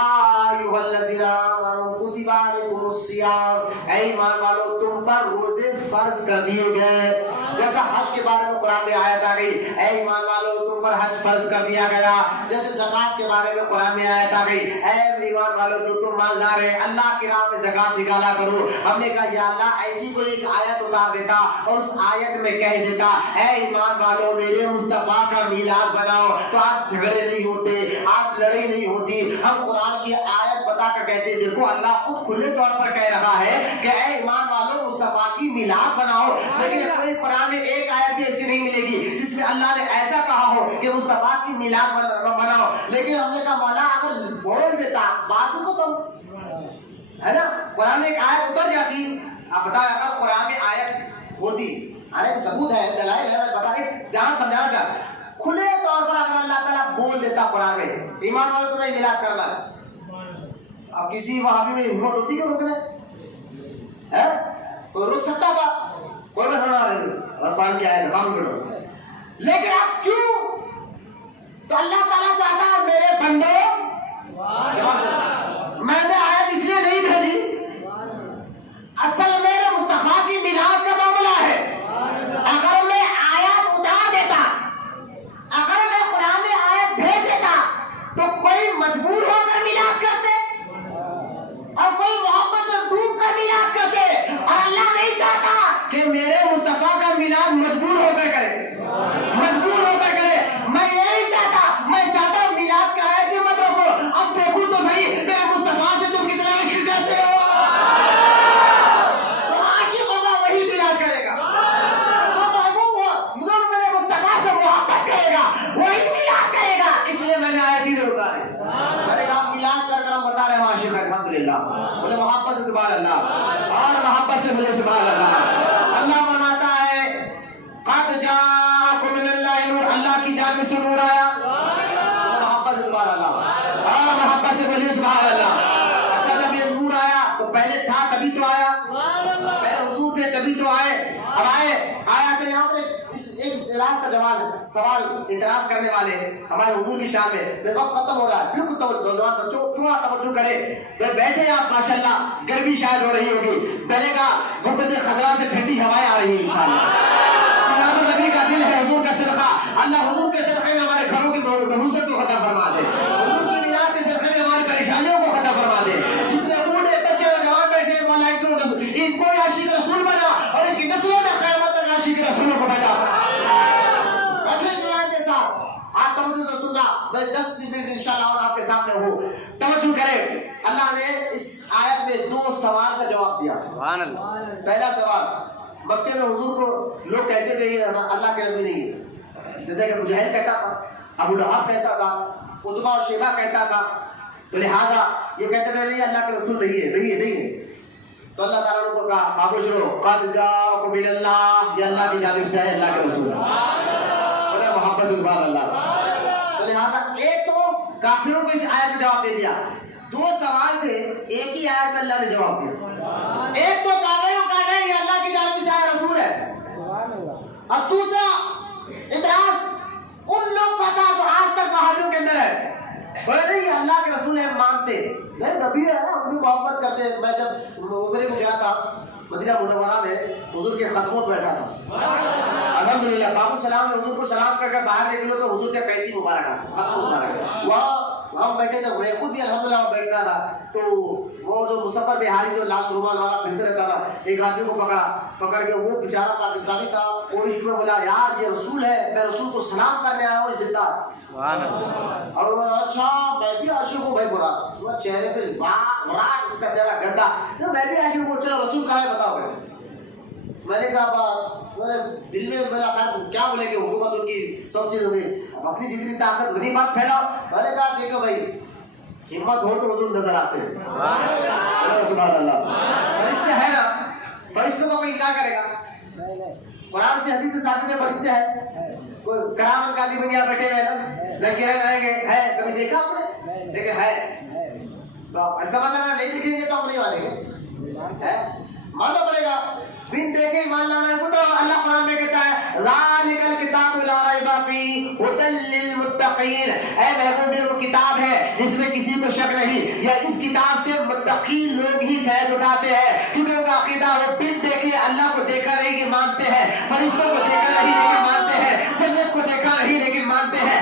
ایھا الذین آمنوا کتب علیکم الصیام، اے ایمان والو تم پر روزے فرض کر دیے گئے. جیسا حج کے بارے میں قرآن میں آیا تھا کہ اے ایمان والو تم اوپر حج فرض کر دیا گیا. جیسے زکات کے بارے میں قرآن میں آیت آ گئی, اے ایمان والو جو تم مالدار ہیں اللہ کی راہ میں زکات نکالا کرو. ہم نے کہا یا اللہ ایسی کوئی ایک آیت اتار دیتا اور اس آیت میں کہہ دیتا اے ایمان والو میرے مصطفیٰ کا میلاد بناؤ, تو آج جھگڑے نہیں ہوتے, آج لڑائی نہیں ہوتی. ہم قرآن کی آیت بتا کر کہتے دیکھو اللہ خود کھلے طور پر کہہ رہا ہے کہ اے ایمان والو مصطفیٰ کی میلاد بناؤ. لیکن کوئی قرآن میں ایک آیت بھی ایسی نہیں ملے گی جس میں اللہ نے ایسا کہا ہو کہ مصطفیٰ کی میلاد بناؤ. لیکن ہم نے کہا مولا اگر بول دیتا بات بھی ختم ہے نا. قرآن میں ایک آیت اتر جاتی. آپ بتائیں اگر قرآن میں آیت ہوتی, ارے ثبوت ہے دلائل ہے, میں بتا رہی جان سمجھانا چاہ کھلے طور پر اگر اللہ تعالیٰ بول دیتا قرآن میں ایمان والوں تمہیں میلاد کرنا ہے, اب کسی وہابی میں ہمت ہوتی کہ روکنا ہے؟ کوئی روک سکتا تھا؟ کوئی قرآن کی آیت قانون کرو. لیکن اب کیوں؟ تو اللہ تعالیٰ چاہتا ہے میرے بندو جواب دو. میں نے آیت اس لیے نہیں بھیجی, اصل میرے مصطفیٰ کی میلاد کا معاملہ ہے. اگر میں آیت اتار دیتا, اگر میں قرآن میں آیت بھیج دیتا تو کوئی مجبور ہو کر میلاد کرتے اور کوئی محبت میں ڈوب کر میلاد کرتے. اور اللہ نہیں چاہتا کہ میرے مصطفیٰ کا میلاد مجبور ہو کر کرے, مجبور ہو کر کرے. میں یہ نہیں چاہتا, میں چاہتا ہوں میلاد کا آیت ہی مت روکو. اب دیکھو تو صحیح میرے مصطفیٰ سے تم کتنا عشق کرتے ہو. جو عاشق ہوگا وہی میلاد کرے گا, جو محبوب ہو مگر میرے مصطفیٰ سے محبت کرے گا وہی میلاد کرے گا. اس لیے میں نے آیت ہی نہیں اتاری. میں نے کہا میلاد کر کر ہم بتا رہے ہیں عاشق ہے الحمدللہ. بولے محبت سے سبحان اللہ, اور محبت سے بولے سبحان اللہ. اللہ فرماتا ہے قد جاءکم من اللہ نور, اللہ کی جانب سے نور آیا. بولے محبت سے سبحان اللہ, اور محبت سے بولے سبحان اللہ. اچھا جب یہ نور آیا تو پہلے تھا تبھی تو آیا, پہلے حضور تھے تبھی تو آئے. اب آئے آیا. اچھا یہاں پر ایک اعتراض کا جواب, سوال اعتراض کرنے والے ہمارے حضور کی شان میں وقت ختم ہو رہا ہے, بالکل تھوڑا توجہ کرے. بیٹھے آپ ماشاءاللہ, گرمی شاید ہو رہی ہوگی, پہلے کا گنبد خضرا سے ٹھنڈی ہوائیں آ رہی ہیں انشاءاللہ. میلاد النبی کا دل ہے, حضور کا صدقہ. اللہ حضور کے صدقے میں ہمارے گھروں کی نحوست کو ختم فرما دے, حضور کی میلاد کے صدقے میں ہماری پریشانیوں کو ختم فرما دے. جتنے بوڑھے بچے اور جوان بیٹھے ہیں مولا ان کو عاشق رسول بنا اور ان کی نسلوں میں قیامت تک عاشق رسولوں کو بنا. بیٹھے میلاد کے ساتھ آپ توجہ سے سننا, میں 10 منٹ انشاءاللہ اور آپ کے سامنے ہوں, توجہ کریں. اللہ نے اس آیت میں 2 سوال کا جواب دیا. سبحان اللہ. پہلا سوال, مکے میں حضور کو لوگ کہتے تھے یہ اللہ کے نبی نہیں ہے, جیسے کہ مجاہد کہتا تھا, ابو لہب کہتا تھا, عتبہ اور شیبہ کہتا تھا, تو لہٰذا یہ کہتے تھے نہیں اللہ کے رسول نہیں ہے. تو اللہ تعالیٰ نے کو کہا آگے چلو, قد جاءکم من اللہ, یہ اللہ کی جانب سے ہے, اللہ کے رسول ہے, محبت سے سبحان اللہ. تو لہٰذا ایک تو کافروں کو اس آیت میں جواب دے دیا. 2 سوال تھے, ایک ہی آیت میں اللہ نے جواب دیا. ایک تو کافروں کا نہیں, یہ اللہ کی جانب سے آیا رسول ہے. اور دوسرا اعتراض ان لوگ کا تھا جو آج تک وہابیوں کے اندر ہے, بولے نہیں اللہ کے رسول ہے, مانتے نہیں نبی ہے, ہم بھی محبت کرتے. میں جب عمرے کو گیا تھا مدینہ منورہ میں, حضور کے خدموں میں بیٹھا تھا الحمدللہ. بابو سلام نے حضور کو سلام کر کے باہر نکلو تو حضور کے 35 مبارک ختم مبارک وہاں ہم بیٹھے تھے. میں خود بھی الحمدللہ وہاں بیٹھ رہا تھا, تو وہ جو مسفر بہاری جو لال رومال والا پھرتے رہتا تھا, ایک آدمی کو پکڑ کے, وہ بیچارہ پاکستانی تھا, وہ عشق میں بولا یار یہ رسول ہے, میں رسول کو سلام کرنے آیا ہوں زندہ. اور وہ اچھا میں بھی عاشق ہوں بھائی. برا چہرے پہ راٹ, اس کا چہرہ گندا, میں بھی عاشق ہوں, چلو رسول کہاں ہے بتاؤ. میں نے کہا بات دل میں میرا کیا بولیں گے, حکومت ان کی سب چیز ہوگی, اپنی جتنی طاقت اتنی بات پھیلاؤ. میں نے کہا دیکھو بھائی ہمت ہو تو حضور نظر آتے ہیں. سبحان اللہ. فرشتے ہیں نا, فرشتوں کو کوئی انکار کرے گا؟ قرآن سے حدیث سے ثابت ہے فرشتے ہیں. کوئی کرامت کا دی بنیا بیٹھے ہوئے نا, نہ کہہ رہے گے ہے, کبھی دیکھا آپ نے؟ لیکن ہے, تو اس کا مطلب نہیں دیکھیں گے تو ہم نہیں مانیں گے, ماننا پڑے گا. بن دیکھے ایمان لانا ہے. تو اللہ قرآن میں کہتا ہے ذالک الکتاب لا ریب فیہ ھدی للمتقین, اے محبوب یہ وہ کتاب ہے جس میں کسی کو شک نہیں, یا اس کتاب سے متقین لوگ ہی فیض اٹھاتے ہیں, کیونکہ ان کا عقیدہ وہ بن دیکھے اللہ کو دیکھا نہیں کہ مانتے ہیں, فرشتوں کو دیکھا نہیں لیکن مانتے ہیں, جنت کو دیکھا نہیں لیکن مانتے ہیں,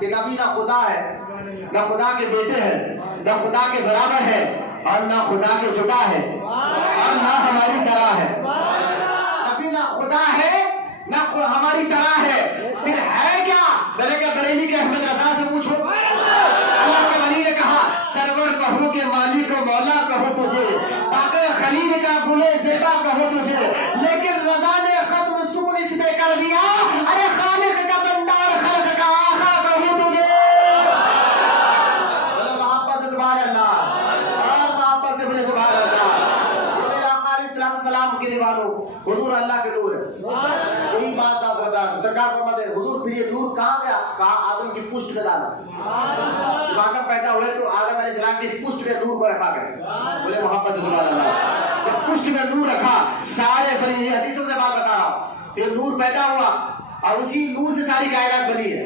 کہ نبی نہ خدا ہے، نہ خدا کے بیٹے ہیں، نہ خدا کے برابر ہے، اور نہ خدا کے جدا ہے، اور نہ ہماری طرح ہے۔ نبی نہ خدا ہے نہ ہماری طرح ہے، پھر ہے کیا؟ میں نے کہا بریلی کے احمد رضا سے پوچھو۔ اللہ کے ولی نے کہا سرور کہو کہ مالک و مولا کہو تجھے، باقی خلیل کا گلے زیبا کہو تجھے، لیکن رضا نے ختم سکون اس پہ کر دیا، ارے خالق کا بندار خلق کا آقا کہو تجھے۔ محبت سے سبحان اللہ، اور محبت سے بولے سبحان اللہ۔ یہ میرا آقا علیہ الصلوۃ والسلام کے دیوانوں، حضور اللہ کے نور ہے۔ یہی بات آپ بتا رہے سرکار فرماتے ہیں حضور پھر یہ نور کہاں گیا؟ کہا آدم کی پشت پہ ڈالا۔ جب آدم پیدا ہوئے تو آدم علیہ السلام کی پشت پہ نور کو رکھا گیا، بولے محبت سے سبحان اللہ۔ جب پشت میں نور رکھا، سارے فرشتے، حدیثوں سے بات بتا رہا ہوں، پھر نور پیدا ہوا اور اسی نور سے ساری کائنات بنی ہے۔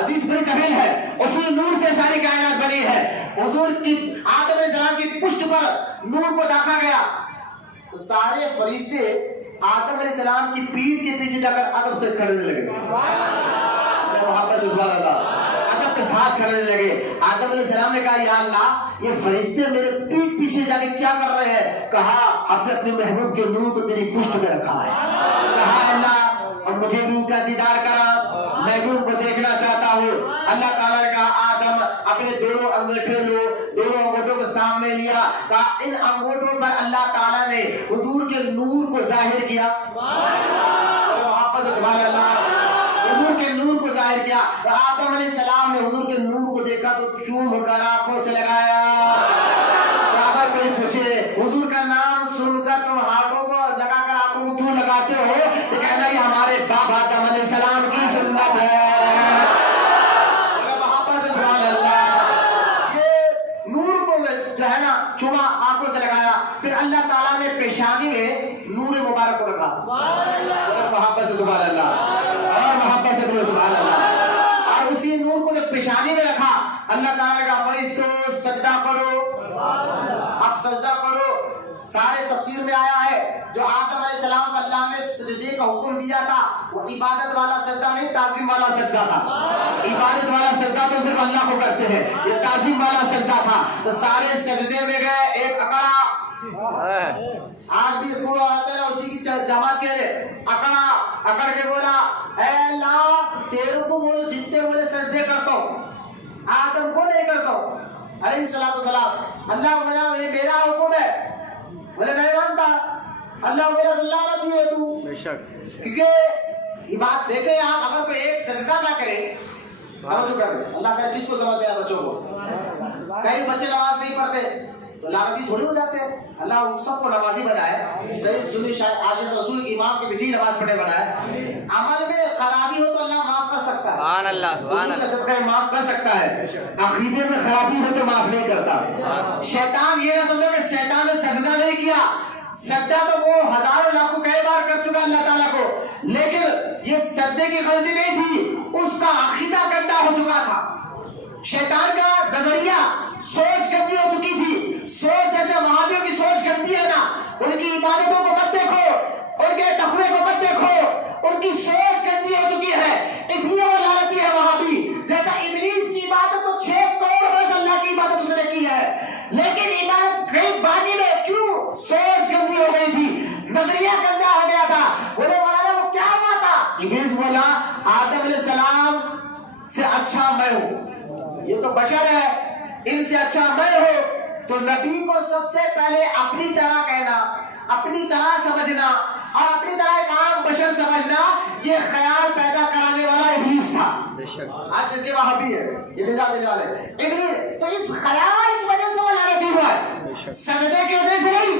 حدیث بڑی طویل ہے، اسی نور سے ساری کائنات بنی ہے۔ حضور کی آدم علیہ السلام کی پشت پر نور کو رکھا گیا تو سارے فرشتے آدم علیہ السلام کی پیٹھ کے پیچھے جا کر ادب سے کھڑنے لگے۔ محبت سے سبحان اللہ، ادب کے ساتھ کھڑنے لگے۔ آدم علیہ السلام نے کہا یا اللہ یہ فرشتے میرے پیٹھ پیچھے جا کے کیا کر رہے ہیں؟ کہا ہم نے اپنے محبوب کے نور کو تیری پشت میں رکھا ہے۔ کہا اللہ اور مجھے بھی ان کا دیدار کرا، میں بھی ان کو دیکھنا چاہتا ہوں۔ اللہ تعالیٰ نے کہا آدم اپنے دونوں انگوٹھے لو، دونوں انگوٹھوں کو سامنے لیا، کہا ان انگوٹھوں پر اللہ تعالیٰ نے حضور کے نور کو ظاہر کیا۔ محبت سے سبحان اللہ، حضور کے نور کو ظاہر کیا۔ تو آدم علیہ السلام نے حضور کے نور کو دیکھا تو چوم کر آنکھوں سے لگایا۔ تو اگر کوئی پوچھے حضور کا نام سن کر تم ہاتھوں کو لگا کر آنکھوں کو کیوں لگاتے ہو، تو کہنا یہ ہمارے باپ آدم علیہ السلام کی سنت ہے۔ محبت سے سبحان اللہ، یہ نور کو جو ہے نا چوما آنکھوں سے لگایا، پھر اللہ تعالیٰ نے پیشانی میں نور مبارک کو رکھا۔ محبت سے سبحان اللہ، اور محبت سے بولو سبحان اللہ۔ اور اسی نور کو جب پیشانی میں رکھا، اللہ تعالیٰ کا فرشتوں سجدہ کرو، اب سجدہ کرو۔ سارے تفسیر میں آیا ہے جو آدم علیہ السلام کو اللہ نے سجدے کا حکم دیا تھا وہ عبادت والا سجدہ نہیں، تعظیم والا سجدہ تھا۔ عبادت والا سجدہ تو صرف اللہ کو کرتے ہیں، یہ تعظیم والا سجدہ تھا۔ تو سارے سجدے میں گئے، ایک اکڑا، آج بھی کوڑا آتا ہے نا اسی کی جماعت کے اکڑا، اکڑ کے بولا اے اللہ تیرے کو بولو جتنے بولے سجدے کرتا ہوں، آدم کو نہیں کرتا ہوں علیہ الصلوۃ والسلام۔ اللہ بولا یہ میرا حکم ہے، بولے نہیں مانتا۔ اللہ بولا اللہ رضی ہے تو، کیونکہ یہ بات دیکھیں آپ اگر کوئی ایک سجدہ نہ کرے، توجہ کر لیں اللہ کرے کس کو سمجھ میں آیا بچوں کو، کئی بچے نماز نہیں پڑھتے تو لعنتی تھوڑی ہو جاتے ہیں۔ اللہ ان سب کو نمازی بنائے، صحیح سنی شاید عاشق رسول کی امام کے پیچھے ہی نماز پڑھے بنائے۔ عمل میں خرابی ہو تو اللہ معاف کر سکتا ہے، سبحان اللہ، سبحان اللہ، صدقہ معاف کر سکتا ہے۔ عقیدے میں خرابی ہو تو معاف نہیں کرتا۔ شیطان یہ نہ سمجھو کہ شیطان نے سجدہ نہیں کیا، سجدہ تو وہ ہزاروں لاکھوں کئی بار کر چکا اللہ تعالیٰ کو، لیکن یہ سجدے کی غلطی نہیں تھی، اس کا عقیدہ گندا ہو چکا تھا۔ شیطان کا نظریہ سوچ گندی ہو چکی تھی، سوچ جیسے وہابیوں کی سوچ گندی ہے نا، ان کی عبادتوں کو مت دیکھو، ان کے تقوی کو مت دیکھو، ان کی سوچ گندی ہو چکی ہے، اس لیے وہ لعنتی ہے وہابی۔ جیسا ابلیس کی عبادت تو 6 کروڑ برس اللہ کی عبادت اس نے کی ہے، لیکن عبادت غیب بانی میں کیوں؟ سوچ گندی ہو گئی تھی، نظریہ گندا ہو گیا تھا۔ بولے مولانا وہ کیا ہوا تھا؟ ابلیس بولا آدم علیہ السلام سے اچھا میں ہوں، یہ تو بشر ہے، ان سے اچھا میں ہوں، تو نبی کو سب سے پہلے اپنی طرح کہنا، اپنی طرح سمجھنا اور اپنی طرح ایک عام بشر سمجھنا، یہ خیال پیدا کرانے والا ابلیس تھا۔ آج جن کے وہابی ہے یہ نظام دینے والے ابلیس، تو اس خیال کی وجہ سے وہ لعنتی ہوا ہے، سجدے کی وجہ سے نہیں،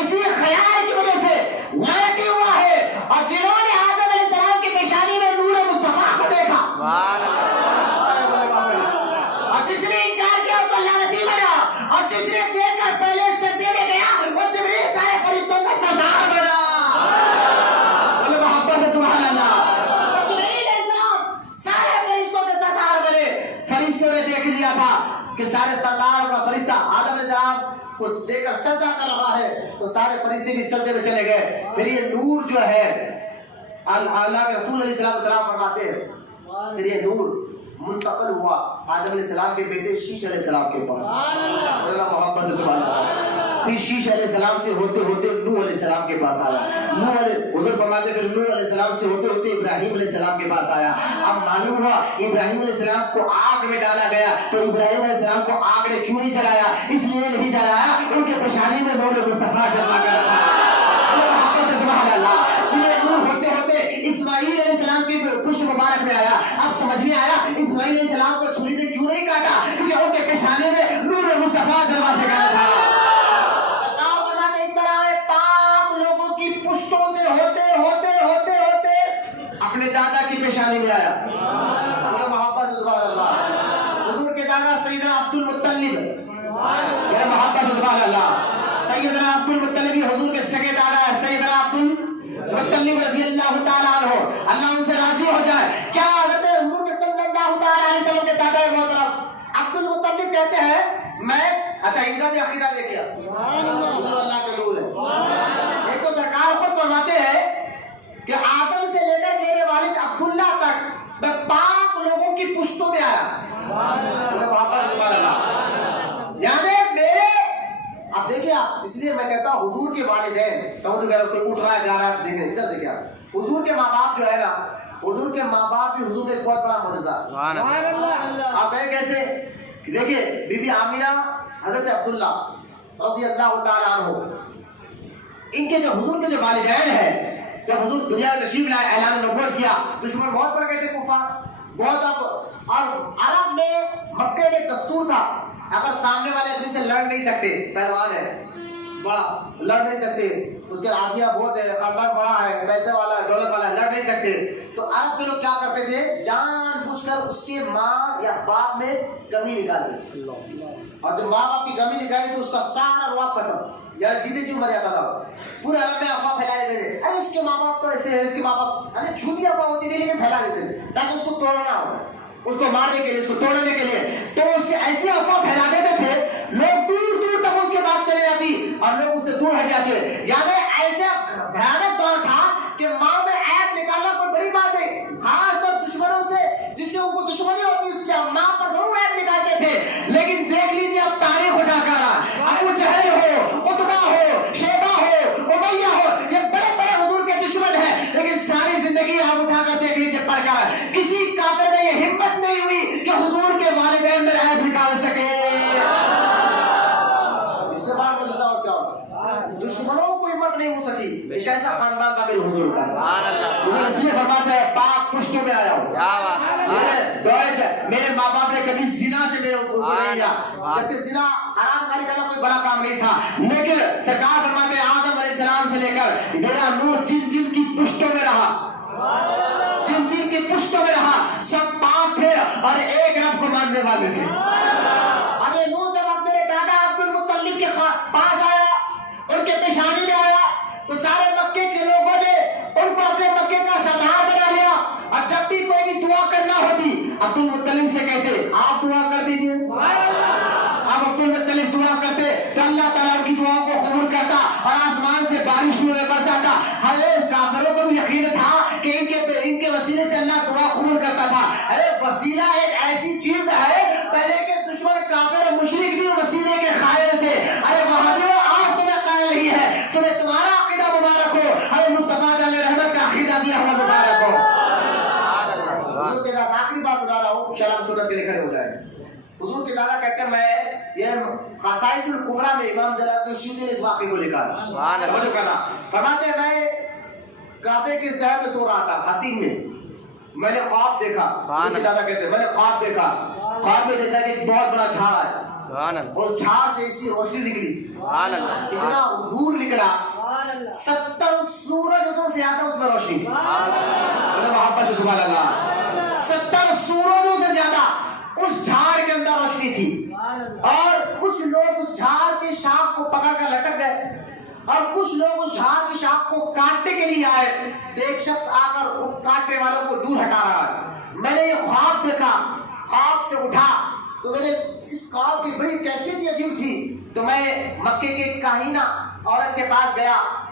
اسی خیال کی وجہ سے لعنتی ہوا ہے۔ اور جنہوں نے آدم علیہ السلام کی پیشانی میں نور مصطفیٰ کو دیکھا، اور جس نے انکار کیا تو لعنتی بنا، اور جس نے دیکھ کر پہلے سجدے میں گیا وہ جبریل سارے فرشتوں کا سردار بنا۔ بولے محبت سے سبحان اللہ، جبریل علیہ السلام سارے فرشتوں کے سردار بنے۔ فرشتوں نے دیکھ لیا تھا کہ سارے سردار کا فرشتہ آدم علیہ السلام کو دیکھ کر سجدہ کر رہا ہے، تو سارے فرشتے بھی سجدے میں چلے گئے۔ پھر یہ نور جو ہے اللہ کے رسول علیہ السلام فرماتے ہیں، پھر یہ نور منتقل ہوا آدم علیہ السلام کے بیٹے شیش علیہ السلام کے پاس. اللہ محبت سے سبحان اللہ. پھر شیش علیہ السلام سے ہوتے ہوتے نوح علیہ السلام کے پاس آیا. حضور فرماتے پھر نوح علیہ السلام سے ہوتے ہوتے ابراہیم علیہ السلام کے پاس آیا. اب معلوم ہوا ابراہیم علیہ السلام کو آگ میں ڈالا گیا تو ابراہیم علیہ السلام کو آگ نے کیوں نہیں جلایا؟ اس لیے نہیں جلایا ان کے پیشانی میں نور مصطفیٰ جلوا کر رکھا. اللہ محبت سے سبحان اللہ. نور ہوتے ہوتے اسماعیل علیہ السلام کی پشت مبارک میں آیا. اب سمجھ میں آیا اسماعیل علیہ السلام کو چھری نے کیوں نہیں کاٹا؟ کیونکہ ان کے پیشانے میں نور مصطفیٰ جلوا سے کرنا تھا. سرکار فرماتے اس طرح پاک لوگوں کی پشتوں سے ہوتے ہوتے ہوتے ہوتے اپنے دادا کی پیشانی میں آیا. میرے محبت سے سبحان اللہ. حضور کے دادا سیدنا عبد المطلب, میرے محبت سے سبحان اللہ. سیدنا عبد المطلب حضور کے سگے دادا ہے. سیدنا عبد المطلب رضی اللہ تعالیٰ عنہ, اللہ ان سے راضی ہو جائے. کیا حضرت حضور کے صلی اللہ تعالیٰ علیہ وسلم کے دادا محترم عبد المطلب کہتے ہیں میں, اچھا ان کا بھی عقیدہ دیکھیا حضور اللہ کے نور ہے. ایک تو سرکار خود فرماتے ہیں کہ آدم سے لے کر میرے والد عبداللہ تک میں پاک لوگوں کی پشتوں میں آیا. یعنی میرے, اب دیکھیں آپ, اس لیے میں کہتا ہوں حضور کے والدین, کوئی اٹھ رہا ہے جا رہا ہے, دیکھیں ادھر دیکھیں آپ, حضور کے ماں باپ جو ہے نا, حضور کے ماں باپ بھی حضور کا ایک بہت بڑا معجزہ. آپ کہیں کیسے؟ دیکھیں بی بی آمینہ حضرت عبداللہ رضی اللہ تعالیٰ عنہ, ان کے جو حضور کے جو والدین ہیں, جب حضور دنیا میں تشریف لائے اعلان نبوت کیا, دشمن بہت بڑھ گئے تھے کفار بہت. اب اور عرب میں مکے میں دستور تھا اگر سامنے والے آدمی سے لڑ نہیں سکتے, پہلوان ہے بڑا, لڑ نہیں سکتے, اس کے آدمیاں بہت ہے, خاندان بڑا ہے, پیسے والا ہے, دولت والا ہے, لڑ نہیں سکتے, تو عرب کے لوگ کیا کرتے تھے, جان بوجھ کر اس کے ماں یا باپ میں کمی نکالتے تھے. اور جب ماں باپ کی کمی نکالی تو اس کا سارا رواب ختم, یار جیتے جی مر جاتا تھا. پورے عرب میں افواہ پھیلائے دیتے تھے, ارے اس کے ماں باپ تو ایسے ہیں, اس کے ماں باپ, ارے جھوٹی افواہ ہوتی تھی لیکن پھیلا دیتے تھے تاکہ اس کو توڑنا ہو, اس کو مارنے کے لیے, اس کو توڑنے کے لیے. تو اس کی ایسی افواہ پھیلا دیتے تھے, لوگ دور دور تک اس کے بعد چلے جاتی اور لوگ اس سے دور ہٹ جاتے. یعنی ایسا بھیانک دور تھا کہ ماں میں عیب نکالنا کوئی بڑی بات ہے, خاص طور دشمنوں سے جس سے ان کو دشمنی ہوتی اس کی ماں پر ضرور عیب نکالتے تھے. لیکن دیکھ لیجیے اب تاریخ اٹھا کر, ابو جہل ہو, عتبہ ہو, شیبہ ہو, امیہ ہو, یہ بڑے بڑے حضور کے دشمن ہیں, لیکن ساری زندگی آپ اٹھا کر دیکھ لیجیے پڑھ کر, کسی کافر میں یہ ہمت نہیں ہوئی کہ حضور کے والدین میں عیب نکال سکے. اس سے بعد میں اور کیا ہوگا, دشمنوں کو ہمت نہیں ہو سکی. ایک ایسا خاندان تھا میرے حضور کا. حضور اس لیے فرماتے ہیں پاک پشتوں میں آیا ہوں. میرے ماں باپ نے کبھی زنا سے میرے اوپر نہیں لیا, جبکہ زنا حرام کاری کرنا کوئی بڑا کام نہیں تھا, لیکن سرکار فرماتے ہیں آدم علیہ السلام سے لے کر میرا نور جن جن کی پشتوں میں رہا, جن جن کی پشتوں میں رہا, سب پاک تھے اور ایک رب کو ماننے والے تھے. ارے نور جب اب میرے دادا عبد المطلب کے پاس آیا, ان کے پیشانی میں آیا, تو سارے مکے کے لوگوں نے ان کو اپنے مکے کا سردار بنا لیا. اور جب بھی کوئی بھی دعا کرنا ہوتی عبد المطلب سے کہتے آپ دعا کر دیجیے. آپ عبد المطلب دعا کرتے تو اللہ تعالیٰ کی دعاؤں کو قبول کرتا اور آسمان سے بارش بھی برساتا. ارے کافروں کو بھی یقین تھا کہ ان کے وسیلے سے اللہ دعا قبول کرتا تھا. ارے وسیلہ ایک ایسی چیز ہے, پہلے کے دشمن کافر اور مشرک بھی وسیلے کے قائل تھے. ارے وہابیوں آج تمہیں قائل نہیں ہے, تمہیں تمہارا عقیدہ مبارک ہو, ہمیں مصطفیٰ جان رحمت کا عقیدہ دیا ہوا مبارک ہو. حضور کے دادا, آخری بات سنا رہا ہوں, شرم سنت کے لیے کھڑے ہو جائیں. حضور کے دادا کہتے ہیں, میں یہ خصائص الکبریٰ میں امام جلال الدین سیوطی نے اس واقعے کو لکھا ہے, توجہ کرنا. فرماتے ہیں میں کعبے کے شہر میں سو رہا تھا, حتیم میں نے خواب دیکھا. حضور کے دادا کہتے ہیں میں نے خواب دیکھا, خواب میں دیکھا کہ ایک بہت بڑا جھاڑ ہے, اور جھاڑ سے ایسی روشنی نکلی, اتنا نور نکلا, 70 سورج اس میں سے زیادہ اس میں روشنی تھی. محبت سے سبحان اللہ, 70 سورجوں سے زیادہ اس جھاڑ کے اندر روشنی تھی. اور کچھ لوگ اس جھاڑ کی شاخ کو پکڑ کر لٹک گئے, اور کچھ لوگ اس جھاڑ کی شاخ کو کاٹنے کے لیے آئے, تو ایک شخص آ کر ان کاٹنے والوں کو دور ہٹا رہا ہے. میں نے یہ خواب دیکھا, خواب سے اٹھا تو میرے اس خواب کی بڑی کیفیت عجیب تھی. تو میں مکے کے کاہینہ عورت کے پاس گیا,